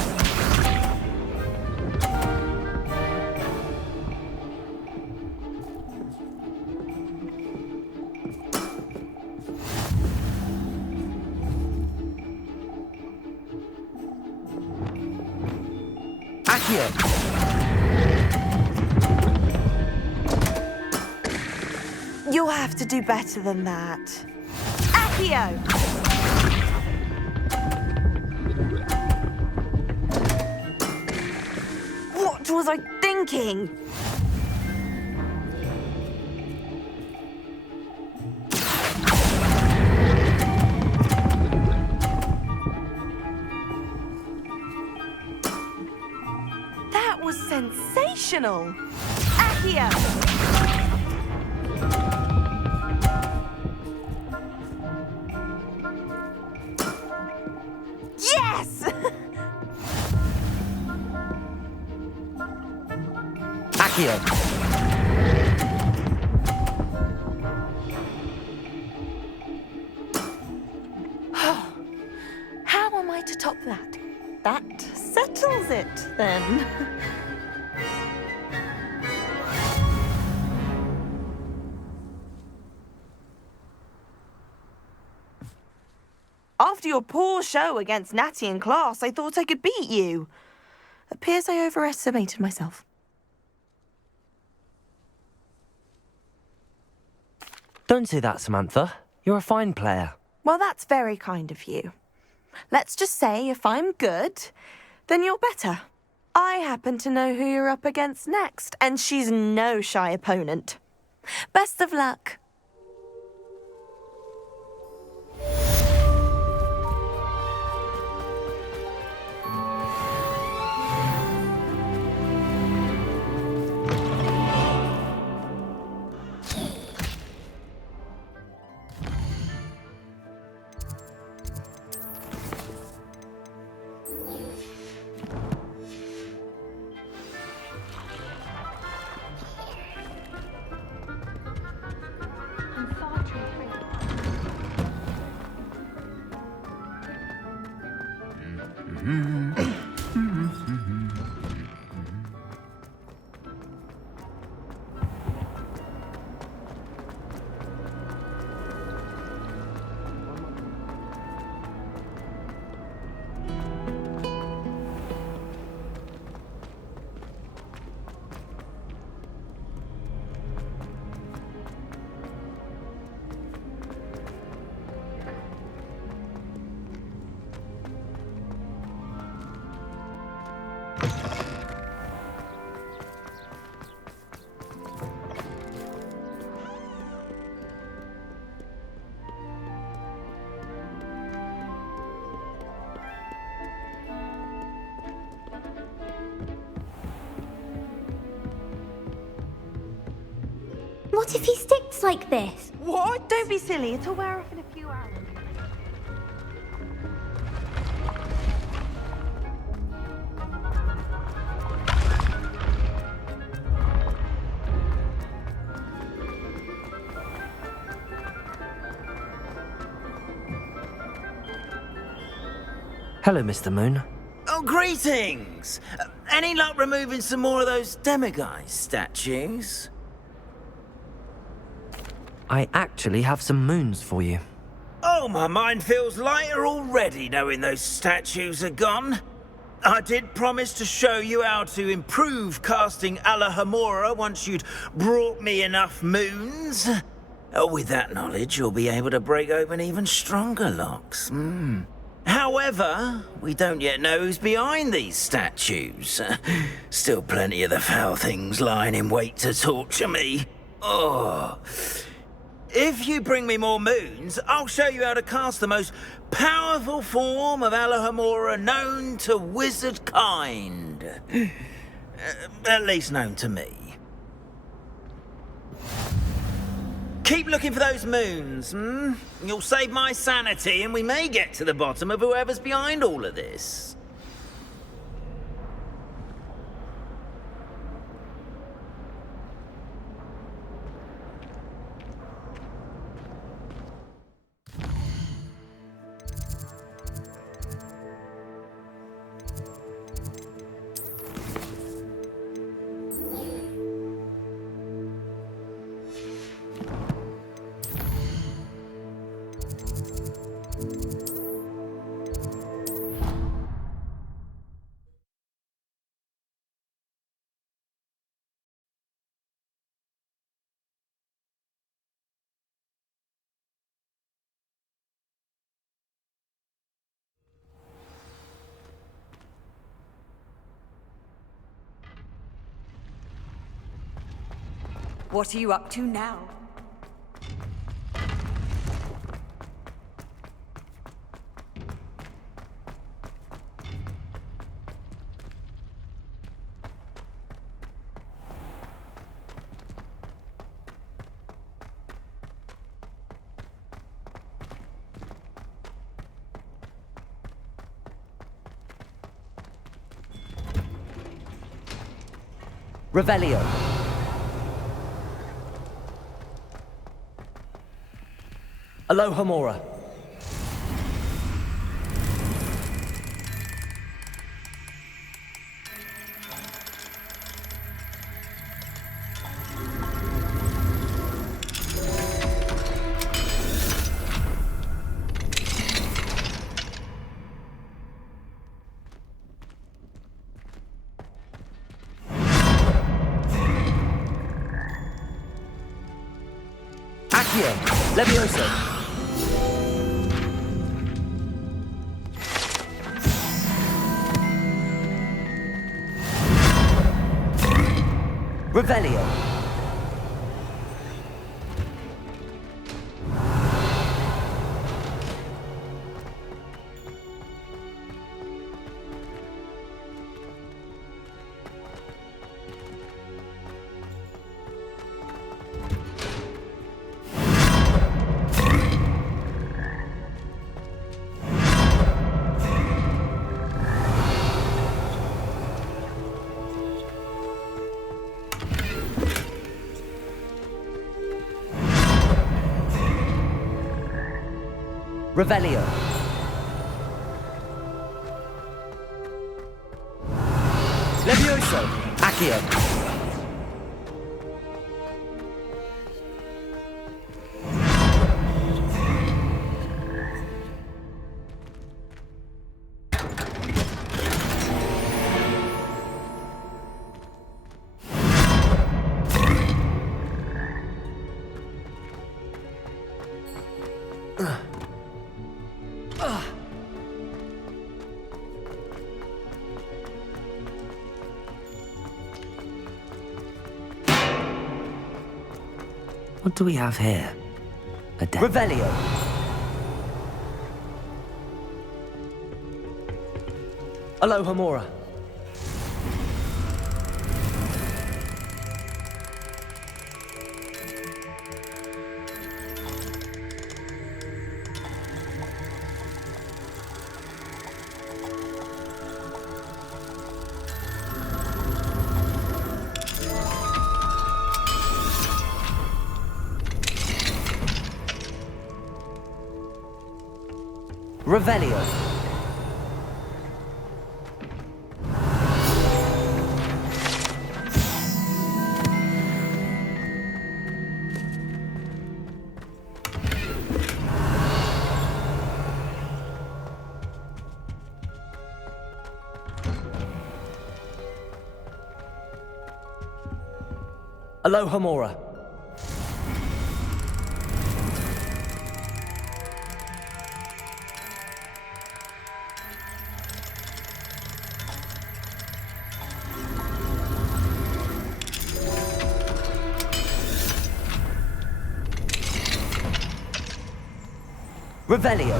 Accio! You'll have to do better than that. Accio! What was I thinking? That was sensational! Accio! Yes! Accio! How am I to top that? That settles it, then. After your poor show against Natty in class, I thought I could beat you. Appears I overestimated myself. Don't say that, Samantha. You're a fine player. Well, that's very kind of you. Let's just say if I'm good, then you're better. I happen to know who you're up against next, and she's no shy opponent. Best of luck. What if he sticks like this? What? Don't be silly. It'll wear off in a few hours. Hello, Mr. Moon. Oh, greetings! Any luck removing some more of those demiguise statues? I actually have some moons for you. Oh, my mind feels lighter already knowing those statues are gone. I did promise to show you how to improve casting Alohomora once you'd brought me enough moons. With that knowledge, you'll be able to break open even stronger locks. However, we don't yet know who's behind these statues. Still plenty of the foul things lying in wait to torture me. Oh. If you bring me more moons, I'll show you how to cast the most powerful form of Alohomora known to wizard kind. At least known to me. Keep looking for those moons, You'll save my sanity and we may get to the bottom of whoever's behind all of this. What are you up to now? Revelio. Alohomora. Accio. Levioso. Revelio. Revelio. Levioso. Accio. What do we have here? A dead... Revelio. Alohomora. Revelio. Aloha Mora. Revelio.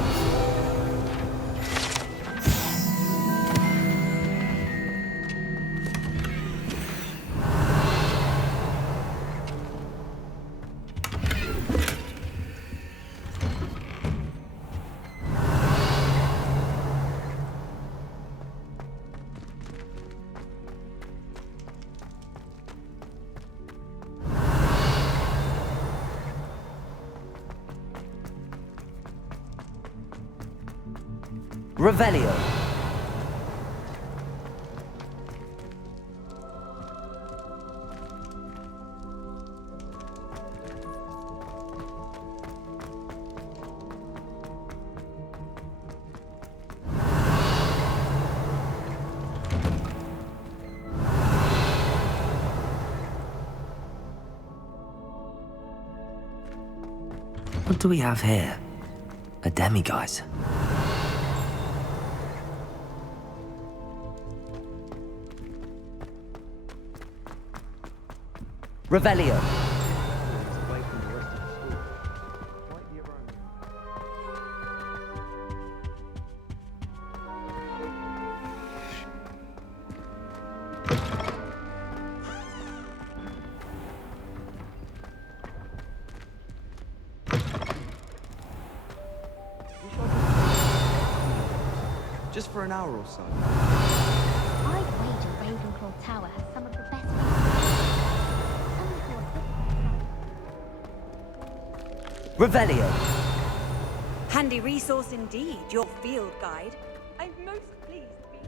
Revelio. What do we have here? A demiguise. Revelio. Just for an hour or so. I'd wager Ravenclaw Tower has some of the best Revelio. Handy resource indeed, your field guide. I'm most pleased to be.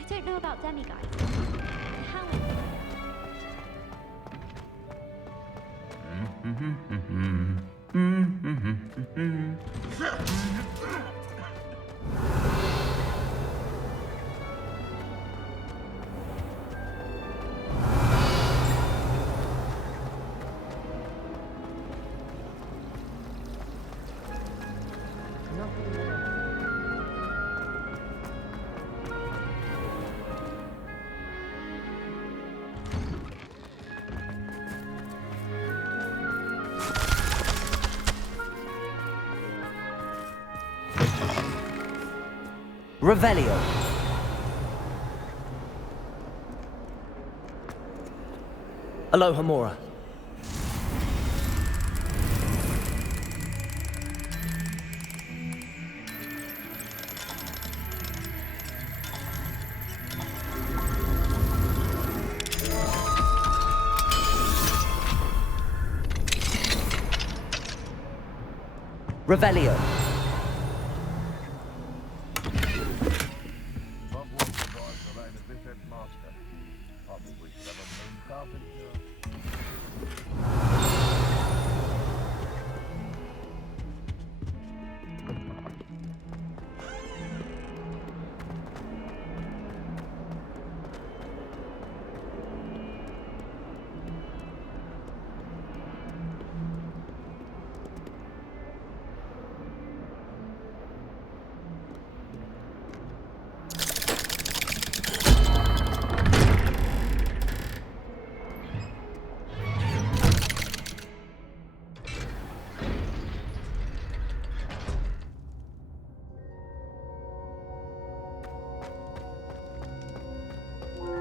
I don't know about demigods. How Revelio. Aloha Mora. Revelio.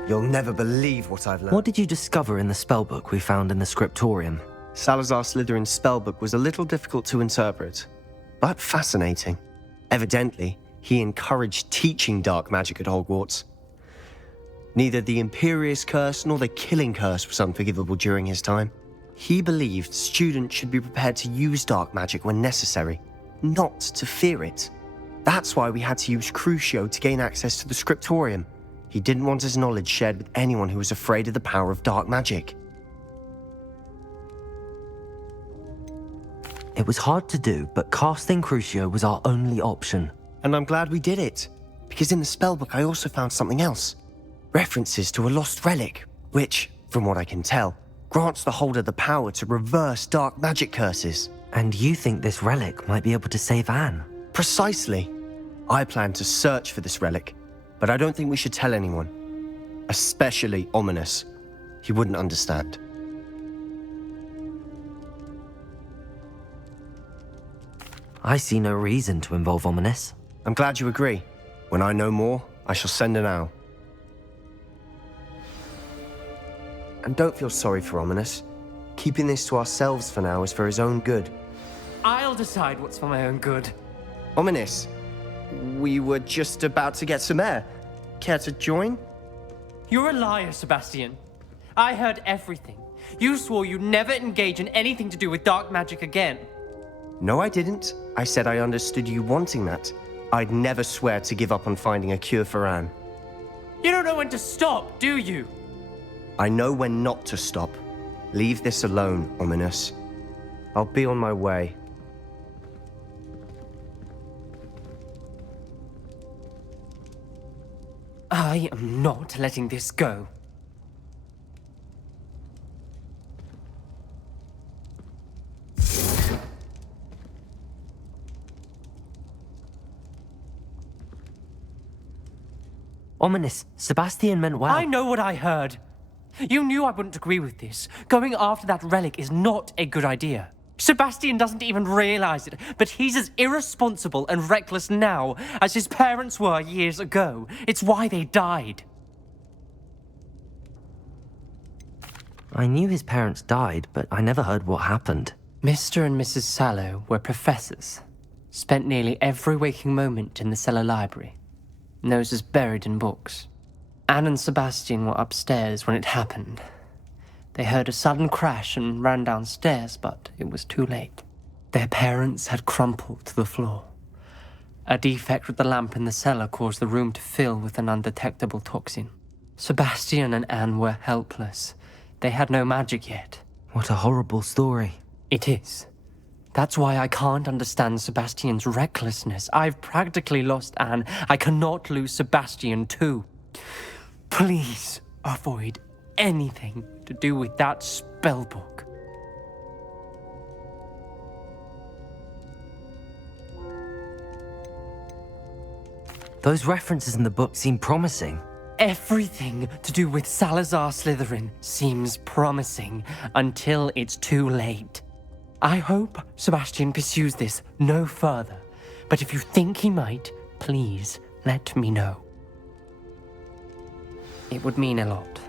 You'll never believe what I've learned. What did you discover in the spellbook we found in the scriptorium? Salazar Slytherin's spellbook was a little difficult to interpret, but fascinating. Evidently, he encouraged teaching dark magic at Hogwarts. Neither the Imperious Curse nor the Killing Curse was unforgivable during his time. He believed students should be prepared to use dark magic when necessary, not to fear it. That's why we had to use Crucio to gain access to the scriptorium. He didn't want his knowledge shared with anyone who was afraid of the power of dark magic. It was hard to do, but casting Crucio was our only option. And I'm glad we did it, because in the spellbook I also found something else. References to a lost relic, which, from what I can tell, grants the holder the power to reverse dark magic curses. And you think this relic might be able to save Anne? Precisely. I plan to search for this relic, but I don't think we should tell anyone. Especially Ominous. He wouldn't understand. I see no reason to involve Ominous. I'm glad you agree. When I know more, I shall send an owl. And don't feel sorry for Ominous. Keeping this to ourselves for now is for his own good. I'll decide what's for my own good. Ominous, we were just about to get some air. Care to join? You're a liar, Sebastian. I heard everything. You swore you'd never engage in anything to do with dark magic again. No, I didn't. I said I understood you wanting that. I'd never swear to give up on finding a cure for Anne. You don't know when to stop, do you? I know when not to stop. Leave this alone, Ominous. I'll be on my way. I am not letting this go. Ominous, Sebastian meant well. I know what I heard. You knew I wouldn't agree with this. Going after that relic is not a good idea. Sebastian doesn't even realize it, but he's as irresponsible and reckless now as his parents were years ago. It's why they died. I knew his parents died, but I never heard what happened. Mr. and Mrs. Sallow were professors. Spent nearly every waking moment in the cellar library. Noses buried in books. Anne and Sebastian were upstairs when it happened. They heard a sudden crash and ran downstairs, but it was too late. Their parents had crumpled to the floor. A defect with the lamp in the cellar caused the room to fill with an undetectable toxin. Sebastian and Anne were helpless. They had no magic yet. What a horrible story. It is. That's why I can't understand Sebastian's recklessness. I've practically lost Anne. I cannot lose Sebastian too. Please avoid anything to do with that spellbook. Those references in the book seem promising. Everything to do with Salazar Slytherin seems promising until it's too late. I hope Sebastian pursues this no further, but if you think he might, please let me know. It would mean a lot.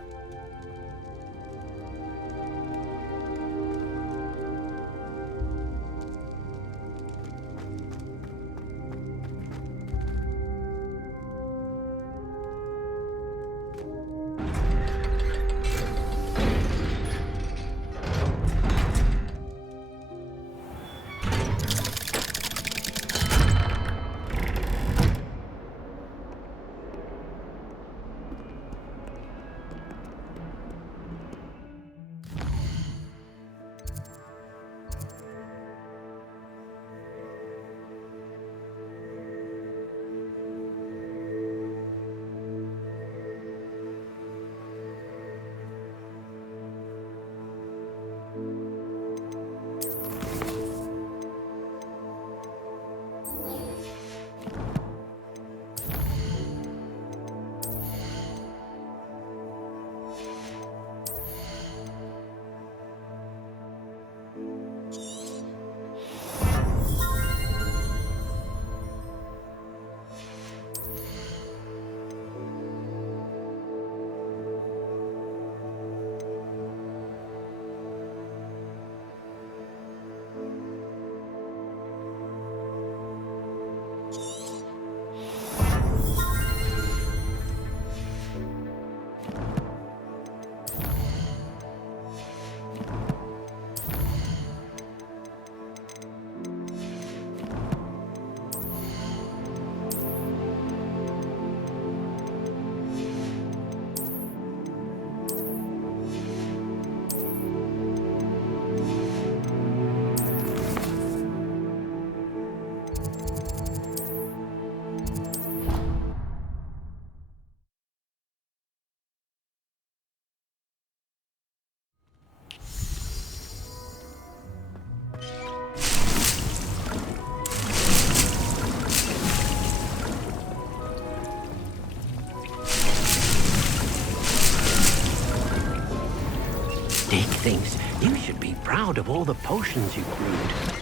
proud of all the potions you've brewed.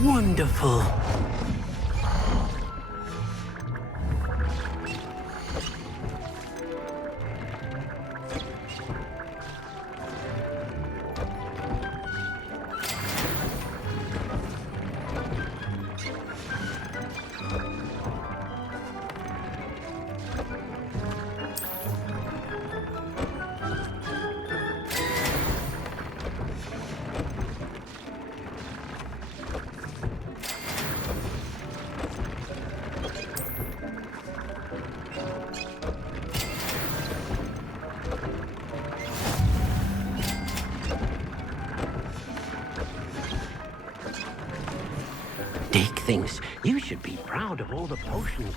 Wonderful. Deke thinks you should be proud of all the potions.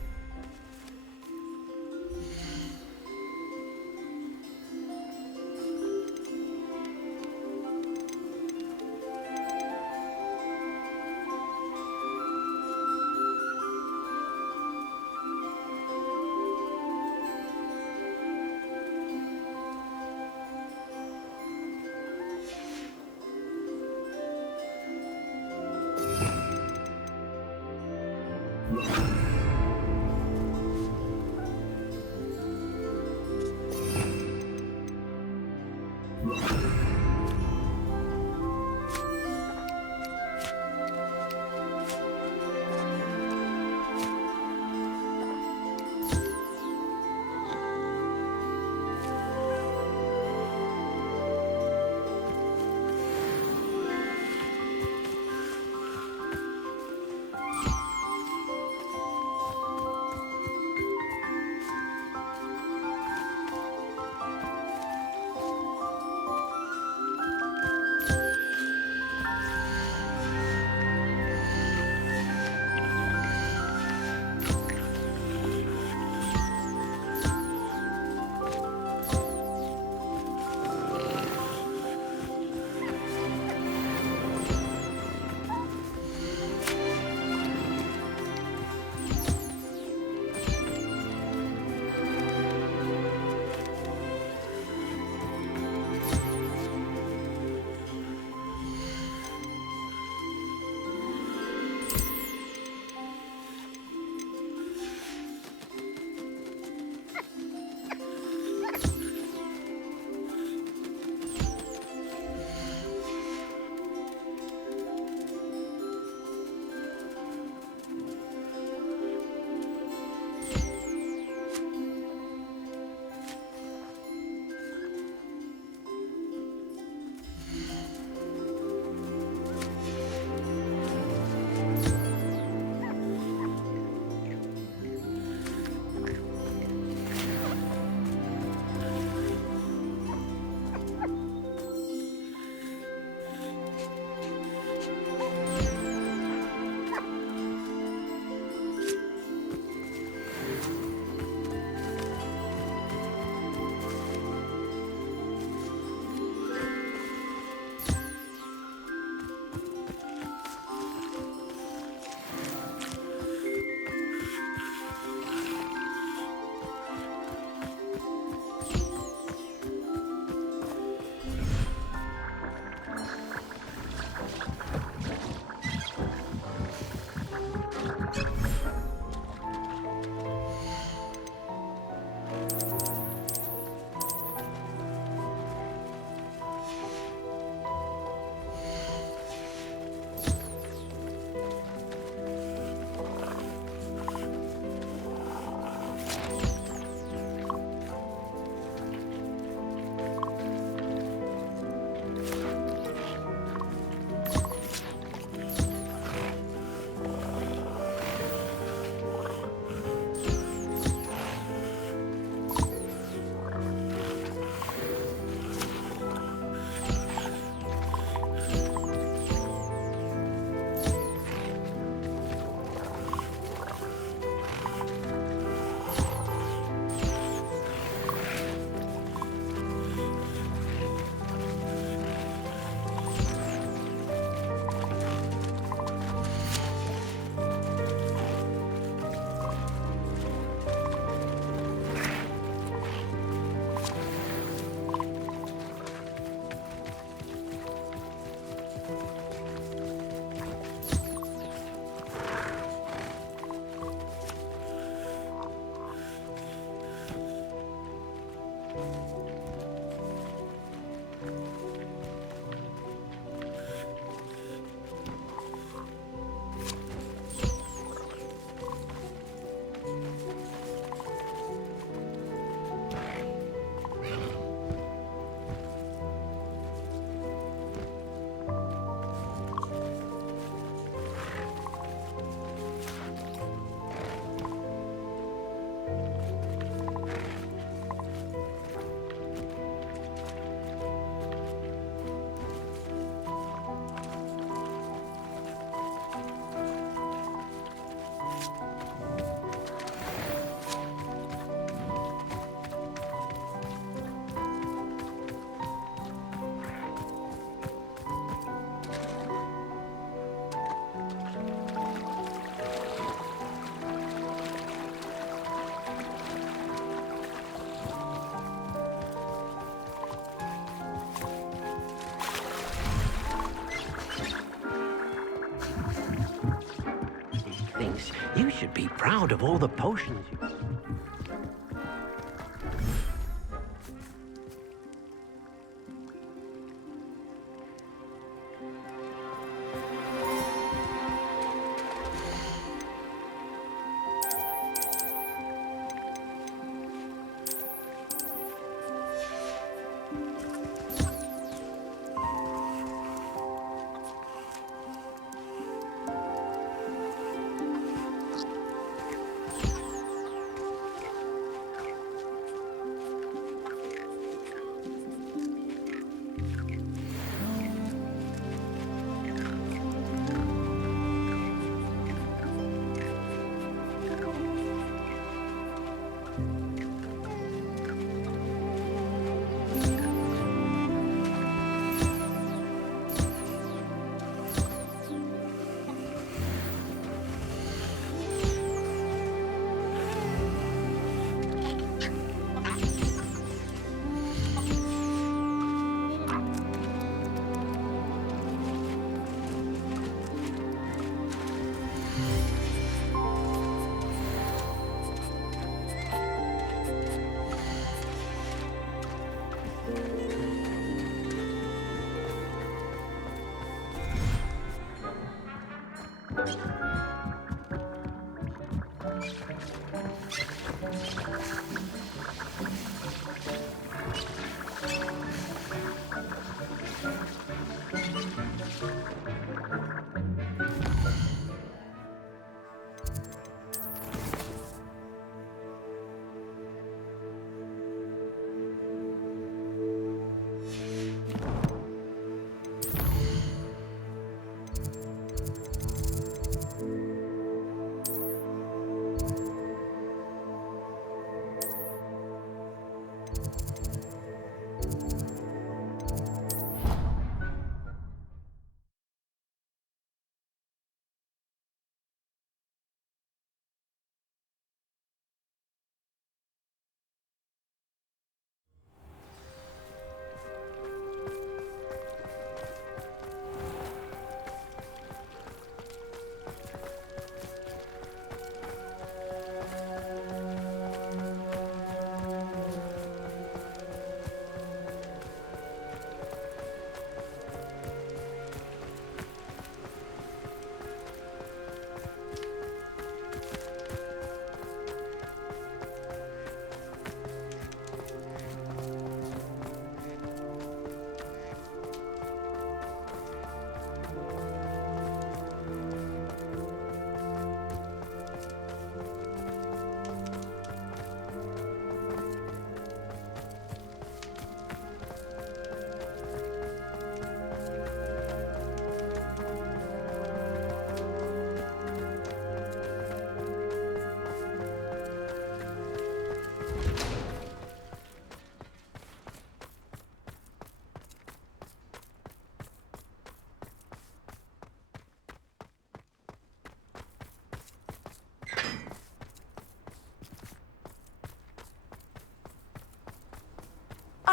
should be proud of all the potions you...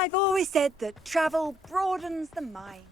I've always said that travel broadens the mind.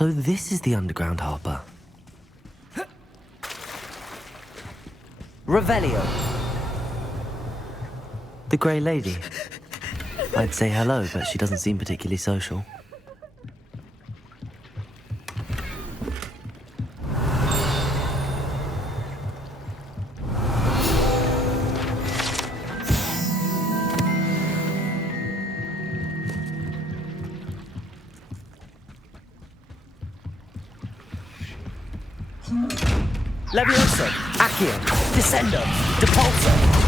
So this is the underground harbour. Revelio. The Grey Lady. I'd say hello, but she doesn't seem particularly social. Levioso, Accio, Descendo, Depulso.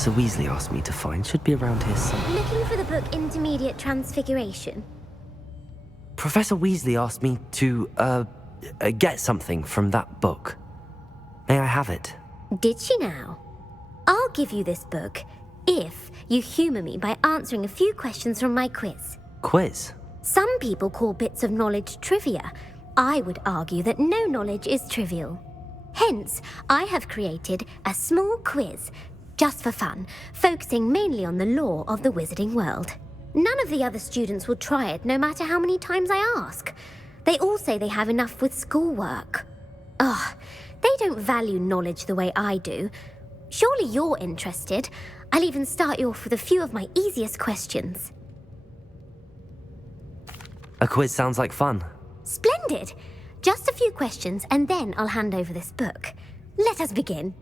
Professor Weasley asked me to find should be around here somewhere. Looking for the book Intermediate Transfiguration? Professor Weasley asked me to, get something from that book. May I have it? Did she now? I'll give you this book if you humour me by answering a few questions from my quiz. Quiz? Some people call bits of knowledge trivia. I would argue that no knowledge is trivial. Hence, I have created a small quiz, just for fun, focusing mainly on the lore of the wizarding world. None of the other students will try it, no matter how many times I ask. They all say they have enough with schoolwork. Ugh, they don't value knowledge the way I do. Surely you're interested. I'll even start you off with a few of my easiest questions. A quiz sounds like fun. Splendid! Just a few questions and then I'll hand over this book. Let us begin.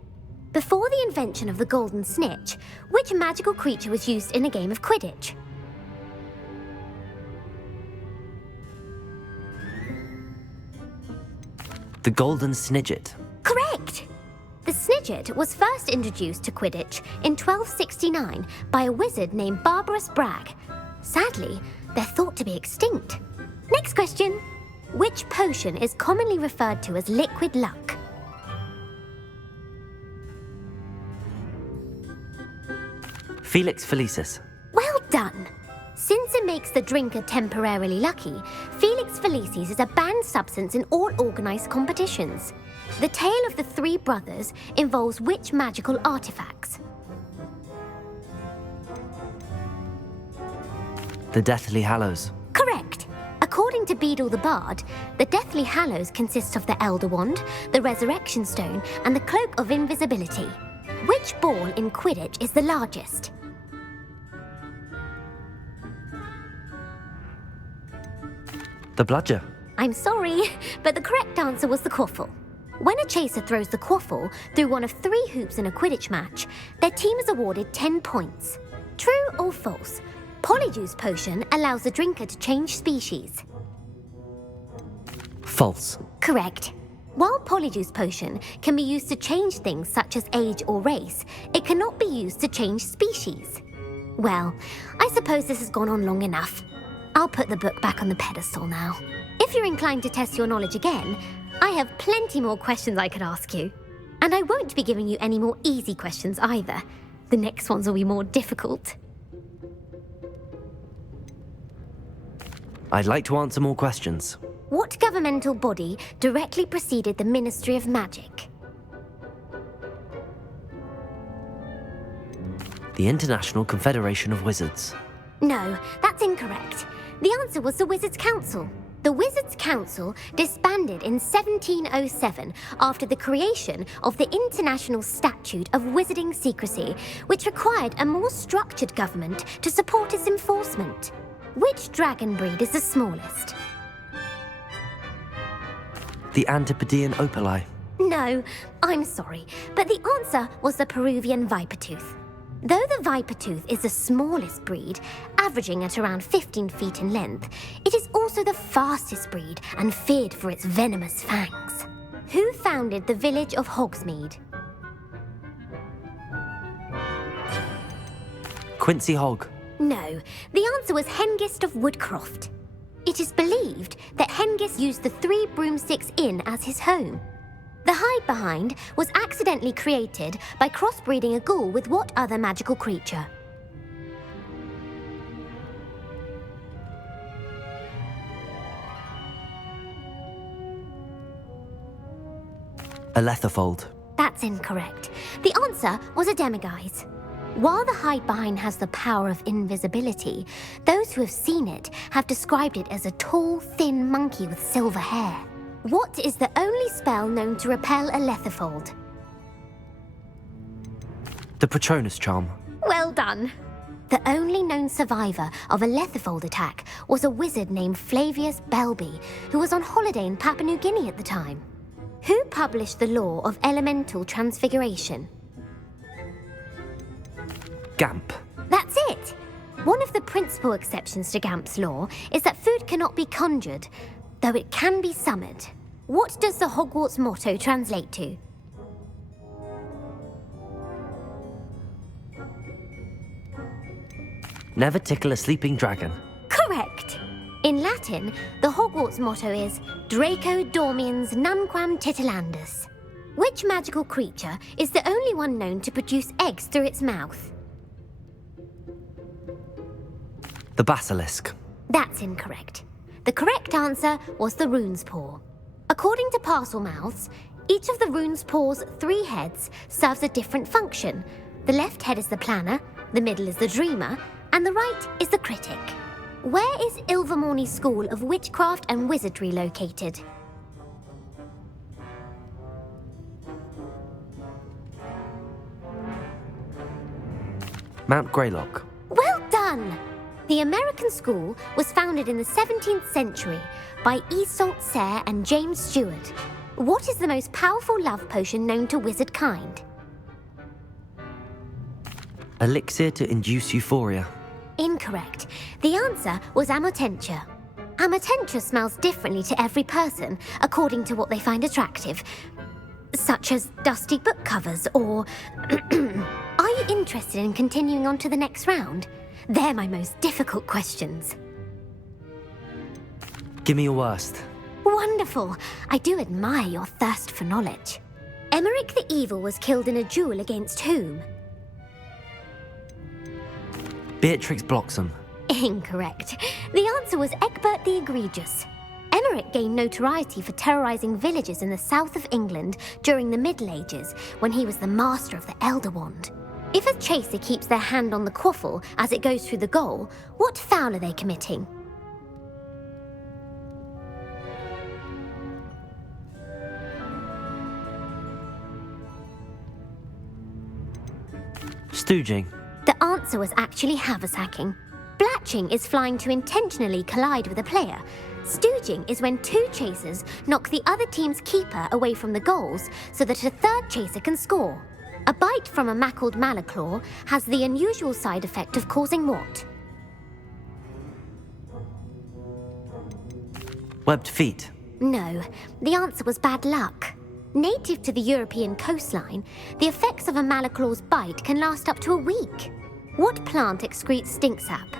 Before the invention of the golden snitch, which magical creature was used in a game of Quidditch? The golden snidget. Correct! The snidget was first introduced to Quidditch in 1269 by a wizard named Barbarous Bragg. Sadly, they're thought to be extinct. Next question. Which potion is commonly referred to as liquid luck? Felix Felicis. Well done! Since it makes the drinker temporarily lucky, Felix Felicis is a banned substance in all organised competitions. The tale of the three brothers involves which magical artifacts? The Deathly Hallows. Correct! According to Beedle the Bard, the Deathly Hallows consists of the Elder Wand, the Resurrection Stone, and the Cloak of Invisibility. Which ball in Quidditch is the largest? The Bludger. I'm sorry, but the correct answer was the quaffle. When a chaser throws the quaffle through one of 3 hoops in a Quidditch match, their team is awarded 10 points. True or false? Polyjuice potion allows the drinker to change species. False. Correct. While Polyjuice potion can be used to change things such as age or race, it cannot be used to change species. Well, I suppose this has gone on long enough. I'll put the book back on the pedestal now. If you're inclined to test your knowledge again, I have plenty more questions I could ask you. And I won't be giving you any more easy questions either. The next ones will be more difficult. I'd like to answer more questions. What governmental body directly preceded the Ministry of Magic? The International Confederation of Wizards. No, that's incorrect. The answer was the Wizards' Council. The Wizards' Council disbanded in 1707 after the creation of the International Statute of Wizarding Secrecy, which required a more structured government to support its enforcement. Which dragon breed is the smallest? The Antipodean Opali. No, I'm sorry, but the answer was the Peruvian Vipertooth. Though the Vipertooth is the smallest breed, averaging at around 15 feet in length, it is also the fastest breed and feared for its venomous fangs. Who founded the village of Hogsmeade? Quincy Hogg. No, the answer was Hengist of Woodcroft. It is believed that Hengist used the 3 Broomsticks Inn as his home. The hide-behind was accidentally created by crossbreeding a ghoul with what other magical creature? A Letherfold. That's incorrect. The answer was a Demiguise. While the hide-behind has the power of invisibility, those who have seen it have described it as a tall, thin monkey with silver hair. What is the only spell known to repel a Letherfold? The Patronus Charm. Well done. The only known survivor of a Letherfold attack was a wizard named Flavius Belby, who was on holiday in Papua New Guinea at the time. Who published the law of elemental transfiguration? Gamp. That's it! One of the principal exceptions to Gamp's law is that food cannot be conjured, though it can be summoned. What does the Hogwarts motto translate to? Never tickle a sleeping dragon. Correct. In Latin, the Hogwarts motto is Draco dormiens nunquam titilandus. Which magical creature is the only one known to produce eggs through its mouth? The basilisk. That's incorrect. The correct answer was the rune's paw. According to parcel mouths, each of the rune's paw's 3 heads serves a different function. The left head is the planner, the middle is the dreamer, and the right is the critic. Where is Ilvermorny School of Witchcraft and Wizardry located? Mount Greylock. Well done! The American school was founded in the 17th century by Isolde Sayre and James Stewart. What is the most powerful love potion known to wizard kind? Elixir to induce euphoria. Incorrect. The answer was Amotentia. Amotentia smells differently to every person according to what they find attractive, such as dusty book covers or... Are you interested in continuing on to the next round? They're my most difficult questions. Give me your worst. Wonderful. I do admire your thirst for knowledge. Emeric the Evil was killed in a duel against whom? Beatrix Bloxham. Incorrect. The answer was Egbert the Egregious. Emeric gained notoriety for terrorising villages in the south of England during the Middle Ages when he was the master of the Elder Wand. If a chaser keeps their hand on the quaffle as it goes through the goal, what foul are they committing? Stooging. The answer was actually haversacking. Blatching is flying to intentionally collide with a player. Stooging is when 2 chasers knock the other team's keeper away from the goals so that a 3rd chaser can score. A bite from a mackled malaclaw has the unusual side effect of causing what? Webbed feet. No, the answer was bad luck. Native to the European coastline, the effects of a malaclaw's bite can last up to a week. What plant excretes stink sap?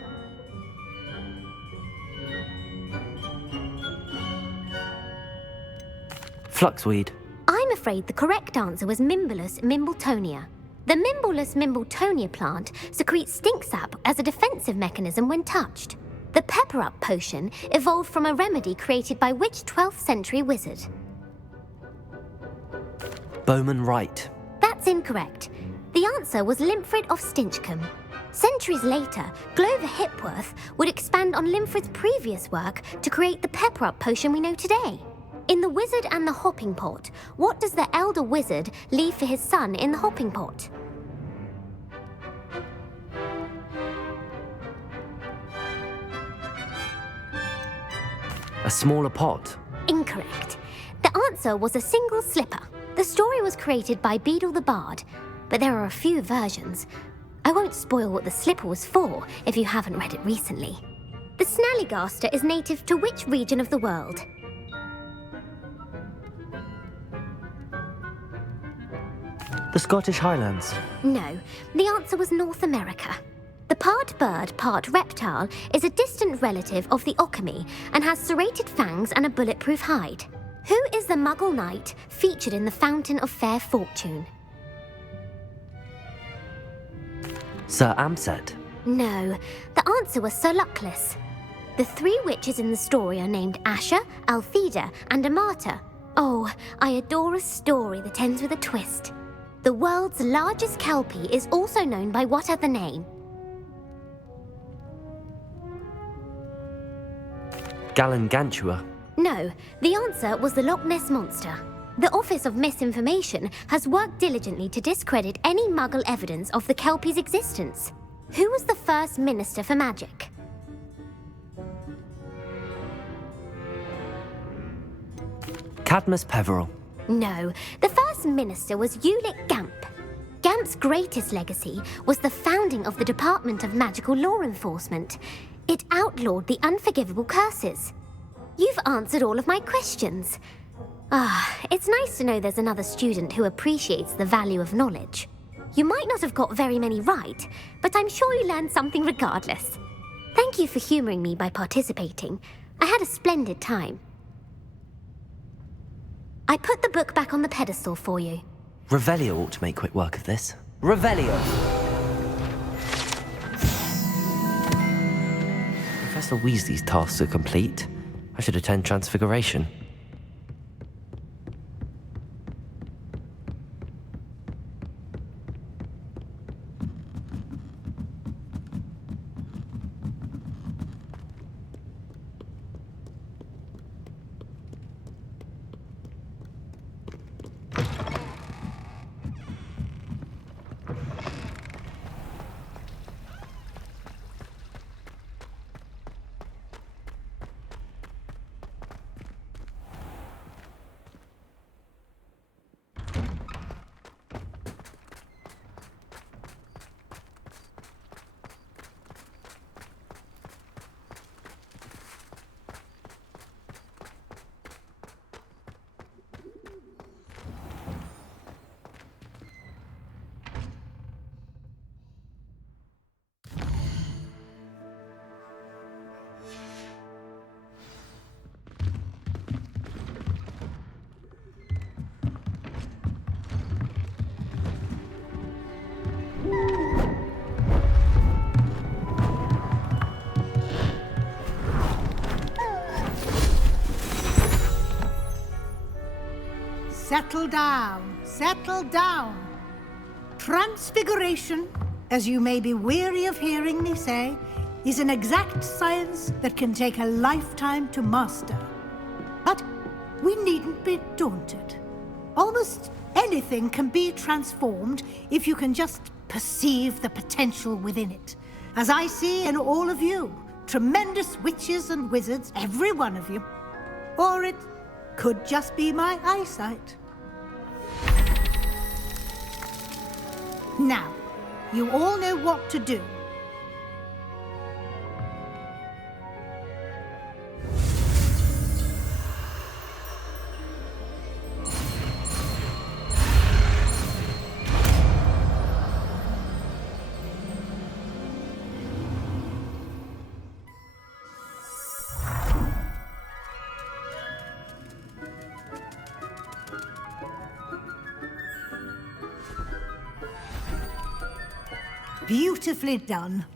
Fluxweed. I'm afraid the correct answer was Mimbulus mimbletonia. The Mimbulus mimbletonia plant secretes stink sap as a defensive mechanism when touched. The pepper-up potion evolved from a remedy created by which 12th century wizard? Bowman Wright. That's incorrect. The answer was Limfrid of Stinchcombe. Centuries later, Glover Hipworth would expand on Limfrid's previous work to create the pepper-up potion we know today. In The Wizard and the Hopping Pot, what does the elder wizard leave for his son in the hopping pot? A smaller pot. Incorrect. The answer was a single slipper. The story was created by Beadle the Bard, but there are a few versions. I won't spoil what the slipper was for if you haven't read it recently. The Snallygaster is native to which region of the world? The Scottish Highlands. No, the answer was North America. The part bird, part reptile is a distant relative of the Occamy and has serrated fangs and a bulletproof hide. Who is the Muggle knight featured in the Fountain of Fair Fortune? Sir Amset. No, the answer was Sir Luckless. The 3 witches in the story are named Asher, Altheda, and Amata. Oh, I adore a story that ends with a twist. The world's largest kelpie is also known by what other name? Gallangantua. No, the answer was the Loch Ness Monster. The Office of Misinformation has worked diligently to discredit any Muggle evidence of the kelpie's existence. Who was the first Minister for Magic? Cadmus Peveril. No, the first minister was Ulick Gamp. Gamp's greatest legacy was the founding of the Department of Magical Law Enforcement. It outlawed the unforgivable curses. You've answered all of my questions. It's nice to know there's another student who appreciates the value of knowledge. You might not have got very many right, but I'm sure you learned something regardless. Thank you for humouring me by participating. I had a splendid time. I put the book back on the pedestal for you. Revelio ought to make quick work of this. Revelio! Professor Weasley's tasks are complete. I should attend Transfiguration. Settle down, settle down. Transfiguration, as you may be weary of hearing me say, is an exact science that can take a lifetime to master. But we needn't be daunted. Almost anything can be transformed if you can just perceive the potential within it. As I see in all of you, tremendous witches and wizards, every one of you. Or it could just be my eyesight. Now, you all know what to do. Beautifully done.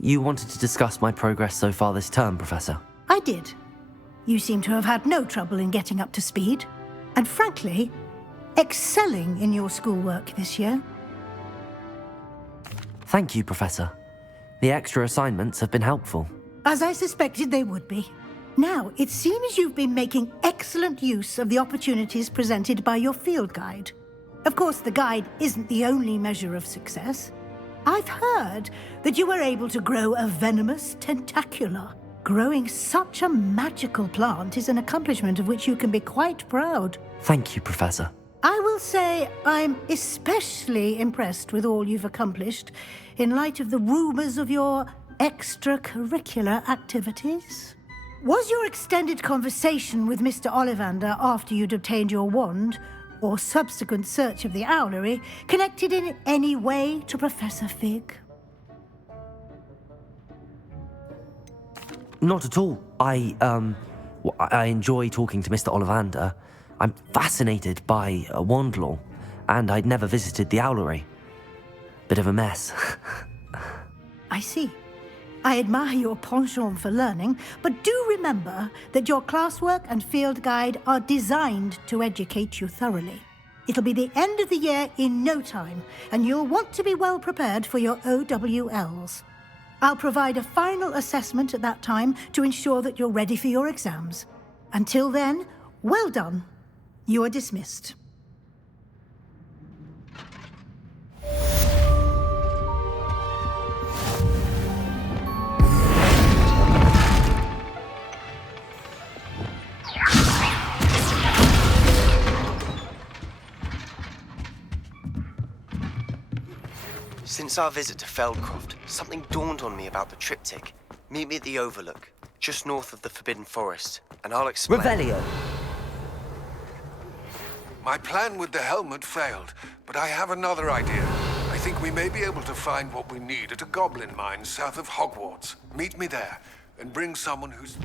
You wanted to discuss my progress so far this term, Professor? I did. You seem to have had no trouble in getting up to speed, and frankly, excelling in your schoolwork this year. Thank you, Professor. The extra assignments have been helpful. As I suspected they would be. Now, it seems you've been making excellent use of the opportunities presented by your field guide. Of course, the guide isn't the only measure of success. I've heard that you were able to grow a venomous tentacula. Growing such a magical plant is an accomplishment of which you can be quite proud. Thank you, Professor. I will say I'm especially impressed with all you've accomplished in light of the rumors of your extracurricular activities. Was your extended conversation with Mr. Ollivander after you'd obtained your wand, or subsequent search of the owlery, connected in any way to Professor Fig? Not at all. I enjoy talking to Mr. Ollivander. I'm fascinated by wand law, and I'd never visited the owlery. Bit of a mess. I see. I admire your penchant for learning, but do remember that your classwork and field guide are designed to educate you thoroughly. It'll be the end of the year in no time, and you'll want to be well prepared for your OWLs. I'll provide a final assessment at that time to ensure that you're ready for your exams. Until then, well done. You are dismissed. Since our visit to Feldcroft, something dawned on me about the triptych. Meet me at the Overlook, just north of the Forbidden Forest, and I'll explain. Revelio! My plan with the helmet failed, but I have another idea. I think we may be able to find what we need at a goblin mine south of Hogwarts. Meet me there, and bring someone who's...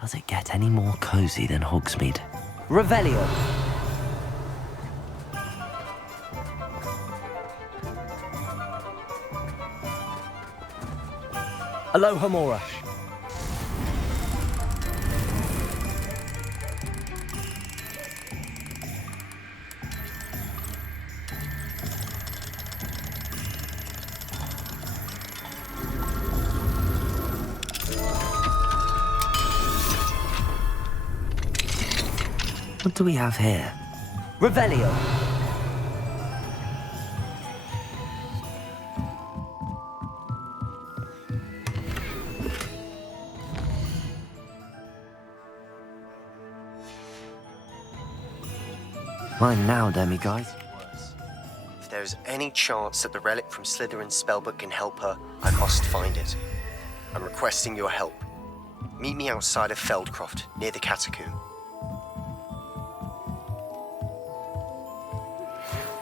Does it get any more cozy than Hogsmeade? Revelio! Aloha Mora. What do we have here? Revelio. Mine now, demiguise. If there is any chance that the relic from Slytherin's spellbook can help her, I must find it. I'm requesting your help. Meet me outside of Feldcroft, near the Catacomb.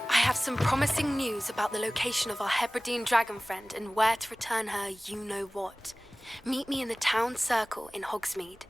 I have some promising news about the location of our Hebridean dragon friend and where to return her you-know-what. Meet me in the town circle in Hogsmeade.